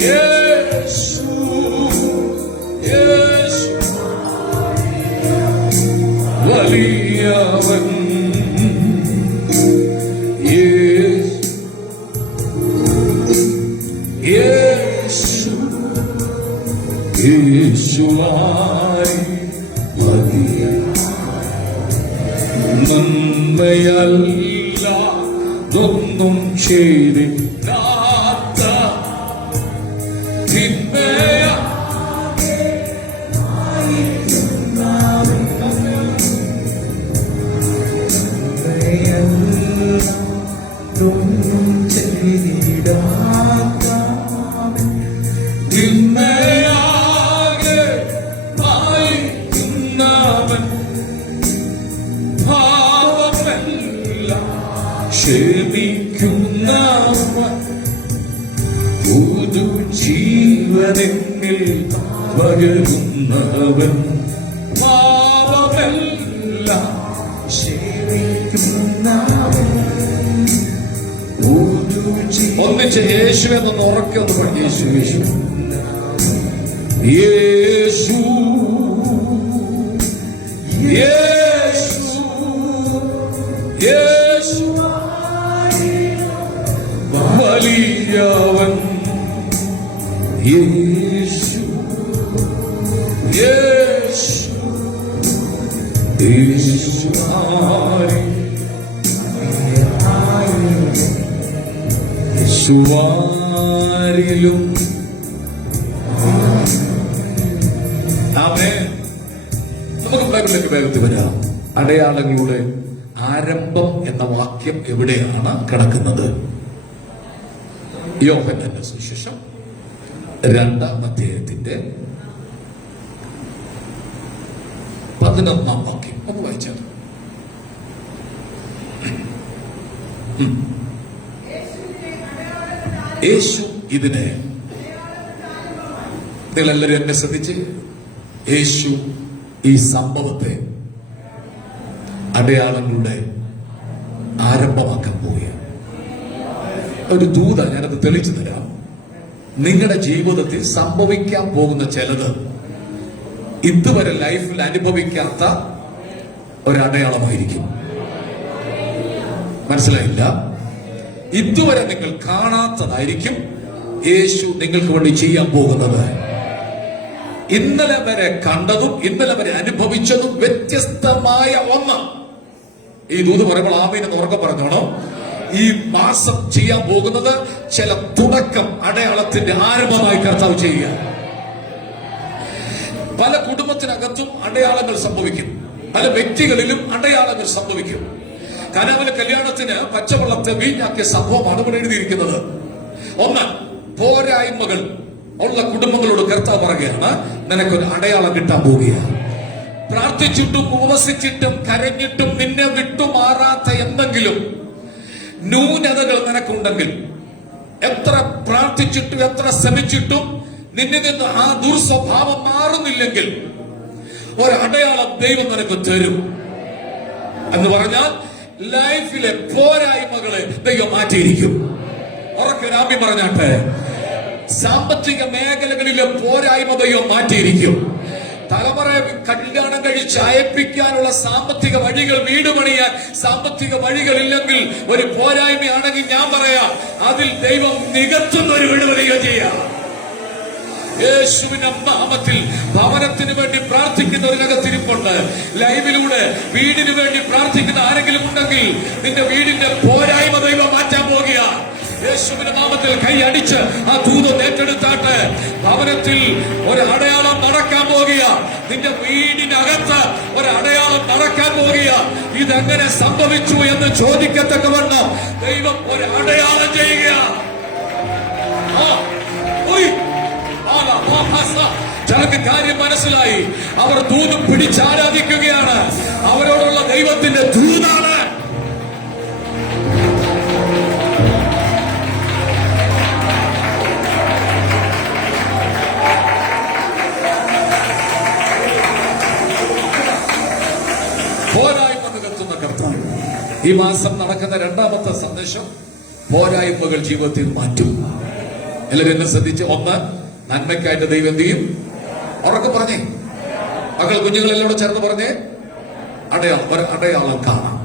യേശു, യേശു വലിയവൻ, യേശു, യേശു, യേശുവായി വലിയ. നന്മയല്ല ഒന്നും ചെയ്തിടാത്ത, തിന്മയ ഒന്നും ചെയ്തിടാത്ത, തിന്മയാകെ മായിക്കുന്നവൻ, പാപമെല്ലാം ക്ഷമിക്കുന്നവൻ, പുതുജീവനെന്നിൽ പകരുന്നവൻ, പാപമെല്ലാം ക്ഷമിക്കുന്നവൻ. ഒന്നിച്ച് യേശു എന്നൊന്ന് ഉറക്കെ ഒന്ന് പറഞ്ഞു. യേശു, യേശു, യേശു, യേശു, യേശു വലിയവൻ, യേശു, യേശു, യേശുവാരിലും. ആമേൻ. നമുക്ക് ബൈബിളിലേക്ക് വേഗത്തിൽ വരാം. അടയാളങ്ങളുടെ ആരംഭം എന്ന വാക്യം എവിടെയാണ് കിടക്കുന്നത്? യോഹന്നാന്റെ സുവിശേഷം 2-ാം അധ്യായത്തിന്റെ 11-ാം വാക്യം ഒന്ന് വായിച്ചാൽ. യേശു ഇതിനെ, നിങ്ങളെല്ലാവരും എന്നെ ശ്രദ്ധിച്ച്, യേശു ഈ സംഭവത്തെ അടയാളങ്ങളുടെ ആരംഭമാക്കാൻ പോവുകയാണ്. ഒരു ദൂത, ഞാനത് തെളിച്ചു തരാം. നിങ്ങളുടെ ജീവിതത്തിൽ സംഭവിക്കാൻ പോകുന്ന ചിലത് ഇതുവരെ ലൈഫിൽ അനുഭവിക്കാത്ത ഒരടയാളമായിരിക്കും. മനസ്സിലായില്ല? ഇതുവരെ നിങ്ങൾ കാണാത്തതായിരിക്കും യേശു നിങ്ങൾക്ക് വേണ്ടി ചെയ്യാൻ പോകുന്നത്. ഇന്നലെ വരെ കണ്ടതും ഇന്നലെ വരെ അനുഭവിച്ചതും വ്യത്യസ്തമായ ഒന്ന്. ഈ ദൂത് പറയുമ്പോൾ ആമീൻ എന്ന് ഉറക്കെ പറഞ്ഞോണം. ഈ മാസം ചെയ്യാൻ പോകുന്നത് ചില തുടക്കം അടയാളത്തിന്റെ ആരംഭമായി കർത്താവ് ചെയ്യുക. പല കുടുംബത്തിനകത്തും അടയാളങ്ങൾ സംഭവിക്കും, പല വ്യക്തികളിലും അടയാളങ്ങൾ സംഭവിക്കും. കനാവിലെ കല്യാണത്തിന് പച്ചവെള്ളത്തെ വീഞ്ഞാക്കിയ സംഭവമാണ് ഇവിടെ എഴുതിയിരിക്കുന്നത്. ഒന്ന്, പോരായ്മകൾ ഉള്ള കുടുംബങ്ങളോട് കർത്താവ് പറയുകയാണ്, നിനക്കൊരു അടയാളം കിട്ടാൻ പോവുകയാണ്. പ്രാർത്ഥിച്ചിട്ടും ഉപവസിച്ചിട്ടും കരഞ്ഞിട്ടും നിന്നെ വിട്ടുമാറാത്ത എന്തെങ്കിലും ന്യൂനതകൾ നിനക്കുണ്ടെങ്കിൽ, എത്ര പ്രാർത്ഥിച്ചിട്ടും എത്ര ശ്രമിച്ചിട്ടും നിന്നിൽ നിന്ന് ആ ദുർസ്വഭാവം മാറുന്നില്ലെങ്കിൽ, ഒരടയാളം ദൈവം നിനക്ക് തരും എന്ന് പറഞ്ഞാൽ ലൈഫിലെ പോരായ്മകളെ ദൈവം മാറ്റിയിരിക്കും. ഉറക്കെ ആമേൻ പറഞ്ഞാട്ടെ. സാമ്പത്തിക മേഖലകളിലെ പോരായ്മ ദൈവം മാറ്റിയിരിക്കും. തലമുറയെ കല്യാണം കഴിച്ച് അയപ്പിക്കാനുള്ള സാമ്പത്തിക വഴികൾ, വീട് പണിയാൻ സാമ്പത്തിക വഴികളില്ലെങ്കിൽ ഒരു പോരായ്മയാണെങ്കിൽ ഞാൻ പറയാം, അതിൽ ദൈവം നികത്തുന്ന ഒരു വിടുതലുക ചെയ്യാം. യേശുവിന്റെ നാമത്തിൽ ഭവനത്തിന് വേണ്ടി പ്രാർത്ഥിക്കുന്ന ഒരിനകത്തിരിപ്പുണ്ട്. ലൈവിലൂടെ വീടിന് വേണ്ടി പ്രാർത്ഥിക്കുന്ന ആരെങ്കിലും ഉണ്ടെങ്കിൽ നിന്റെ വീടിന്റെ പോരായ്മ ദൈവം മാറ്റാൻ പോകുക. യേശുവിന്റെ നാമത്തിൽ കൈ അടിച്ച് ആ ദൂതം ഏറ്റെടുത്താട്ട് ഭവനത്തിൽ ഒരു അടയാളം നടക്കാൻ പോകുക. നിന്റെ വീടിനകത്ത് ഒരു അടയാളം നടക്കാൻ പോകുക. ഇതെങ്ങനെ സംഭവിച്ചു എന്ന് ചോദിക്കത്തക്കവണ്ണം ദൈവം ഒരു അടയാളം ചെയ്യുക. ചിലക്ക് കാര്യം മനസ്സിലായി. അവർ ദൂതം പിടിച്ചാരാധിക്കുകയാണ്. അവരോടുള്ള ദൈവത്തിന്റെ ദൂതാണ്. പോരായ്മ നികത്തുന്ന കർത്താവ്. ഈ മാസം നടക്കുന്ന രണ്ടാമത്തെ സന്ദേശം, പോരായ്മകൾ ജീവിതത്തിൽ മാറ്റും. എല്ലാവരും എന്നെ ശ്രദ്ധിച്ച്. ഒന്ന്, നന്മയ്ക്കായിട്ട് ദൈവം എന്ത് ചെയ്യും? ഉറക്കെ പറഞ്ഞേ. മക്കൾ കുഞ്ഞുങ്ങളെല്ലാം ചേർന്ന് പറഞ്ഞേ. അടയാളം കാണാം.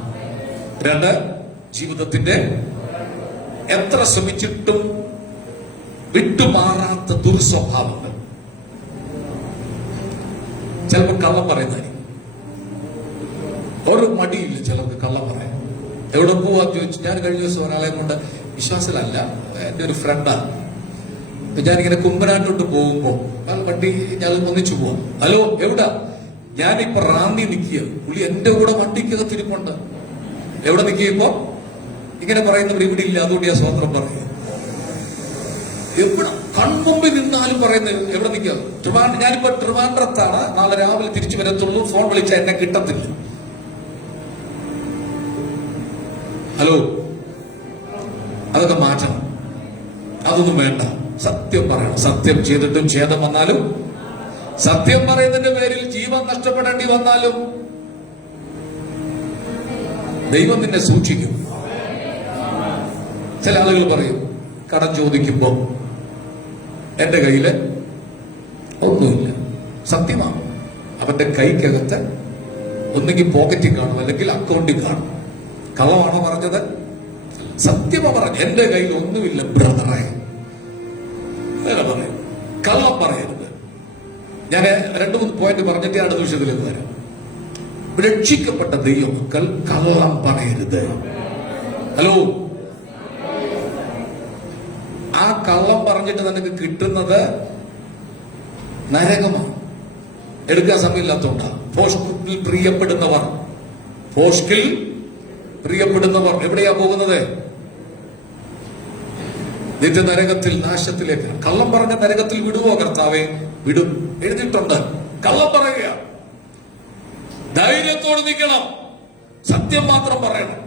രണ്ട്, ജീവിതത്തിന്റെ എത്ര ശ്രമിച്ചിട്ടും വിട്ടുമാറാത്ത ദുർസ്വഭാവങ്ങൾ. ചിലപ്പോൾ കള്ളം പറയുന്നതായിരിക്കും. ഒരു മടിയില്ല ചിലർക്ക് കള്ളം പറയാം. എവിടെ പോവാന്ന് ചോദിച്ചു. ഞാൻ കഴിഞ്ഞ ദിവസം ഒരാളെ കൊണ്ട്, വിശ്വാസമല്ല, എന്റെ ഒരു ഫ്രണ്ടാണ്, ഞാനിങ്ങനെ കുമ്പനാട്ടോട്ട് പോകുമ്പോ വണ്ടി ഞാൻ ഒന്നിച്ചു പോവാം. ഹലോ, എവിടാ? ഞാനിപ്പോ റാന്നി നിൽക്കുക. പുള്ളി എന്റെ കൂടെ വണ്ടിക്കകത്തിരിപ്പുണ്ട്. എവിടെ നിൽക്കിയപ്പോ ഇങ്ങനെ പറയുന്നവർ ഇവിടെ ഇല്ല, അതുകൊണ്ട് ഞാൻ സ്വതന്ത്രം പറയുക. എവിടെ കൺമുമ്പിൽ നിന്നാലും പറയുന്നത് എവിടെ നിൽക്കുക? ഞാനിപ്പോ ട്രിവാൻഡ്രത്താണ്, നാളെ രാവിലെ തിരിച്ചു വരത്തുള്ളൂ, ഫോൺ വിളിച്ചാൽ എന്നെ കിട്ടത്തില്ല. ഹലോ, അതൊക്കെ മാറ്റണം. അതൊന്നും വേണ്ട. സത്യം പറയണം. സത്യം ചെയ്തിട്ടും ഛേദം വന്നാലും, സത്യം പറയുന്നതിന്റെ പേരിൽ ജീവൻ നഷ്ടപ്പെടേണ്ടി വന്നാലും ദൈവം നിന്നെ സൂക്ഷിക്കും. ചില ആളുകൾ പറയും, കടം ചോദിക്കുമ്പോ എന്റെ കയ്യില് ഒന്നുമില്ല. സത്യമാണ്. അവന്റെ കൈക്കകത്ത് ഒന്നുകിൽ പോക്കറ്റിൽ കാണും, അല്ലെങ്കിൽ അക്കൗണ്ടിൽ കാണും. കള്ളമാണോ പറഞ്ഞത്? സത്യമോ പറഞ്ഞു? എന്റെ കയ്യിൽ ഒന്നുമില്ല ബ്രദറെ. പറയും, കള്ളം പറയരുത്. ഞാൻ 2-3 പോയിന്റ് പറഞ്ഞിട്ട് അടുത്ത വിഷയത്തിലേക്ക് വരാം. രക്ഷിക്കപ്പെട്ട ദൈവമക്കൾ കള്ളം പറയരുത്. ഹലോ, ആ കള്ളം പറഞ്ഞിട്ട് നിനക്ക് കിട്ടുന്നത് നരകമാണ്. എടുക്കാൻ സമയമില്ലാത്തോണ്ടാണ്. പോസ്റ്റിൽ പ്രിയപ്പെടുന്നവർ എവിടെയാ പോകുന്നത്? നിത്യ നരകത്തിൽ, നാശത്തിലേക്ക്. കള്ളം പറഞ്ഞ നരകത്തിൽ വിടുവോ കർത്താവെ? വിടും. എഴുതിയിട്ടുണ്ട്. കള്ളം പറയുക, ധൈര്യത്തോട് നിൽക്കണം, സത്യം മാത്രം പറയണം.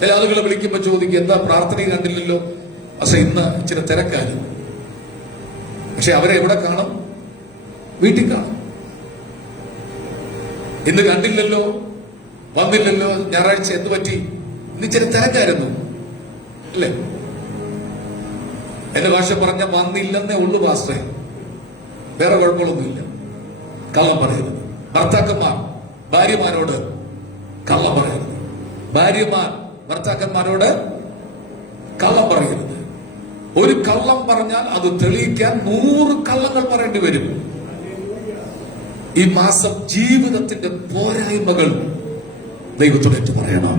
ചില ആളുകളെ വിളിക്കുമ്പോ ചോദിക്കും, എന്താ പ്രാർത്ഥനയും കണ്ടില്ലല്ലോ? പക്ഷെ ഇന്ന് ഇച്ചിരി തിരക്കായിരുന്നു. പക്ഷെ അവരെ എവിടെ കാണും? വീട്ടിൽ കാണും. ഇന്ന് കണ്ടില്ലല്ലോ, വന്നില്ലല്ലോ, ഞായറാഴ്ച എന്ത് പറ്റി? ഇന്ന് ഇച്ചിരി തിരക്കായിരുന്നു അല്ലേ? എന്റെ ഭാഷ പറഞ്ഞ വന്നില്ലെന്നേ ഉള്ളു പാസ്റ്റേ, വേറെ കുഴപ്പങ്ങളൊന്നുമില്ല. കള്ളം പറയരുത്. ഭർത്താക്കന്മാർ ഭാര്യമാരോട് കള്ളം പറയരുത്. ഭാര്യമാർ ഭർത്താക്കന്മാരോട് കള്ളം പറയരുത്. ഒരു കള്ളം പറഞ്ഞാൽ അത് തെളിയിക്കാൻ 100 കള്ളങ്ങൾ പറയേണ്ടി വരും. ഈ മാസം ജീവിതത്തിന്റെ പോരായ്മകൾ ദൈവത്തോടേറ്റ് പറയണം.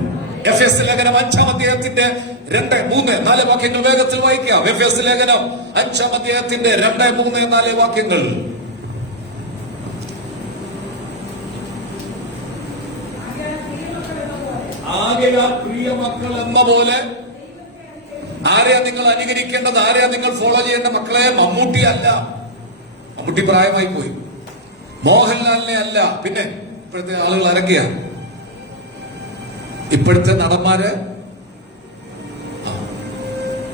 എഫെസ്യ ലേഖനം 5-ാം അധ്യായത്തിന്റെ 2, 3, 4 വാക്യങ്ങൾ വേഗത്തിൽ വായിക്കാം. എഫെസ്യ ലേഖനം 5-ാം അധ്യായത്തിന്റെ 2, 3, 4 വാക്യങ്ങൾ. ആകയാൽ പ്രിയ മക്കൾ എന്ന പോലെ ആരെയാ നിങ്ങൾ അനുകരിക്കേണ്ടത്? ആരെയാ നിങ്ങൾ ഫോളോ ചെയ്യേണ്ട? മക്കളെ, മമ്മൂട്ടി അല്ല. മമ്മൂട്ടി പ്രായമായി പോയി. മോഹൻലാലിനെ അല്ല. പിന്നെ ഇപ്പോഴത്തെ ആളുകൾ ആരൊക്കെയാ? ഇപ്പോഴത്തെ നടന്മാര്.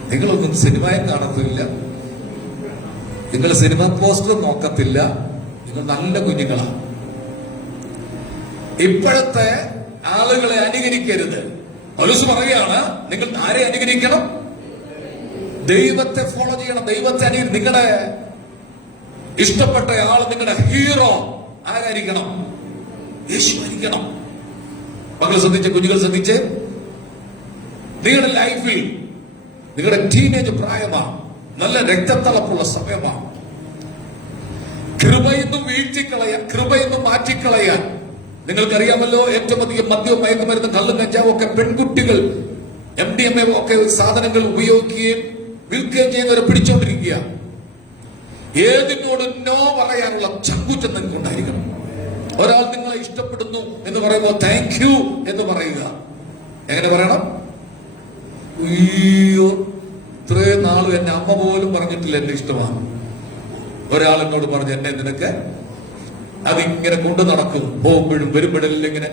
നിങ്ങളൊന്നും സിനിമയും കാണത്തില്ല, നിങ്ങൾ സിനിമ പോസ്റ്റർ നോക്കത്തില്ല. നിങ്ങൾ നല്ല കുഞ്ഞുങ്ങളാണ്. ഇപ്പോഴത്തെ ആളുകളെ അനുകരിക്കരുത്. പൗലോസ് പറയുകയാണ്, നിങ്ങൾ ആരെ അനുകരിക്കണം? ദൈവത്തെ ഫോളോ ചെയ്യണം. ദൈവത്തെ നിങ്ങളുടെ ഇഷ്ടപ്പെട്ട ആൾ, നിങ്ങളുടെ ഹീറോ ആരായിരിക്കണം? യേശു ആയിരിക്കണം. മക്കൾ ശ്രദ്ധിച്ച്, കുഞ്ഞുങ്ങൾ ശ്രദ്ധിച്ച്, നിങ്ങളുടെ ലൈഫിൽ നിങ്ങളുടെ ടീനേജ് പ്രായമാണ്, നല്ല രക്തത്തിളപ്പുള്ള സമയമാണ്. കൃപയെന്നും വീഴ്ത്തിക്കളയാൻ, കൃപയെന്നും മാറ്റിക്കളയാൻ നിങ്ങൾക്കറിയാമല്ലോ, ഏറ്റവും അധികം മദ്യവും മയക്കുമരുന്നും കള്ളും കഞ്ചാവും ഒക്കെ പെൺകുട്ടികൾ MDMA ഒക്കെ സാധനങ്ങൾ ഉപയോഗിക്കുകയും വിൽക്കുകയും ചെയ്യുന്നവരെ പിടിച്ചോണ്ടിരിക്കുക. ഏതിനോട് നോ പറയാനുള്ള ചങ്കൂറ്റം നിങ്ങൾക്ക് ഉണ്ടായിരിക്കണം. ഒരാൾ നിങ്ങളെ ഇഷ്ടപ്പെടുന്നു എന്ന് പറയുമ്പോൾ താങ്ക് യു എന്ന് പറയുക. എങ്ങനെ പറയണം? അയ്യോ, ഇത്രയും നാളും എന്നെ അമ്മ പോലും പറഞ്ഞിട്ടില്ല എന്നെ ഇഷ്ടമാണ്. ഒരാൾ എന്നോട് പറഞ്ഞു, എന്നെ നിനക്ക് അതിങ്ങനെ കൊണ്ടു നടക്കും, പോകുമ്പോഴും വരുമ്പോഴെല്ലാം ഇങ്ങനെ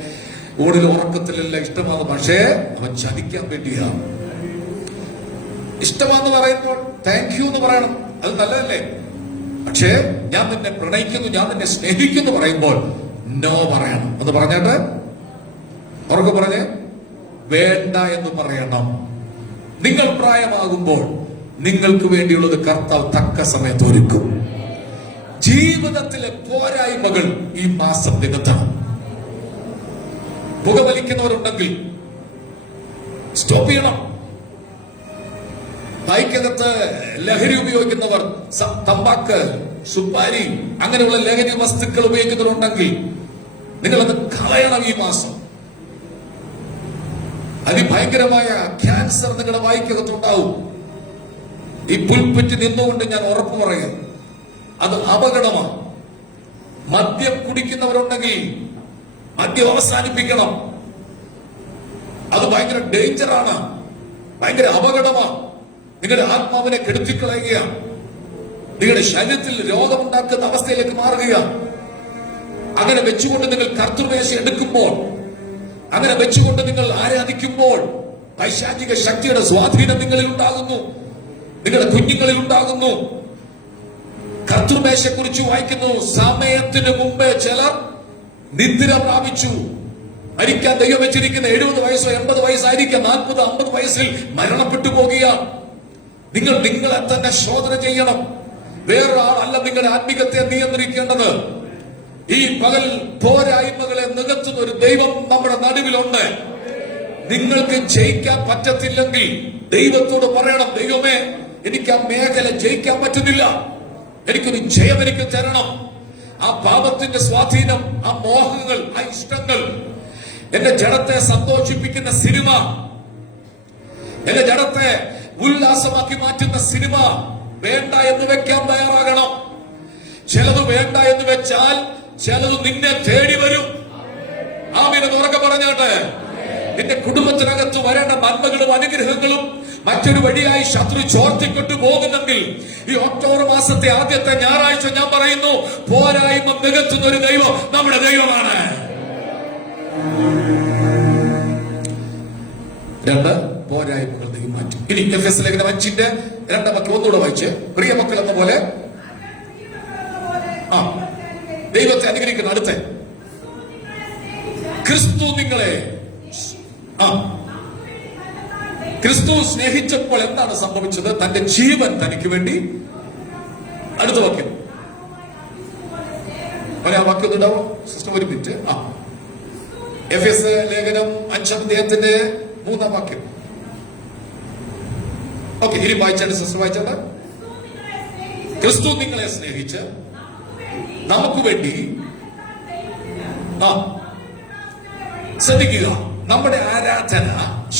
ഊണിൽ ഉറക്കത്തിലെല്ലാം ഇഷ്ടമാണ്. പക്ഷേ അവൻ ചതിക്കാൻ വേണ്ടിയാ. ഇഷ്ടമാന്ന് പറയുമ്പോൾ താങ്ക് യു എന്ന് പറയണം, അത് നല്ലതല്ലേ? പക്ഷേ ഞാൻ നിന്നെ പ്രണയിക്കുന്നു, ഞാൻ നിന്നെ സ്നേഹിക്കുന്നു പറയുമ്പോൾ നോ പറയണം. എന്ന് പറഞ്ഞിട്ട് ഉറക്കെ പറഞ്ഞ് വേണ്ട എന്ന് പറയണം. നിങ്ങൾ പ്രായമാകുമ്പോൾ നിങ്ങൾക്ക് വേണ്ടിയുള്ളത് കർത്താവ് തക്ക സമയത്ത് ഒരുക്കും. ജീവിതത്തിലെ പോരായ്മകൾ ഈ മാസം നികത്തണം. പുകവലിക്കുന്നവരുണ്ടെങ്കിൽ സ്റ്റോപ്പ് ചെയ്യണം. ബൈക്കകത്ത് ലഹരി ഉപയോഗിക്കുന്നവർ, തമ്പാക്ക്, സുപ്പാരി, അങ്ങനെയുള്ള ലഹരി വസ്തുക്കൾ ഉപയോഗിക്കുന്നവരുണ്ടെങ്കിൽ നിങ്ങളത് കളയണം. ഈ മാസം അതിഭയങ്കരമായ ക്യാൻസർ നിങ്ങളുടെ വായിക്കകത്തുണ്ടാവും. ഈ പുൽപ്പറ്റി നിന്നുകൊണ്ട് ഞാൻ ഉറപ്പു പറയുക, അത് അപകടമാണ്. മദ്യം കുടിക്കുന്നവരുണ്ടെങ്കിൽ മദ്യം അവസാനിപ്പിക്കണം. അത് ഭയങ്കര ഡേഞ്ചറാണ്, ഭയങ്കര അപകടമാണ്. നിങ്ങളുടെ ആത്മാവിനെ കെടുത്തിക്കളയുകയാണ്. നിങ്ങളുടെ ശരീരത്തിൽ രോഗമുണ്ടാക്കുന്ന അവസ്ഥയിലേക്ക് മാറുക. അങ്ങനെ വെച്ചുകൊണ്ട് നിങ്ങൾ കർത്തൃമേശ എടുക്കുമ്പോൾ, അങ്ങനെ വെച്ചുകൊണ്ട് നിങ്ങൾ ആരാധിക്കുമ്പോൾ പൈശാചിക ശക്തിയുടെ സ്വാധീനം നിങ്ങളിൽ ഉണ്ടാകുന്നു, നിങ്ങളുടെ കുഞ്ഞുങ്ങളിൽ ഉണ്ടാകുന്നു. കർത്തൃമേശയെ കുറിച്ച് വായിക്കുന്നു, സമയത്തിന് മുമ്പേ ചിലർ നിദ്ര പ്രാപിച്ചു. മരിക്കാൻ ദൈവം വെച്ചിരിക്കുന്ന 70 വയസ്സോ 80 വയസ്സായിരിക്കാം, 40, 50 വയസ്സിൽ മരണപ്പെട്ടു പോകുക. നിങ്ങൾ നിങ്ങളെ തന്നെ ശോധന ചെയ്യണം. വേറൊരാളല്ല നിങ്ങളുടെ ആത്മീകത്തെ നിയന്ത്രിക്കേണ്ടത്. ഈ പകൽ പോരായ്മകളെ നികത്തുന്ന ഒരു ദൈവം നമ്മുടെ നടുവിലുണ്ട്. നിങ്ങൾക്ക് ജയിക്കാൻ പറ്റത്തില്ലെങ്കിൽ ദൈവത്തോട് പറയണം, ദൈവമേ, എനിക്ക് ആ മേഖല ജയിക്കാൻ പറ്റുന്നില്ല, എനിക്കൊരു ജയം എനിക്ക് തരണം. ആ പാപത്തിന്റെ സ്വാധീനം, ആ മോഹങ്ങൾ, ആ ഇഷ്ടങ്ങൾ, എന്റെ ജഡത്തെ സന്തോഷിപ്പിക്കുന്ന സിനിമ, എന്റെ ജഡത്തെ ഉല്ലാസമാക്കി മാറ്റുന്ന സിനിമ വേണ്ട എന്ന് വെക്കാൻ തയ്യാറാകണം. ചിലത് വേണ്ട എന്ന് വെച്ചാൽ ചിലത് നിന്നെ തേടി വരും. ആമീൻ എന്ന് ഉറക്കെ പറഞ്ഞാട്ടെ. നിന്റെ കുടുംബത്തിനകത്ത് വരേണ്ട നന്മകളും അനുഗ്രഹങ്ങളും മറ്റൊരു വഴിയായി ശത്രു ചോർത്തിക്കൊണ്ടു പോകുന്നെങ്കിൽ ഈ ഒക്ടോബർ മാസത്തെ ആദ്യത്തെ ഞായറാഴ്ച ഞാൻ പറയുന്നു, പോരായ്മ നികത്തുന്ന ഒരു ദൈവം നമ്മുടെ ദൈവമാണ്. 2 പോരായ്മകൾ ദൈവം മാറ്റും. ഇനി എഫെസ്യ ലേഖനം 5:2 ഒന്നുകൂടെ വായിച്ച്, പ്രിയ മക്കൾ എന്ന പോലെ ദൈവത്തെ അനുഗ്രഹിക്കുന്ന അടുത്ത ക്രിസ്തു നിങ്ങളെ ക്രിസ്തു സ്നേഹിച്ചപ്പോൾ എന്താണ് സംഭവിച്ചത്? തന്റെ ജീവൻ തനിക്ക് വേണ്ടി. അടുത്ത വാക്യം, ആ വാക്യം ഉണ്ടാവും സിസ്റ്റം, ഒരു മിനിറ്റ്. എഫെസ്യ ലേഖനം 5:3 വാക്യം. ഓക്കെ, ഇനി വായിച്ചാണ് സിസ്റ്റർ വായിച്ചാണ്. ക്രിസ്തു നിങ്ങളെ സ്നേഹിച്ച് നമുക്ക് വേണ്ടി. ശ്രദ്ധിക്കുക, നമ്മുടെ ആരാധന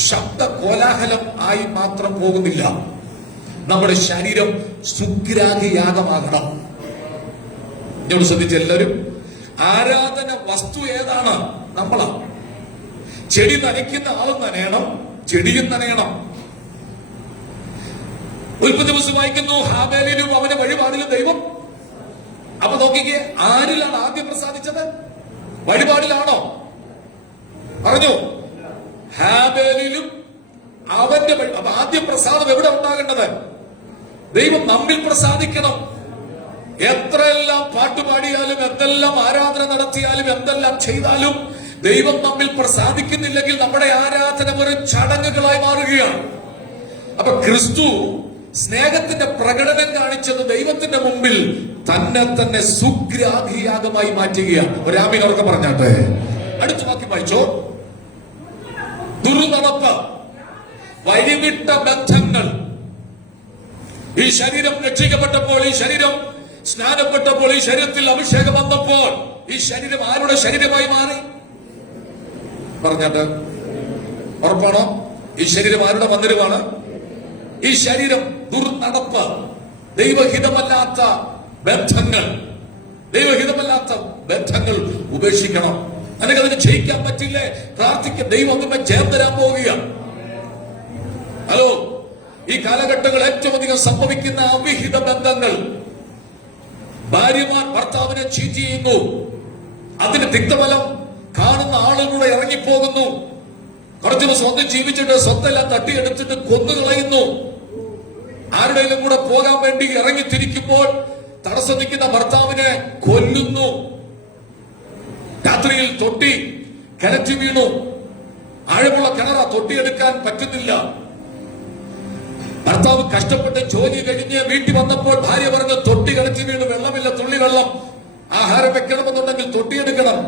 ശബ്ദ കോലാഹലം ആയി മാത്രം പോകുന്നില്ല. നമ്മുടെ ശരീരം സുഗ്രാഹിയാഗമാകണം. എന്നോട് ശ്രദ്ധിച്ച എല്ലാവരും, ആരാധന വസ്തു ഏതാണ്? നമ്മളാണ്. ചെടി നനയ്ക്കുന്ന ആളും നനയണം, ചെടിയും നനയണം. ഉൽപ്പത്തി പുസ്തകം വായിക്കുന്നു, ഹാബേലിലും അവന്റെ വഴിപാടിലും ദൈവം. അപ്പൊ നോക്കിക്കേ, ആരിലാണ് ആദ്യം പ്രസാദിച്ചത്? വഴിപാടിലാണോ? പറഞ്ഞു, ഹാബേലിലും അവന്റെ വഴി. അപ്പൊ ആദ്യം പ്രസാദം എവിടെ ഉണ്ടാകേണ്ടത്? ദൈവം നമ്മിൽ പ്രസാദിക്കണം. എത്രയെല്ലാം പാട്ടുപാടിയാലും, എന്തെല്ലാം ആരാധന നടത്തിയാലും, എന്തെല്ലാം ചെയ്താലും ദൈവം നമ്മിൽ പ്രസാദിക്കുന്നില്ലെങ്കിൽ നമ്മുടെ ആരാധന വെറും ചടങ്ങുകളായി മാറുകയാണ്. അപ്പൊ ക്രിസ്തു സ്നേഹത്തിന്റെ പ്രകടനം കാണിച്ചത് ദൈവത്തിന്റെ മുമ്പിൽ തന്നെ സുഗ്രാഹിയാഗമായി മാറ്റുകയാണ്. ഒരാമീൻ ഉറക്കെ പറഞ്ഞാട്ടെ. അടുത്ത വാക്യം വായിച്ചോ. ദുർനടപ്പ്, വഴിവിട്ട ബന്ധങ്ങൾ. ഈ ശരീരം രക്ഷിക്കപ്പെട്ടപ്പോൾ, ഈ ശരീരം സ്നാനപ്പെട്ടപ്പോൾ, ഈ ശരീരത്തിൽ അഭിഷേകം വന്നപ്പോൾ ഈ ശരീരം ആരുടെ ശരീരമായി മാറി? പറഞ്ഞാട്ട് ഉറപ്പാണോ? ഈ ശരീരം ആരുടെ മന്ദിരമാണ്? ഈ ശരീരം ദുർനടപ്പ്, ദൈവഹിതമല്ലാത്ത ബന്ധങ്ങൾ, ദൈവഹിതമല്ലാത്ത ബന്ധങ്ങൾ ഉപേക്ഷിക്കണം. അതിന് ജയിക്കാൻ പറ്റില്ലേ? പ്രാർത്ഥിക്കാൻ. ദൈവം നമ്മെ ജയം തരാൻ പോവുകയാണ്. ഹലോ, ഈ കാലഘട്ടങ്ങൾ ഏറ്റവും അധികം സംഭവിക്കുന്ന അവിഹിത ബന്ധങ്ങൾ. ഭാര്യമാർ ഭർത്താവിനെ ചീറ്റ് ചെയ്യുന്നു. അതിന് തിക്തഫലം കാണുന്ന ആളുകളുടെ ഇറങ്ങിപ്പോകുന്നു. കുറച്ചു ദിവസം ഒന്നും ജീവിച്ചിട്ട് സ്വത്തെല്ലാം തട്ടിയെടുത്തിട്ട് കൊന്നുകളയുന്നു. ആരുടെയും കൂടെ പോകാൻ വേണ്ടി ഇറങ്ങിത്തിരിക്കുമ്പോൾ തടസ്സം നിൽക്കുന്ന ഭർത്താവിനെ കൊല്ലുന്നു. രാത്രിയിൽ തൊട്ടി കിണറ്റി വീണു. ആഴമുള്ള കിണറ, തൊട്ടിയെടുക്കാൻ പറ്റുന്നില്ല. ഭർത്താവ് കഷ്ടപ്പെട്ട് ജോലി കഴിഞ്ഞ് വീട്ടിൽ വന്നപ്പോൾ ഭാര്യ പറഞ്ഞ് തൊട്ടി കിണറ്റി വീണു, വെള്ളമില്ല, തുള്ളി വെള്ളം. ആഹാരം വെക്കണമെന്നുണ്ടെങ്കിൽ തൊട്ടിയെടുക്കണം.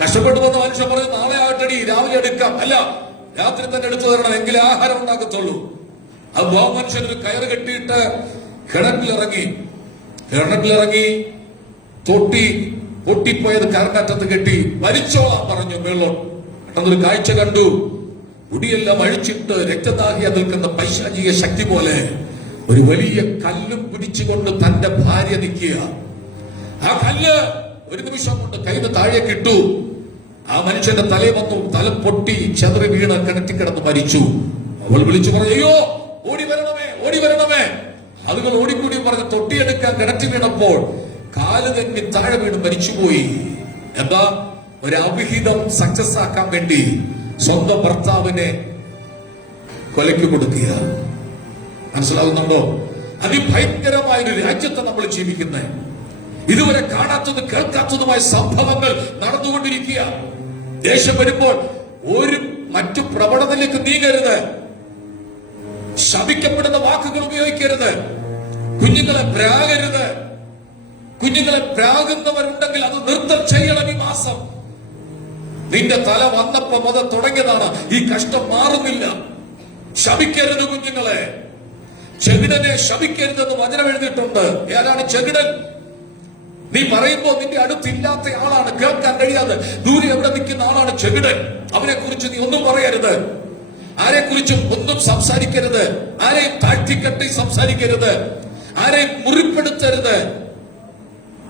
കഷ്ടപ്പെട്ടു വന്ന മനുഷ്യൻ പറഞ്ഞ് നാളെ ആകട്ടടി, രാവിലെ എടുക്കാം. അല്ല, രാത്രി തന്നെ എടുത്തു തരണം, എങ്കിലേ ആഹാരം ഉണ്ടാക്കത്തുള്ളൂ. അത് ആ മനുഷ്യൻ ഒരു കയറ് കെട്ടിയിട്ട് കിണറ്റിലിറങ്ങി തൊട്ടി പൊട്ടിപ്പോയത് കരക്കറ്റത്ത് കെട്ടി വലിച്ചോളാൻ പറഞ്ഞു മേളോട്ട്. പെട്ടെന്നൊരു കാഴ്ച കണ്ടു. മുടിയെല്ലാം അഴിച്ചിട്ട് രക്തദാഹിയാ നിൽക്കുന്ന പൈശാചിക ശക്തി പോലെ ഒരു വലിയ കല്ലും പിടിച്ചുകൊണ്ട് തന്റെ ഭാര്യ നിൽക്കുക. ആ കല്ല് ഒരു നിമിഷം കൊണ്ട് കയ്യിൽ താഴേക്ക് ഇട്ടു. ആ മനുഷ്യന്റെ തല വന്നു, തല പൊട്ടി ചെതറി വീണ് കിണറ്റിക്കിടന്ന് മരിച്ചു. അവൾ വിളിച്ചു പറഞ്ഞു, അയ്യോ ഓടി വരണമേ, ഓടി വരണമേ. അതുകൾ ഓടിക്കൂടി പറഞ്ഞ് തൊട്ടിയെടുക്കാൻ കിണറ്റി വീണപ്പോൾ കാല് തന്നെ താഴെ വീണ് മരിച്ചുപോയി. എന്താ? ഒരു അവിഹിതം സക്സസ് ആക്കാൻ വേണ്ടി സ്വന്തം ഭർത്താവിനെ കൊലയ്ക്ക് കൊടുക്കുക. മനസ്സിലാകുന്നുണ്ടോ? അതിഭയങ്കരമായൊരു രാജ്യത്തെ നമ്മൾ ജീവിക്കുന്നത്. ഇതുവരെ കാണാത്തതും കേൾക്കാത്തതുമായ സംഭവങ്ങൾ നടന്നുകൊണ്ടിരിക്കുക. ദേഷ്യം വരുമ്പോൾ ഒരു മറ്റു പ്രവണതയിലേക്ക് നീങ്ങരുത്. ശപിക്കപ്പെടുന്ന വാക്കുകൾ ഉപയോഗിക്കരുത്. കുഞ്ഞുങ്ങളെ പ്രാകരുത്. കുഞ്ഞുങ്ങളെ പ്രാകുന്നവരുണ്ടെങ്കിൽ അത് നൃത്തം ചെയ്യണം. ഈ മാസം നിന്റെ തല വന്നപ്പോ മുതൽ തുടങ്ങിയതാണ്. ഈ കഷ്ടം മാറുന്നില്ല. ശപിക്കരുത് കുഞ്ഞുങ്ങളെ. ചെകിടനെ ശപിക്കരുതെന്ന് വചനം എഴുതിയിട്ടുണ്ട്. ആരാണ് ചെകിടൻ? നീ പറയുമ്പോ നിന്റെ അടുത്തില്ലാത്ത ആളാണ്, കേൾക്കാൻ കഴിയാതെ ദൂരെ എവിടെ നിൽക്കുന്ന ആളാണ് ചെകിടൻ. അവനെ കുറിച്ച് നീ ഒന്നും പറയരുത്. ആരെക്കുറിച്ചും ഒന്നും സംസാരിക്കരുത്. ആരെയും താഴ്ത്തിക്കെട്ടി സംസാരിക്കരുത്. ആരെയും മുറിപ്പെടുത്തരുത്.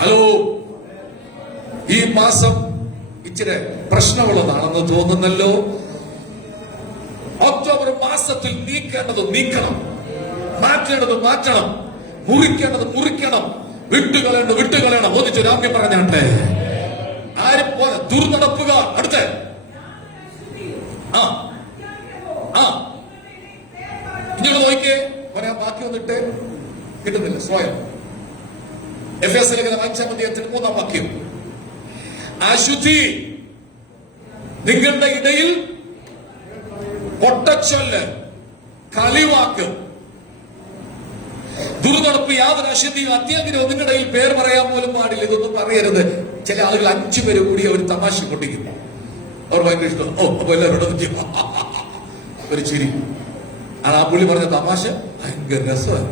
ഹലോ, ഈ മാസം ഇച്ചിരി പ്രശ്നമുള്ളതാണെന്ന് തോന്നുന്നല്ലോ. ഒക്ടോബർ മാസത്തിൽ നീക്കേണ്ടത് നീക്കണം, മാറ്റേണ്ടത് മാറ്റണം, മുറിക്കേണ്ടത് മുറിക്കണം, വിട്ടുകളയണം വിട്ടുകളയണം. ഒന്നിച്ച് രാമ്യം പറഞ്ഞാട്ടെ. ആരും പോലെ ദുർനടപ്പുക. അടുത്ത ഇങ്ങനെ നോക്കിയേ. പറയാൻ ബാക്കി വന്നിട്ട് കിട്ടുന്നില്ല. സ്വയം എഫേസ്യ ലേഖനം 5-ാം അധ്യായത്തിൽ 3-ാം വാക്യം. അശുദ്ധി നിങ്ങളുടെ ഇടയിൽ പൊട്ടച്ചൊല്ല്, കളിവാക്ക്, ദുർനടപ്പ്, യാതൊരു അശുദ്ധിയും അത്യാഗ്രഹവും നിങ്ങളുടെ ഇടയിൽ പേർ പറയാൻ പോലും പാടില്ല. ഇതൊന്നും പറയരുത്. ചില ആളുകൾ 5 പേര് കൂടി ഒരു തമാശ പൊട്ടിക്കുന്നു. അവർ ഭയങ്കര ഇഷ്ടം. അപ്പൊ എല്ലാവരോടും ഒരു ചിരി. ആ പുള്ളി പറഞ്ഞ തമാശ ഭയങ്കര രസമാണ്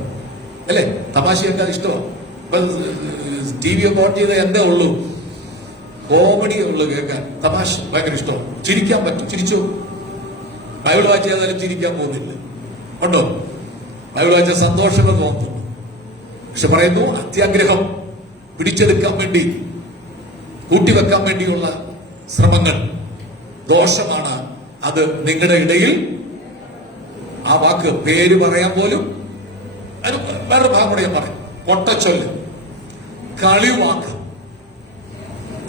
അല്ലേ? തമാശ കേൾക്കാൻ ഇഷ്ടമാണ്. TV ഒക്കെ ഓൺ ചെയ്ത് എന്തേ ഉള്ളൂ, കോമഡിയേ ഉള്ളു കേൾക്കാൻ. തമാശ ഭയങ്കര ഇഷ്ടമാണ്. ചിരിക്കാൻ പറ്റും, ചിരിച്ചോ. ബൈബിൾ വായിച്ച് ചെയ്താലും ചിരിക്കാൻ പോകുന്നില്ല. ഉണ്ടോ? ബൈബിൾ വായിച്ച സന്തോഷങ്ങൾ തോന്നുന്നു. പക്ഷെ പറയുന്നു, അത്യാഗ്രഹം പിടിച്ചെടുക്കാൻ വേണ്ടി, കൂട്ടിവെക്കാൻ വേണ്ടിയുള്ള ശ്രമങ്ങൾ ദോഷമാണ്. അത് നിങ്ങളുടെ ഇടയിൽ, ആ വാക്ക് പേര് പറയാൻ പോലും, വേറെ ഭാഗം കൂടെ ഞാൻ പറയും, പൊട്ടച്ചൊല്ല്, കളിവാക്ക്.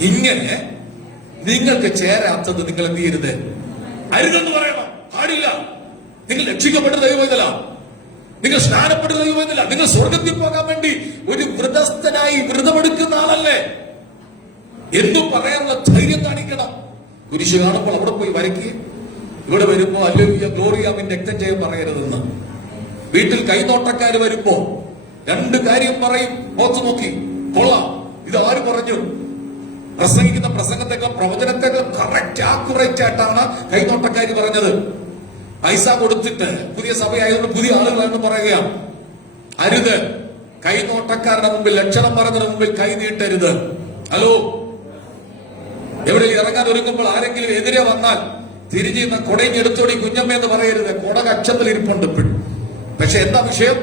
ഇങ്ങനെ നിങ്ങൾക്ക് ചേരാത്തത് നിങ്ങൾ എന്ത് ചെയ്യരുത്? അരുതെന്ന് പറയണം. പാടില്ല. നിങ്ങൾ രക്ഷിക്കപ്പെട്ട ദൈവമല്ല, നിങ്ങൾ സ്നാനപ്പെട്ട ദൈവമല്ല, നിങ്ങൾ സ്വർഗത്തിൽ പോകാൻ വേണ്ടി ഒരു വ്രതസ്ഥനായി വ്രതമെടുക്കുന്ന ആളല്ലേ. എന്തും പറയാനുള്ള ധൈര്യം കാണിക്കണം. കുരിശ് കാണുമ്പോൾ അവിടെ പോയി വരയ്ക്കുകയും ഇവിടെ വരുമ്പോ ഹല്ലേലൂയ ഗ്ലോറിയാമിൻ രക്തം ജയം പറയരുതെന്ന്. വീട്ടിൽ കൈനോട്ടക്കാര് വരുമ്പോ രണ്ട് കാര്യം പറയും, മുഖത്ത് നോക്കി കൊള്ളാം, ഇത് ആര് പറഞ്ഞു. പ്രസംഗിക്കുന്ന പ്രസംഗത്തെക്കാൾ പ്രവചനത്തെക്കാൾ കറക്റ്റ് ആക്യുറേറ്റ് ആയിട്ടാണ് കൈനോട്ടക്കാര് പറഞ്ഞത്. പൈസ കൊടുത്തിട്ട് പുതിയ സഭയായതുകൊണ്ട് പുതിയ ആളുകളാണെന്ന് പറയുകയാണ്. അരുത്. കൈനോട്ടക്കാരുടെ മുമ്പിൽ, ലക്ഷണം പറഞ്ഞതിന് മുമ്പിൽ കൈ നീട്ടരുത്. ഹലോ, എവിടെ ഇറങ്ങാൻ ഒരുങ്ങുമ്പോൾ ആരെങ്കിലും എതിരെ വന്നാൽ തിരിഞ്ഞ് കൊടയിഞ്ഞെടുത്തോടി കുഞ്ഞമ്മയെന്ന് പറയരുത്. കൊട കക്ഷത്തിൽ ഇരിപ്പുണ്ട്. പക്ഷെ എന്താ വിഷയം?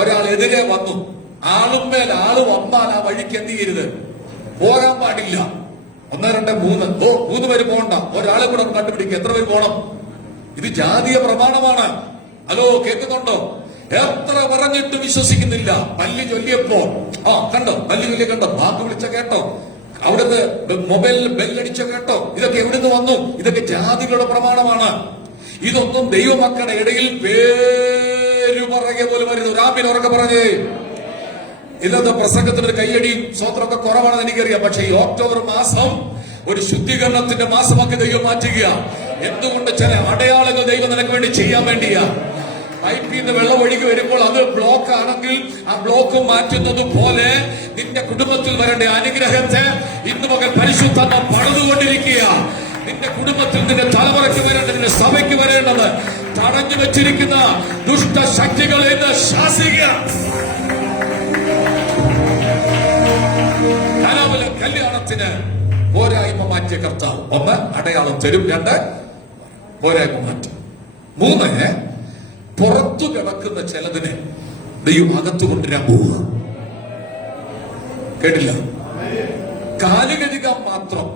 ഒരാൾ എതിരെ വന്നു, ആളുമേൽ ആള് വന്നാൽ ആ വഴിക്ക് എന്ത് ചെയ്യരുത്, പോകാൻ പാടില്ല. 1, 2, 3 3 പേര് പോകണ്ട, ഒരാളെ കൂടെ കണ്ടുപിടിക്കുക. എത്ര പേര് പോകണം? ഇത് ജാതീയ പ്രമാണമാണ്. ഹലോ, കേൾക്കുന്നുണ്ടോ? എത്ര പറഞ്ഞിട്ട് വിശ്വസിക്കുന്നില്ല. പല്ലി ചൊല്ലിയപ്പോ കണ്ടോ, പല്ലി ചൊല്ലിയ കണ്ടോ, വാക്ക് വിളിച്ച കേട്ടോ, അവിടുന്ന് മൊബൈലിൽ ബെല്ലടിച്ച കേട്ടോ, ഇതൊക്കെ എവിടുന്ന് വന്നു? ഇതൊക്കെ ജാതികളുടെ പ്രമാണമാണ്. ഇതൊന്നും ദൈവമക്കളുടെ ഇടയിൽ പേര് പറയുക പോലും വരുന്നു. രാമിന് ഉറക്കെ പറഞ്ഞേ. ഇന്നത്തെ പ്രസംഗത്തിനൊരു കയ്യടിയും സ്വത്രമൊക്കെ കുറവാണെന്ന് എനിക്കറിയാം. പക്ഷെ ഈ ഒക്ടോബർ മാസം ഒരു ശുദ്ധീകരണത്തിന്റെ മാസമാക്കി ദൈവം മാറ്റുക. എന്തുകൊണ്ട്? ചില അടയാളങ്ങൾ ദൈവം നിനക്ക് വേണ്ടി ചെയ്യാൻ വേണ്ടിയാ. പൈപ്പിൽ നിന്ന് വെള്ളം ഒഴുകി വരുമ്പോൾ അത് ബ്ലോക്ക് ആണെങ്കിൽ ആ ബ്ലോക്ക് മാറ്റുന്നത് പോലെ നിന്റെ കുടുംബത്തിൽ വരേണ്ട അനുഗ്രഹത്തെ ഇന്ന് മകൻ പരിശുദ്ധത പണിതുകൊണ്ടിരിക്കുക. നിന്റെ കുടുംബത്തിൽ, നിന്റെ തലമുറയ്ക്ക് വരേണ്ടത്, നിന്റെ സഭയ്ക്ക് വരേണ്ടത് തടഞ്ഞു വെച്ചിരിക്കുന്ന ദുഷ്ടശക്തികളെ ഇന്ന് ശാസിക്കുക. കല്യാണത്തിന് പോരായ്മ മാറ്റിയ കർത്താവ് 1 അടയാളം തരും, 2 പോരായ്മ മാറ്റും, 3 പുറത്തു കിടക്കുന്ന ചിലതിനെ ദൈവം അകത്തു കൊണ്ടുവരാൻ പോവുക. കേട്ടില്ല? കാല് കഴുകാൻ മാത്രം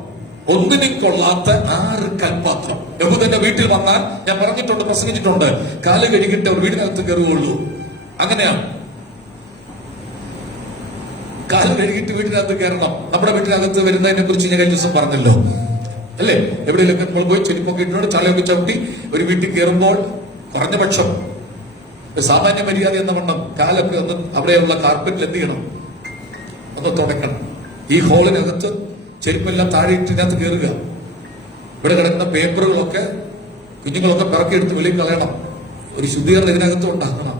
ഒന്നിനും കൊള്ളാത്ത 6 കൽപാത്രം യഹൂദന്റെ വീട്ടിൽ വന്നാൽ, ഞാൻ പറഞ്ഞിട്ടുണ്ട്, പ്രസംഗിച്ചിട്ടുണ്ട്, കാല് കഴുകിട്ട് അവർ വീടിനകത്ത് കയറുകയുള്ളൂ. അങ്ങനെയാണ്. കാല് കഴുകിട്ട് വീട്ടിനകത്ത് കയറണം. നമ്മുടെ വീട്ടിനകത്ത് വരുന്നതിനെ കുറിച്ച് ഞാൻ കഴിഞ്ഞ ദിവസം പറഞ്ഞല്ലോ, അല്ലേ? എവിടെയെങ്കിലും നമ്മൾ പോയി ചെരുപ്പൊക്കെ ഇട്ടോണ്ട് ചളയൊക്കെ ചവിട്ടി ഒരു വീട്ടിൽ കയറുമ്പോൾ കുറഞ്ഞ പക്ഷം സാമാന്യ മര്യാദ എന്ന വണ്ണം കാലൊക്കെ ഒന്ന് അവിടെയുള്ള കാർപ്പറ്റിൽ എന്ത് ചെയ്യണം, ഒന്ന് തുടക്കണം. ഈ ഹോളിനകത്ത് ചെരുപ്പെല്ലാം താഴെ ഇട്ടിനകത്ത് കയറുക. ഇവിടെ കിടക്കുന്ന പേപ്പറുകളൊക്കെ കുഞ്ഞുങ്ങളൊക്കെ പിറക്കിയെടുത്ത് വെളിയിൽ കളയണം. ഒരു ശുദ്ധീകരണം ഇതിനകത്ത് ഉണ്ടാക്കണം.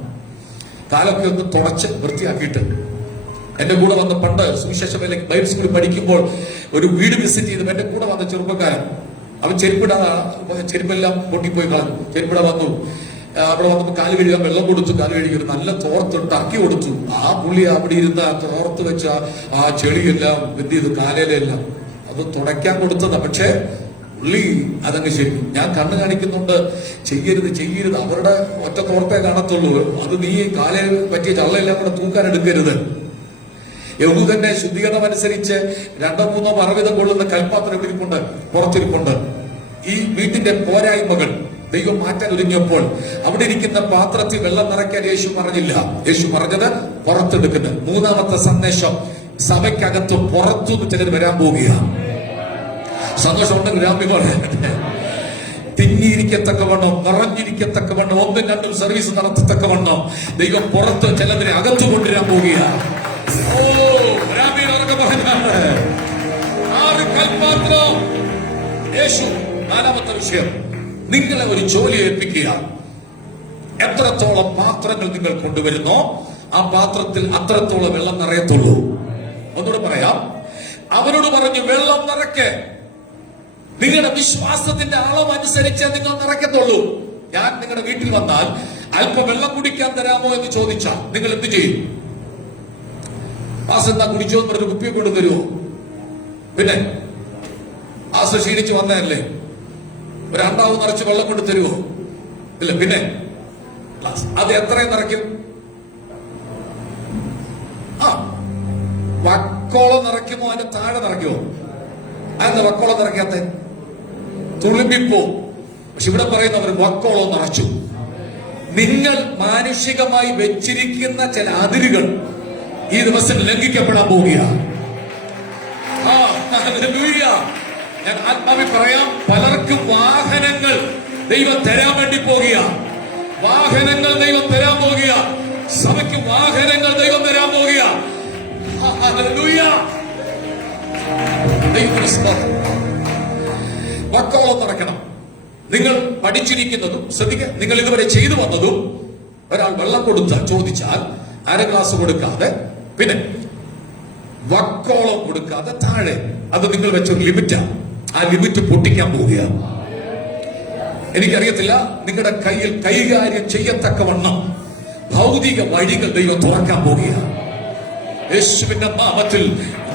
കാലൊക്കെ ഒന്ന് തുടച്ച് വൃത്തിയാക്കിയിട്ട്. എന്റെ കൂടെ വന്ന പണ്ട് സുവിശേഷ ബൈബിൾ സ്കൂളിൽ പഠിക്കുമ്പോൾ ഒരു വീട് വിസിറ്റ് ചെയ്തു. എന്റെ കൂടെ വന്ന ചെറുപ്പക്കാരൻ, അവൻ ചെരുപ്പെല്ലാം പൊട്ടിപ്പോയി കളഞ്ഞു. ചെരുപ്പിട വന്നു. അവിടെ വന്നപ്പോൾ കാല് കഴുകാൻ വെള്ളം കൊടുത്തു, കാല് കഴുകി ഒരു നല്ല തോർത്ത് ടർക്കി കൊടുത്തു. ആ പുള്ളി അവിടെ ഇരുന്ന തോർത്ത് വെച്ച ആ ചെളിയെല്ലാം എന്ത് ചെയ്തു, കാലയിലെല്ലാം അത് തുടയ്ക്കാൻ കൊടുത്തതാ. പക്ഷെ പുള്ളി അതങ്ങ് ശരി. ഞാൻ കണ്ണ് കാണിക്കുന്നുണ്ട്, ചെയ്യരുത് ചെയ്യരുത്, അവരുടെ ഒറ്റ തോർത്തേ കാണത്തുള്ളൂ, അത് നീ കാലയിൽ പറ്റിയ ചള്ളയെല്ലാം കൂടെ തൂക്കാൻ എടുക്കരുത്. യഹൂദന്റെ ശുദ്ധീകരണം അനുസരിച്ച് 2, 3 പറവിധം കൊള്ളുന്ന കൽപ്പാത്രം ഇരിപ്പുണ്ട്, പുറത്തിരിപ്പുണ്ട്. ഈ വീട്ടിന്റെ പോരായ്മകൾ ദൈവം മാറ്റാൻ ഒരുങ്ങിയപ്പോൾ അവിടെ ഇരിക്കുന്ന പാത്രത്തിൽ വെള്ളം നിറയ്ക്കാൻ യേശു പറഞ്ഞില്ല. യേശു പറഞ്ഞത് പുറത്തെടുക്കുന്നത്. 3ാമത്തെ സന്ദേശം, സഭയ്ക്കകത്ത് പുറത്തുനിന്ന് ചിലർ വരാൻ പോവുകയാണ്. സന്തോഷമുണ്ടെങ്കിൽ രാമി പറയാൻ തിങ്ങിയിരിക്കത്തക്കവണ്ണം, നിറഞ്ഞിരിക്കത്തക്കവണ്ണം, 1, 2 സർവീസ് നടത്തത്തക്കവണ്ണം ദൈവം പുറത്ത് ചിലതിനെ അകത്തു കൊണ്ടുവരാൻ പോവുകയാണ്. പറഞ്ഞാണ് 6 കൽപാത്രം. യേശു 4ാമത്തെ വിഷയം, നിങ്ങളെ ഒരു ജോലി ഏൽപ്പിക്കുക. എത്രത്തോളം പാത്രങ്ങൾ നിങ്ങൾ കൊണ്ടുവരുന്നോ ആ പാത്രത്തിൽ അത്രത്തോളം വെള്ളം നിറയത്തുള്ളൂ. ഒന്നുകൂടെ പറയാം, അവരോട് പറഞ്ഞു വെള്ളം നിറയ്ക്ക്. നിങ്ങളുടെ വിശ്വാസത്തിന്റെ അളവ് അനുസരിച്ച് നിങ്ങൾ നിറയ്ക്കത്തുള്ളൂ. ഞാൻ നിങ്ങളുടെ വീട്ടിൽ വന്നാൽ അല്പം വെള്ളം കുടിക്കാൻ തരാമോ എന്ന് ചോദിച്ചാൽ നിങ്ങൾ എന്ത് ചെയ്യും? ആസ് എന്താ കുടിച്ചോ എന്ന് പറഞ്ഞ് കുപ്പിയെ കൊണ്ട് തരുമോ? പിന്നെ ആസ് ക്ഷീണിച്ച് വന്നതല്ലേ, ഒരു അണ്ടാവ് നിറച്ച് വെള്ളം കൊണ്ട് തരുമോ? ഇല്ല. പിന്നെ അത് എത്രയും നിറയ്ക്കും? വക്കോളം നിറയ്ക്കുമോ അതിന്റെ താഴെ നിറയ്ക്കുമോ? അതെന്താ വക്കോളം നിറയ്ക്കാത്ത? തുളുമ്പിപ്പോ. പക്ഷെ ഇവിടെ പറയുന്നവർ വക്കോളം നിറച്ചു. നിങ്ങൾ മാനുഷികമായി വെച്ചിരിക്കുന്ന ചില അതിരുകൾ ഈ ദിവസം ലംഘിക്കപ്പെടാൻ പോവുകയാണ്. ഞാൻ ആത്മാവിൽ പറയാം, പലർക്കും വാഹനങ്ങൾ ദൈവം തരാൻ വേണ്ടി പോകുക. വാഹനങ്ങൾ ദൈവം തരാൻ പോകുക. സഭയ്ക്ക് വാഹനങ്ങൾ ദൈവം തരാൻ പോകുക. വക്കോളം നടക്കണം. നിങ്ങൾ പഠിച്ചിരിക്കുന്നതും ശ്രദ്ധിക്കുക, നിങ്ങൾ ഇതുവരെ ചെയ്തു വന്നതും ഒരാൾ വെള്ളം ചോദിച്ചാൽ അര ഗ്ലാസ് കൊടുക്കാതെ, പിന്നെ വക്കോളം കൊടുക്കാതെ താഴെ, അത് നിങ്ങൾ വെച്ചൊരു ലിമിറ്റാണ്. ആ ലിമിറ്റ് പൊട്ടിക്കാൻ പോവുകയാണ്. എനിക്കറിയത്തില്ല, നിങ്ങളുടെ കയ്യിൽ കൈകാര്യം ചെയ്യത്തക്കവണ്ണം ഭൗതിക വഴികൾ ദൈവം തുറക്കാൻ പോവുകയാണ്. യേശുവിന്റെ നാമത്തിൽ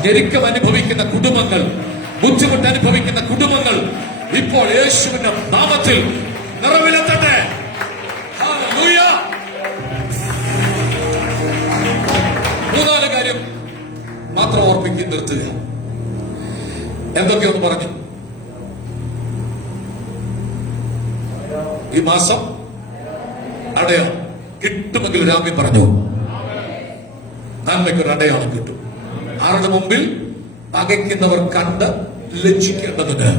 ഞെരുക്കം അനുഭവിക്കുന്ന കുടുംബങ്ങൾ, ബുദ്ധിമുട്ട് അനുഭവിക്കുന്ന കുടുംബങ്ങൾ ഇപ്പോൾ യേശുവിന്റെ നാമത്തിൽ നിറവിലെത്തട്ടെ. ഹല്ലേലൂയ. മൂന്നാല് കാര്യം മാത്രം ഓർപ്പിക്കും, നിർത്തുക. എന്തൊക്കെയൊന്ന് പറഞ്ഞു. ഈ മാസം അടയാളം കിട്ടുമെങ്കിൽ രാമി പറഞ്ഞു, നന്മയ്ക്കൊരു അടയാളം കിട്ടും. ആരുടെ മുമ്പിൽ? പകയ്ക്കുന്നവർ കണ്ട് ലജ്ജിക്കേണ്ടതിന്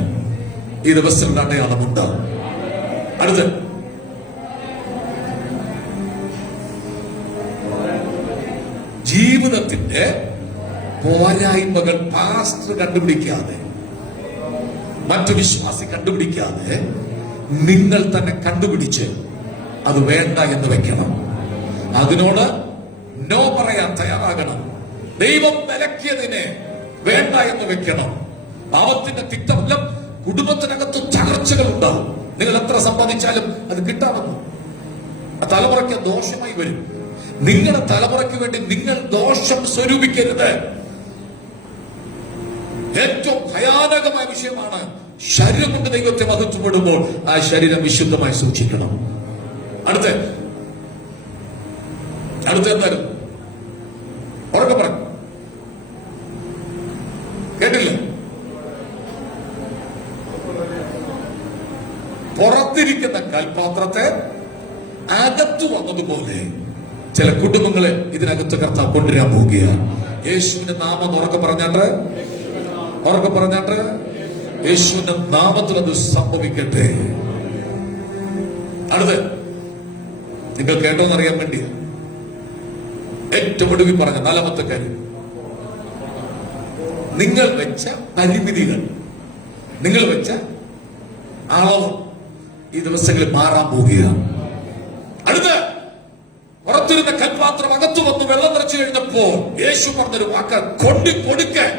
ഈ ദിവസങ്ങളുടെ അടയാളമുണ്ട്. അടുത്ത് ജീവിതത്തിന്റെ പോരായ്മകൾ പാസ്റ്റർ കണ്ടുപിടിക്കാതെ, മറ്റു വിശ്വാസി കണ്ടുപിടിക്കാതെ, നിങ്ങൾ തന്നെ കണ്ടുപിടിച്ച് അത് വേണ്ട എന്ന് വെക്കണം. അതിനോട് നോ പറയാൻ തയ്യാറാകണം. ദൈവം വിലക്കിയതിനെ വേണ്ട എന്ന് വെക്കണം. പാപത്തിന്റെ തിക്തഫലം കുടുംബത്തിനകത്ത് തകർച്ചകൾ ഉണ്ടാവും. നിങ്ങൾ എത്ര സമ്പാദിച്ചാലും അത് കിട്ടാമെന്ന് ആ തലമുറയ്ക്ക് ദോഷമായി വരും. നിങ്ങളുടെ തലമുറയ്ക്ക് വേണ്ടി നിങ്ങൾ ദോഷം സ്വരൂപിക്കരുത്. ഏറ്റവും ഭയാനകമായ വിഷയമാണ് ശരീരം കൊണ്ട് ദൈവത്തെ മഹത്വപ്പെടുമ്പോൾ ആ ശരീരം വിശുദ്ധമായി സൂക്ഷിക്കണം. അടുത്ത എന്തായാലും ഉറക്കെ പറഞ്ഞു, കേട്ടില്ല? പുറത്തിരിക്കുന്ന കൽപാത്രത്തെ അകത്തു വന്നതുപോലെ ചില കുടുംബങ്ങളെ ഇതിനകത്ത് കർത്താവ് കൊണ്ടുവരാൻ പോവുകയാണ്. യേശുവിന്റെ നാമം ഉറക്കെ പറഞ്ഞാട്ട് യേശുവിന്റെ നാമത്തിൽ അത് സംഭവിക്കട്ടെ. അടുത്ത് നിങ്ങൾ കേട്ടോന്നറിയാൻ വേണ്ടിയാ ഏറ്റവും ഒടുവിൽ പറഞ്ഞ നാലാമത്തെ കാര്യം, നിങ്ങൾ വെച്ച പരിമിതികൾ, നിങ്ങൾ വെച്ച അളവ് ഈ ദിവസങ്ങളിൽ മാറാൻ പോവുകയാണ്. അടുത്ത് പുറത്തിരുന്ന കൽപാത്രം അകത്തു വന്ന് വെള്ളം നിറച്ചു കഴിഞ്ഞപ്പോൾ യേശു പറഞ്ഞൊരു വാക്ക്, കൊണ്ടി കൊടുക്കാൻ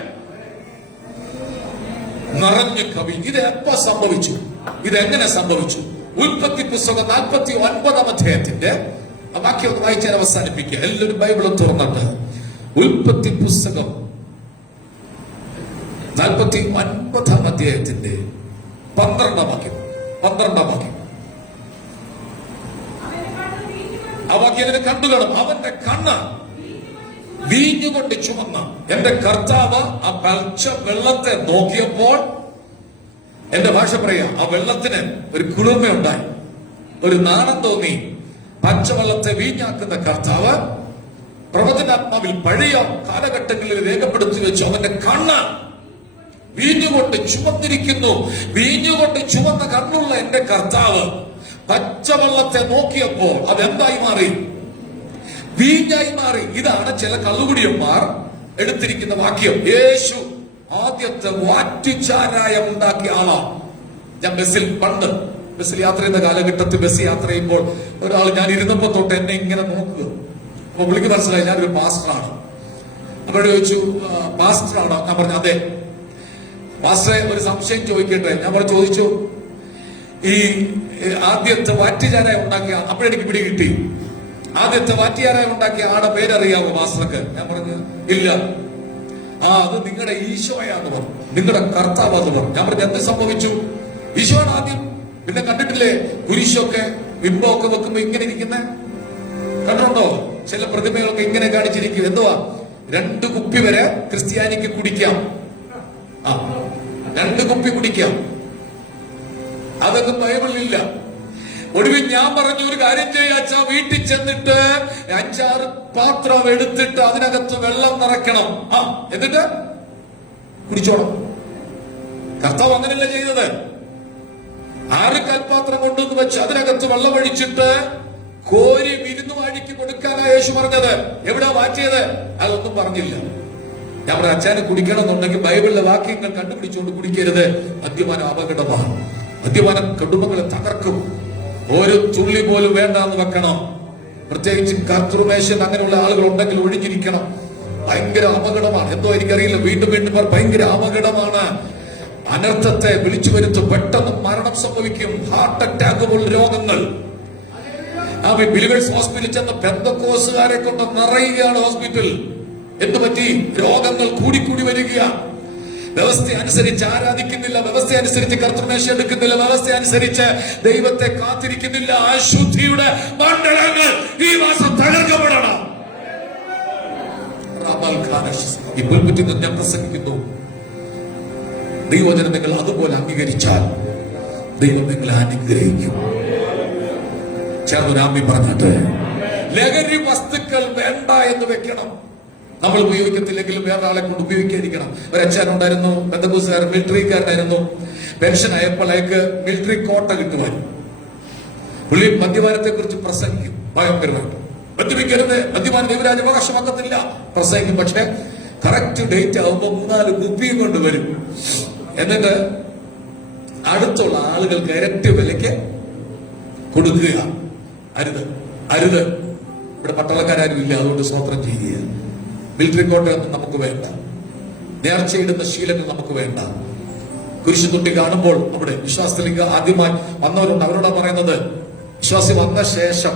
നിറഞ്ഞു കവി. ഇത് എപ്പോ സംഭവിച്ചു? ഇതെങ്ങനെ സംഭവിച്ചു? ഉൽപ്പത്തി പുസ്തകം 49 അധ്യായത്തിന്റെ വാക്യം ഒന്ന് വായിച്ചാൽ അവസാനിപ്പിക്കുക. എല്ലാവരും ബൈബിളും തുറന്നിട്ട് ഉൽപ്പത്തി പുസ്തകം 49 അധ്യായത്തിന്റെ 12 വാക്യം. ആ വാക്യത്തിന് കണ്ടുകാണും. അവന്റെ കണ്ണ് വീഞ്ഞുകൊണ്ട് ചുമന്ന എന്റെ കർത്താവ് ആ പച്ച വെള്ളത്തെ നോക്കിയപ്പോൾ, എന്റെ ഭാഷ പറയാ, ആ വെള്ളത്തിന് ഒരു കുളിർമയുണ്ടായി, ഒരു നാണം തോന്നി. പച്ചവെള്ളത്തെ വീഞ്ഞാക്കുന്ന കർത്താവ് പ്രവചനാത്മാവിൽ പഴയ കാലഘട്ടങ്ങളിൽ രേഖപ്പെടുത്തി വെച്ചു. അവന്റെ കണ്ണ് വീഞ്ഞുകൊണ്ട് ചുമന്നിരിക്കുന്നു. വീഞ്ഞുകൊണ്ട് ചുമന്ന കണ്ണുള്ള എന്റെ കർത്താവ് പച്ചവെള്ളത്തെ നോക്കിയപ്പോൾ അതെന്തായി മാറി? വീഞ്ഞായി മാറി. ഇതാണ് ചില കള്ളുകുടിയന്മാർ എടുത്തിരിക്കുന്ന വാക്യം. യേശു ആദ്യത്തെ വാറ്റിച്ചാരായം ഉണ്ടാക്കിയ ആളാണ്. ഞാൻ പണ്ട് ബസ്സിൽ യാത്ര ചെയ്യുന്ന കാലഘട്ടത്തിൽ ബസ് യാത്ര ചെയ്യുമ്പോൾ ഒരാൾ, ഞാൻ ഇരുന്നപ്പോ തൊട്ട് എന്നെ ഇങ്ങനെ നോക്കുക. അപ്പൊ പുള്ളിക്ക് മനസ്സിലായി ഞാനൊരു പാസ്റ്ററാണ്. അവരോട് ചോദിച്ചു, പാസ്റ്ററാണോ? ഞാൻ പറഞ്ഞു അതെ. പാസ്റ്ററെ, ഒരു സംശയം ചോദിക്കട്ടെ? ഞാൻ ചോദിച്ചു, ഈ ആദ്യത്തെ വാറ്റിച്ചാരായം ഉണ്ടാക്കിയ, അപ്പോഴെനിക്ക് പിടി കിട്ടി, ആദ്യത്തെ വാറ്റിയാരായം ഉണ്ടാക്കിയ ആടെ പേരറിയാവോ പാസ്റ്റർക്ക്? ഞാൻ പറഞ്ഞു ഇല്ല. അത് നിങ്ങളുടെ ഈശോയാന്ന് പറഞ്ഞു, നിങ്ങളുടെ കർത്താവാന്ന് പറഞ്ഞു. ഞാൻ പറഞ്ഞു എന്ത് സംഭവിച്ചു? ഈശോയാണ് ആദ്യം. പിന്നെ കണ്ടിട്ടില്ലേ കുരിശൊക്കെ ബിംബമൊക്കെ വെക്കുമ്പോ ഇങ്ങനെ ഇരിക്കുന്ന കണ്ടിട്ടുണ്ടോ? ചില പ്രതിമകളൊക്കെ ഇങ്ങനെ കാണിച്ചിരിക്കും. എന്തുവാ? 2 കുപ്പി വരെ ക്രിസ്ത്യാനിക്ക് കുടിക്കാം. 2 കുപ്പി കുടിക്കാം. അതൊന്നും ബൈബിളിലില്ല. ഒടുവിൽ ഞാൻ പറഞ്ഞു, ഒരു കാര്യം ചെയ്യാച്ചാ, വീട്ടിൽ ചെന്നിട്ട് 5-6 പാത്രം എടുത്തിട്ട് അതിനകത്ത് വെള്ളം നിറയ്ക്കണം. എന്നിട്ട് കുടിച്ചോണം. കർത്താവ് അങ്ങനെയല്ല ചെയ്തത്. 6 കൽപാത്രം കൊണ്ടുവന്ന് വെച്ച് അതിനകത്ത് വെള്ളം ഒഴിച്ചിട്ട് കോരി വിരുന്നുവാഴിക്ക് കൊടുക്കാനാ യേശു പറഞ്ഞത്. എവിടാ മാറ്റിയത്? അതൊന്നും പറഞ്ഞില്ല. ഞാൻ പറഞ്ഞ അച്ഛനെ കുടിക്കണമെന്നുണ്ടെങ്കിൽ ബൈബിളിലെ വാക്യങ്ങൾ കണ്ടുപിടിച്ചുകൊണ്ട് കുടിക്കരുത്. മദ്യപാനം അപകടമാണ്. മദ്യപാനം കുടുംബങ്ങളെ തകർക്കും. ഒരു തുള്ളി പോലും വേണ്ടാന്ന് വെക്കണം. പ്രത്യേകിച്ച് കർത്തൃമേശൻ അങ്ങനെയുള്ള ആളുകൾ ഉണ്ടെങ്കിൽ ഒഴിഞ്ഞിരിക്കണം. ഭയങ്കര അപകടമാണ്. എന്തോ എനിക്കറിയില്ല, വീണ്ടും വീണ്ടും ഭയങ്കര അപകടമാണ്. അനർത്ഥത്തെ വിളിച്ചു വരുത്തും. പെട്ടെന്ന് മരണം സംഭവിക്കും. ഹാർട്ട് അറ്റാക്ക് പോലുള്ള രോഗങ്ങൾ. ആ ബിലിവേഴ്സ് ഹോസ്പിറ്റലിൽ ചെന്ന പെന്തക്കോസുകാരെ കൊണ്ട് നിറയുകയാണ് ഹോസ്പിറ്റൽ. എന്ത് പറ്റി? രോഗങ്ങൾ കൂടിക്കൂടി വരികയാണ്. വ്യവസ്ഥ അനുസരിച്ച് ആരാധിക്കുന്നില്ല, വ്യവസ്ഥ അനുസരിച്ച് കർത്തൃമേശ എടുക്കുന്നില്ല, വ്യവസ്ഥ അനുസരിച്ച് ദൈവത്തെ കാത്തിരിക്കുന്നില്ല. അശുദ്ധിയുടെ മണ്ഡലങ്ങൾ ഈ മാസം തകർക്കപ്പെടണം. ഈ പുൽപ്പറ്റിൽ നിന്ന് ഞാൻ പ്രസംഗിക്കുന്നു. ദൈവവചനം നിങ്ങൾ അതുപോലെ അംഗീകരിച്ചാൽ ദൈവം നിങ്ങളെ അനുഗ്രഹിക്കും. ചേർന്നൊരാമി പറഞ്ഞിട്ട് ലഹരി വസ്തുക്കൾ വേണ്ട എന്ന് വെക്കണം. നമ്മൾ ഉപയോഗിക്കത്തില്ലെങ്കിലും വേറെ ആളെ കൊണ്ട് ഉപയോഗിക്കാതിരിക്കണം. ഒരു അച്ഛനുണ്ടായിരുന്നു, പെന്തക്കോസ്തുകാരൻ, മിലിറ്ററിക്കാരനായിരുന്നു. പെൻഷൻ ആയപ്പോൾ അയാൾക്ക് മിലിറ്ററി കോട്ട കിട്ടുമായിരുന്നു. പുള്ളി മദ്യപാനത്തെ കുറിച്ച് പ്രസംഗിക്കും ഭയങ്കരമായിട്ട്. മദ്യപിക്കരുത്, മദ്യപാനം ദൈവരാജ്യാവകാശമാക്കത്തില്ല പ്രസംഗിക്കും. പക്ഷെ കറക്റ്റ് ഡേറ്റ് ആവുമ്പോൾ 3-4 കുപ്പിയും കൊണ്ട് വരും. എന്നിട്ട് അടുത്തുള്ള ആളുകൾക്ക് ഇരട്ടി വിലയ്ക്ക് കൊടുക്കുക. അരുത്, അരുത്. ഇവിടെ പട്ടാളക്കാരും ഇല്ല, അതുകൊണ്ട് സ്വോത്രം ചെയ്യുക. മിലിറ്ററി കോട്ടയൊന്നും നമുക്ക് വേണ്ട. നേർച്ചയിടുന്ന ശീലങ്ങൾ നമുക്ക് വേണ്ട. കുരിശുതൊട്ടി കാണുമ്പോൾ നമ്മുടെ വിശ്വാസത്തിലേക്ക് ആദ്യമായി വന്നവരുണ്ട്. അവരോടാ പറയുന്നത്, വിശ്വാസി വന്ന ശേഷം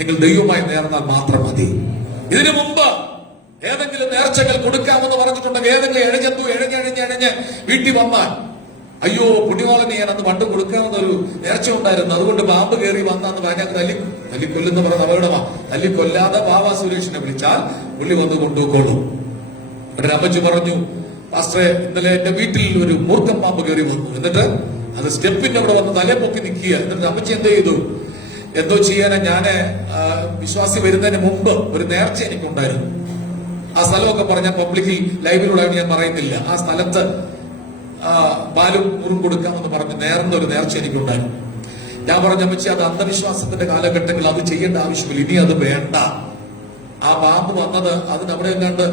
നിങ്ങൾ ദൈവമായി നേർന്നാൽ മാത്രം മതി. ഇതിനു മുമ്പ് ഏതെങ്കിലും നേർച്ചകൾ കൊടുക്കാമെന്ന് പറഞ്ഞിട്ടുണ്ടെങ്കിൽ ഏതെങ്കിലും എഴഞ്ഞ് വീട്ടിൽ വന്നാൽ, അയ്യോ പുണ്യവാളന് ഞാൻ അന്ന് പണ്ട് കൊടുക്കാമെന്നൊരു നേർച്ച ഉണ്ടായിരുന്നു, അതുകൊണ്ട് പാമ്പ് കയറി വന്നാന്ന് പറഞ്ഞാൽ തല്ലിക്കൊല്ലുന്ന പറഞ്ഞ അപകടമാണ്. തല്ലിക്കൊല്ലാതെ ബാബാ സുരേഷിനെ വിളിച്ചാൽ പുള്ളി വന്ന് കൊണ്ടുപോയിക്കോളും. ഒരു അമ്മച്ചി പറഞ്ഞു, പാസ്റ്ററെ ഇന്നലെ എന്റെ വീട്ടിൽ ഒരു മൂർഖം പാമ്പ് കയറി വന്നു. എന്നിട്ട് അത് സ്റ്റെപ്പിന്റെ അവിടെ വന്ന് തലേ പൊക്കി നിൽക്കുക. എന്നിട്ട് അമ്മച്ചി എന്ത് ചെയ്തു? എന്തോ ചെയ്യാനാ, ഞാന് വിശ്വാസി വരുന്നതിന് മുമ്പ് ഒരു നേർച്ച എനിക്കുണ്ടായിരുന്നു. ആ സ്ഥലമൊക്കെ പറഞ്ഞ പബ്ലിക്കിൽ ലൈവിലൂടെയാണ് ഞാൻ പറയുന്നില്ല. ആ സ്ഥലത്ത് പാലും ഊറും കൊടുക്കാമെന്ന് പറഞ്ഞ് നേർന്നൊരു നേർച്ച എനിക്കുണ്ടായിരുന്നു. ഞാൻ പറഞ്ഞ അമ്മച്ചി, അത് അന്ധവിശ്വാസത്തിന്റെ കാലഘട്ടങ്ങളിൽ അത് ചെയ്യേണ്ട ആവശ്യമില്ല, ഇനി അത് വേണ്ട. ആ പാമ്പ് വന്നത് അതിനവിടെ എങ്ങാണ്ട്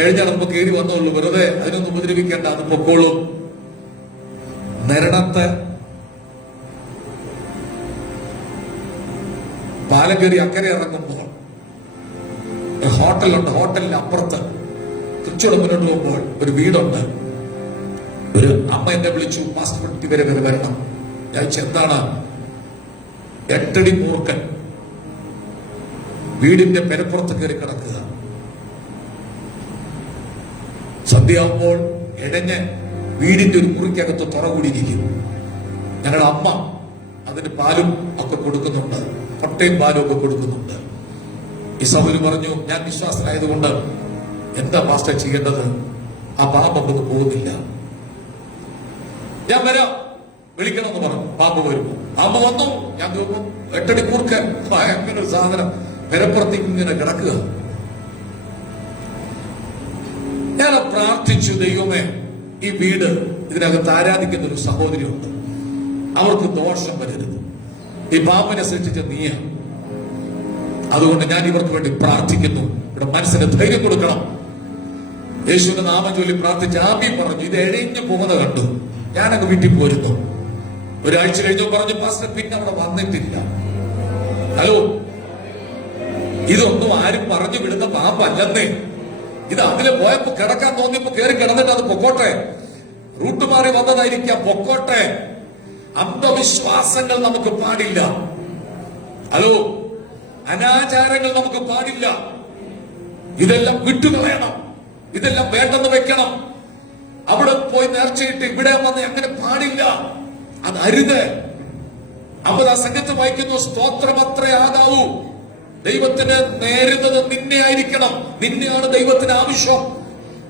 എഴുന്നേൽക്കുമ്പോ കയറി വന്നുള്ളൂ, വെറുതെ അതിനൊന്നും ഉപദ്രവിക്കേണ്ട, അത് പൊക്കോളും. നെരണത്ത് പാലം കയറി അക്കരെ ഇറങ്ങുമ്പോൾ ഒരു ഹോട്ടലുണ്ട്. ഹോട്ടലിന് അപ്പുറത്ത് കുറച്ചുകൂടെ മുന്നോട്ട് പോകുമ്പോൾ ഒരു വീടുണ്ട്. ഒരു അമ്മ എന്നെ വിളിച്ചു, പാസ്റ്റർ വരെ വരണം. ഞാൻ എന്താണ്? 8 അടി മൂർഖൻ വീടിന്റെ പെരപ്പുറത്ത് കയറി കിടക്കുക. സന്ധ്യയാകുമ്പോൾ ഇഴഞ്ഞ് വീടിന്റെ ഒരു മുറിക്കകത്ത് തുറകൂടിയിരിക്കും. ഞങ്ങളുടെ അമ്മ അതിന് പാലും ഒക്കെ കൊടുക്കുന്നുണ്ട്, മുട്ടയും പാലും ഒക്കെ കൊടുക്കുന്നുണ്ട്. ഈ സഹോദരി പറഞ്ഞു, ഞാൻ വിശ്വാസനായതുകൊണ്ട് എന്താ പാസ്റ്റർ ചെയ്യേണ്ടത്? ആ പാമ്പ് അങ്ങോട്ട് പോകുന്നില്ല, ഞാൻ വരാം, വിളിക്കണമെന്ന് പറഞ്ഞു. പാമ്പ് വരുമ്പോ പാമ്പ് വന്നു. ഞാൻ നോക്കും, 8 അടി മൂർഖൻ, ഭയങ്കര ഒരു സാധനം പെരപ്പുറത്തേക്ക് ഇങ്ങനെ കിടക്കുക. ഞാൻ പ്രാർത്ഥിച്ചു, ദൈവമേ, ഈ വീട് ഇതിനകത്ത് ആരാധിക്കുന്ന ഒരു സഹോദരിയുണ്ട്, അവർക്ക് ദോഷം വരരുത്. ഈ പാമ്പിനെ സൃഷ്ടിച്ച നീയാ, അതുകൊണ്ട് ഞാൻ ഇവർക്ക് വേണ്ടി പ്രാർത്ഥിക്കുന്നു. ഇവിടെ മനസ്സിന് ധൈര്യം കൊടുക്കണം. യേശുവിന്റെ നാമം ചൊല്ലി പ്രാർത്ഥിച്ച് ആമീൻ പറഞ്ഞു. ഇത് എഴഞ്ഞു പോകുന്നത് കണ്ടു. ഞാനങ്ങ് വീട്ടിൽ പോരുന്നു. ഒരാഴ്ച കഴിഞ്ഞു പറഞ്ഞു, പാസ്റ്റർ പിന്നെ അവിടെ വന്നിട്ടില്ല. ഹലോ, ഇതൊന്നും ആരും പറഞ്ഞു വിടുന്ന പാമ്പല്ലെന്നേ. ഇത് അതില് പോയപ്പോ കിടക്കാൻ തോന്നിയപ്പോ കയറി കിടന്നിട്ട് അത് പൊക്കോട്ടെ. റൂട്ട് മാറി വന്നതായിരിക്കാം, പൊക്കോട്ടെ. അന്ധവിശ്വാസങ്ങൾ നമുക്ക് പാടില്ല. ഹലോ, അനാചാരങ്ങൾ നമുക്ക് പാടില്ല. ഇതെല്ലാം വിട്ടുകളയണം, ഇതെല്ലാം വേണ്ടെന്ന് വെക്കണം. അവിടെ പോയി നേർച്ചയിട്ട് ഇവിടെ വന്ന് അങ്ങനെ പാടില്ല, അത് അരുത്. അപ്പോൾ ആ സംഘത്തെ വായിക്കുന്നു, സ്തോത്രമത്രേ ആകാവൂ. ദൈവത്തിന് നേരുന്നത് നിന്നെ ആയിരിക്കണം. നിന്നെയാണ് ദൈവത്തിന് ആവശ്യം.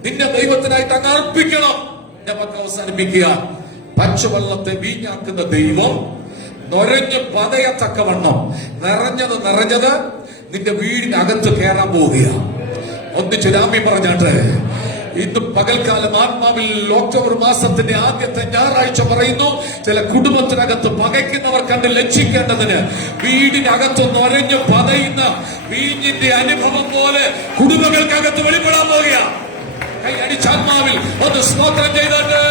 നിന്നെ ദൈവത്തിനായിട്ട് അങ്ങ് അർപ്പിക്കണം. നമുക്ക് അവസാനിപ്പിക്കുക. പച്ചവെള്ളത്തെ വീഞ്ഞാക്കുന്ന ദൈവം നൊരഞ്ഞ് പതയത്തക്കവണ്ണം നിറഞ്ഞത് നിന്റെ വീടിനകത്ത് കയറാൻ പോവുകയാണ്. ഒന്നിച്ച് രാമി പറഞ്ഞാട്ട്, ഇന്ന് പകൽക്കാലം ആത്മാവിൽ ഒക്ടോബർ മാസത്തിന്റെ ആദ്യത്തെ ഞായറാഴ്ച പറയുന്നു, ചില കുടുംബത്തിനകത്ത് പകയ്ക്കുന്നവർ കണ്ട് ലജ്ജിക്കേണ്ടതിന് വീടിനകത്ത് നൊരഞ്ഞ് പതയുന്ന വീഞ്ഞിന്റെ അനുഭവം പോലെ കുടുംബങ്ങൾക്കകത്ത് വെളിപ്പെടാൻ പോവുക. കൈ അടിച്ചാത്മാവിൽ ഒന്ന് സ്തോത്രം ചെയ്തോട്ടെ.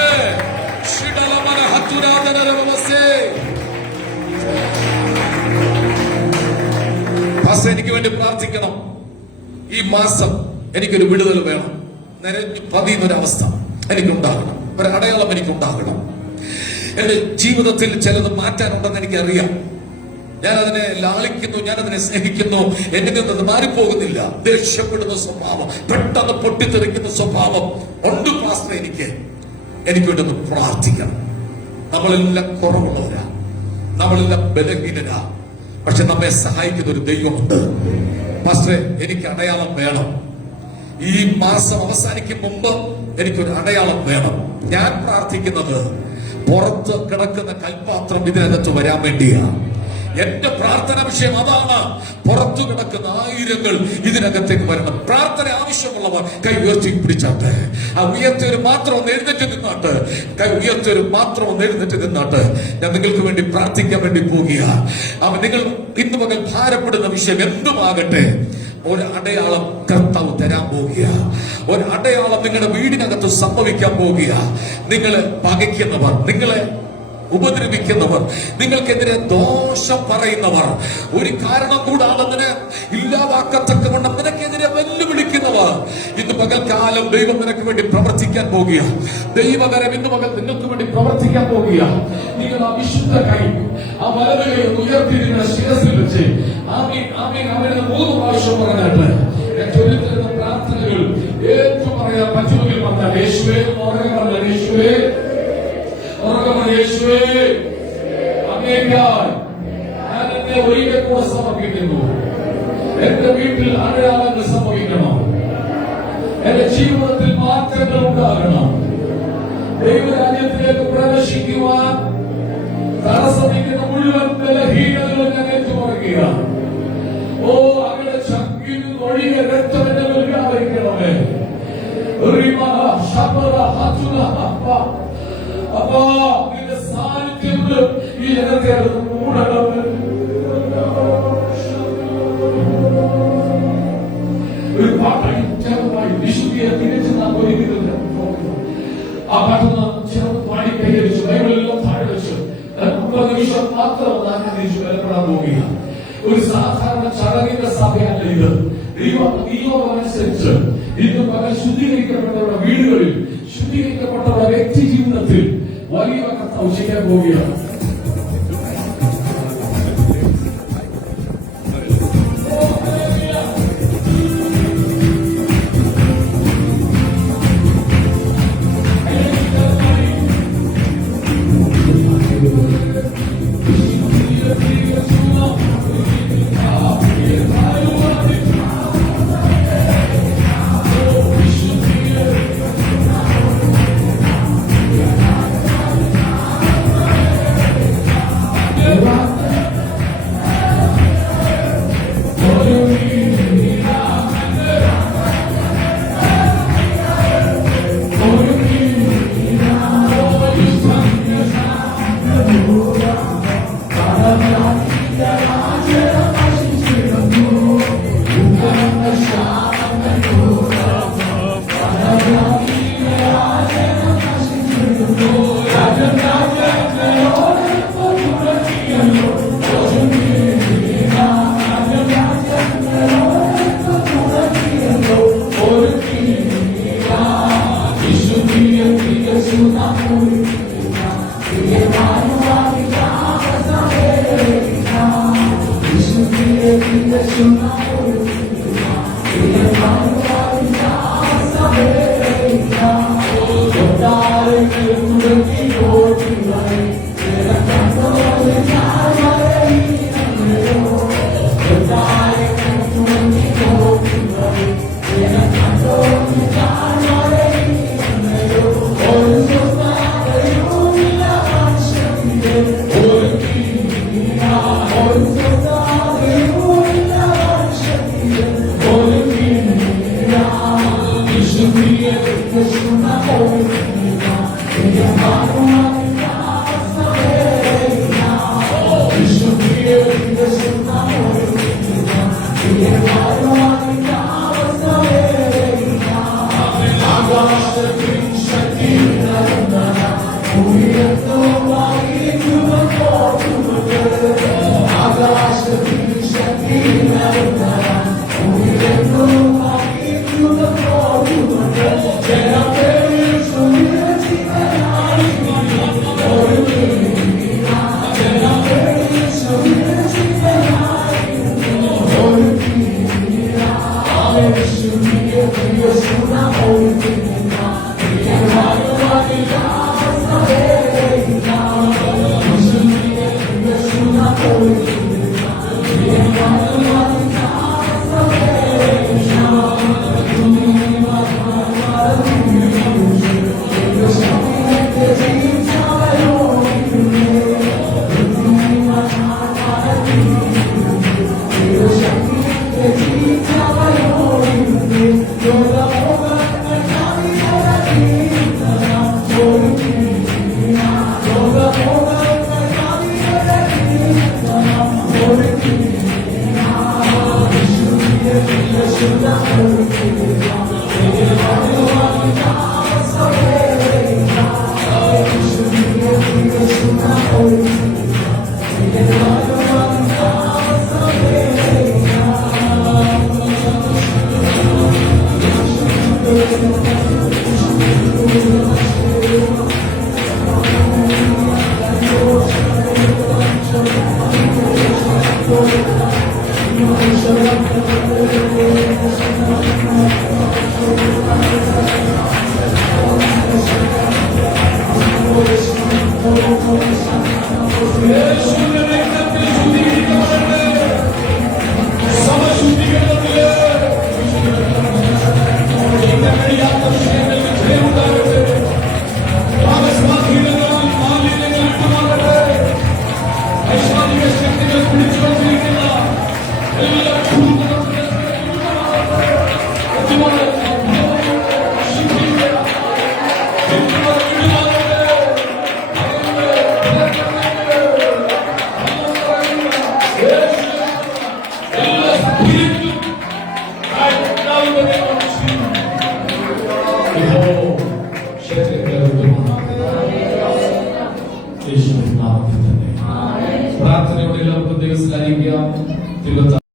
എനിക്ക് വേണ്ടി പ്രാർത്ഥിക്കണം. ഈ മാസം എനിക്കൊരു വിടുതൽ വേണം. നിരഞ്ഞു പതിയുന്നൊരവസ്ഥ എനിക്കുണ്ടാകണം. ഒരു അടയാളം എനിക്കുണ്ടാകണം. എന്റെ ജീവിതത്തിൽ ചിലത് മാറ്റാനുണ്ടെന്ന് എനിക്കറിയാം. ഞാനതിനെ ലാളിക്കുന്നു, ഞാനതിനെ സ്നേഹിക്കുന്നു. എന്നിൽ നിന്നത് മാറിപ്പോകുന്നില്ല. ദേഷ്യപ്പെടുന്ന സ്വഭാവം, പെട്ടെന്ന് പൊട്ടിത്തെറിക്കുന്ന സ്വഭാവം ഉണ്ട് പാസ്റ്റർ. എനിക്ക് വേണ്ടി പ്രാർത്ഥിക്കണം. നമ്മളെല്ലാം കുറവുള്ളവരാ, നമ്മളെല്ലാം ബലഹീനരാ. പക്ഷെ നമ്മെ സഹായിക്കുന്ന ഒരു ദൈവമുണ്ട്. പാസ്റ്ററെ, എനിക്ക് അടയാളം വേണം. ഈ മാസം അവസാനിക്കും മുമ്പ് എനിക്കൊരു അടയാളം വേണം. ഞാൻ പ്രാർത്ഥിക്കുന്നത് പുറത്ത് കിടക്കുന്ന കൽപാത്രം ഇതിനകത്ത് വരാൻ വേണ്ടിയാ. എന്റെ പ്രാർത്ഥന വിഷയം അതാണ്. പുറത്തു കിടക്കുന്ന ആയിരങ്ങൾ ഇതിനകത്തേക്ക് വരണം. പ്രാർത്ഥന ആവശ്യമുള്ളവർ കൈ ഉയർത്തി പിടിച്ചാട്ടെ. ആ ഉയർത്തിയൊരു മാത്രം ഒന്ന് എഴുന്നേറ്റ് നിന്നാട്ട്. കൈ ഉയർത്തിയൊരു മാത്രം ഒന്ന് എഴുന്നേറ്റ് നിന്നാട്ട്. ഞാൻ നിങ്ങൾക്ക് വേണ്ടി പ്രാർത്ഥിക്കാൻ വേണ്ടി പോകുക. നിങ്ങൾ ഇന്ന് പകൽ ഭാരപ്പെടുന്ന വിഷയം എന്തുമാകട്ടെ, ഒരു അടയാളം കർത്താവ് തരാൻ പോകുക. ഒരു അടയാളം നിങ്ങളുടെ വീടിനകത്ത് സംഭവിക്കാൻ പോകുക. നിങ്ങളെ പകയ്ക്കുന്നവർ, നിങ്ങളെ ഉപദ്രവിക്കുന്നവർ, നിങ്ങൾക്കെതിരെ ദോഷം പറയുന്നവർ, ഒരു കാരണം കൂടാതെ ഇല്ലാതാക്കത്തക്കവണ്ണം നിനക്കെതിരെ വെല്ലുവിളിക്കുന്നവർ, ഇന്ന് പകൽക്കാലം ദൈവം നിനക്ക് വേണ്ടി പ്രവർത്തിക്കാൻ പോകുക. ദൈവകരം ഇന്ന് പകൽ നിങ്ങൾക്ക് വേണ്ടി പ്രവർത്തിക്കാൻ പോകുക. നിങ്ങൾ ആ വിശുദ്ധ കൈ, ആ വലത് കൈ ഉയർത്തി നിങ്ങളുടെ ശിരസിൽ വെച്ച് ആമീൻ ആമീൻ ആമീൻ 3 പ്രാവശ്യം പറഞ്ഞിട്ട് ചൊല്ലിത്തരുന്ന പ്രാർത്ഥനകൾ ഏറ്റവും പറയാൻ പറ്റുമെങ്കിൽ പറഞ്ഞാൽ യേശുവേ, ഉറക്കെ പറഞ്ഞാൽ യേശുവേ, യേശുവേ, അങ്ങേക്കായി ഞാൻ എന്നെ ഒരിക്കൽ കൂടെ സമർപ്പിക്കുന്നു. എന്റെ വീട്ടിൽ അടയാളങ്ങൾ സംഭവിക്കണം. എന്റെ ജീവിതത്തിൽ മാറ്റങ്ങൾ ഉണ്ടാകണം. ദൈവരാജ്യത്തിലേക്ക് പ്രവേശിക്കുവാൻ തടസ്സമിക്കുന്ന മുഴുവൻ ബലഹീനതകളും ഞാൻ ഏറ്റുപറയുക. ഓ, അങ്ങനെ ചങ്കിൽ ഒഴികെ രക്തം എന്നെ വ്യാപരിക്കണമേ. അപ്പാ, നിന്റെ സാന്നിധ്യം ഈ ജനത്തെ മൂടണമേ. ഒരു പാട്ടായി വിശുദ്ധിയെ തിരിച്ച് നാം ഒരുങ്ങുന്നില്ല. ആ പാട്ടൊന്ന് ചേർന്ന് പാടി കൈകരിച്ചു, ബൈബിളെല്ലാം താഴെ വെച്ചു നിമിഷം മാത്രം ആനന്ദിച്ചു ബലപ്പെടാൻ പോകുക. ഒരു സാധാരണ ചടങ്ങിന്റെ സഭയല്ല ഇത്. ദൈവമനുസരിച്ച് ഇന്ന് പകൽ ശുദ്ധീകരിക്കപ്പെട്ടവരുടെ വീടുകളിൽ, ശുദ്ധീകരിക്കപ്പെട്ടവരുടെ വ്യക്തി ജീവിതത്തിൽ വലിയ കർത്താവ് ചെയ്യാൻ പോവുകയാണ്. യേശുവിന്റെ രക്തത്തിൽ ശുദ്ധീകരിക്കപ്പെടട്ടെ. സഭ ശുദ്ധീകരണത്തില് ഇന്ന് കഴിയാത്ത വിഷയങ്ങൾക്ക് ജയമുണ്ടാകട്ടെ. ഭാഗസ്വാധീനങ്ങളാൽ മാലിന്യങ്ങൾ വിട്ടുമാറട്ടെ. ഐശ്വര്യ ശക്തികൾ പിടിച്ചു വച്ചിരിക്കുന്ന എല്ലാ പ്രാർത്ഥനയോടെ എല്ലാവർക്കും ദൈവത്തിൽ അറിയിക്കാം.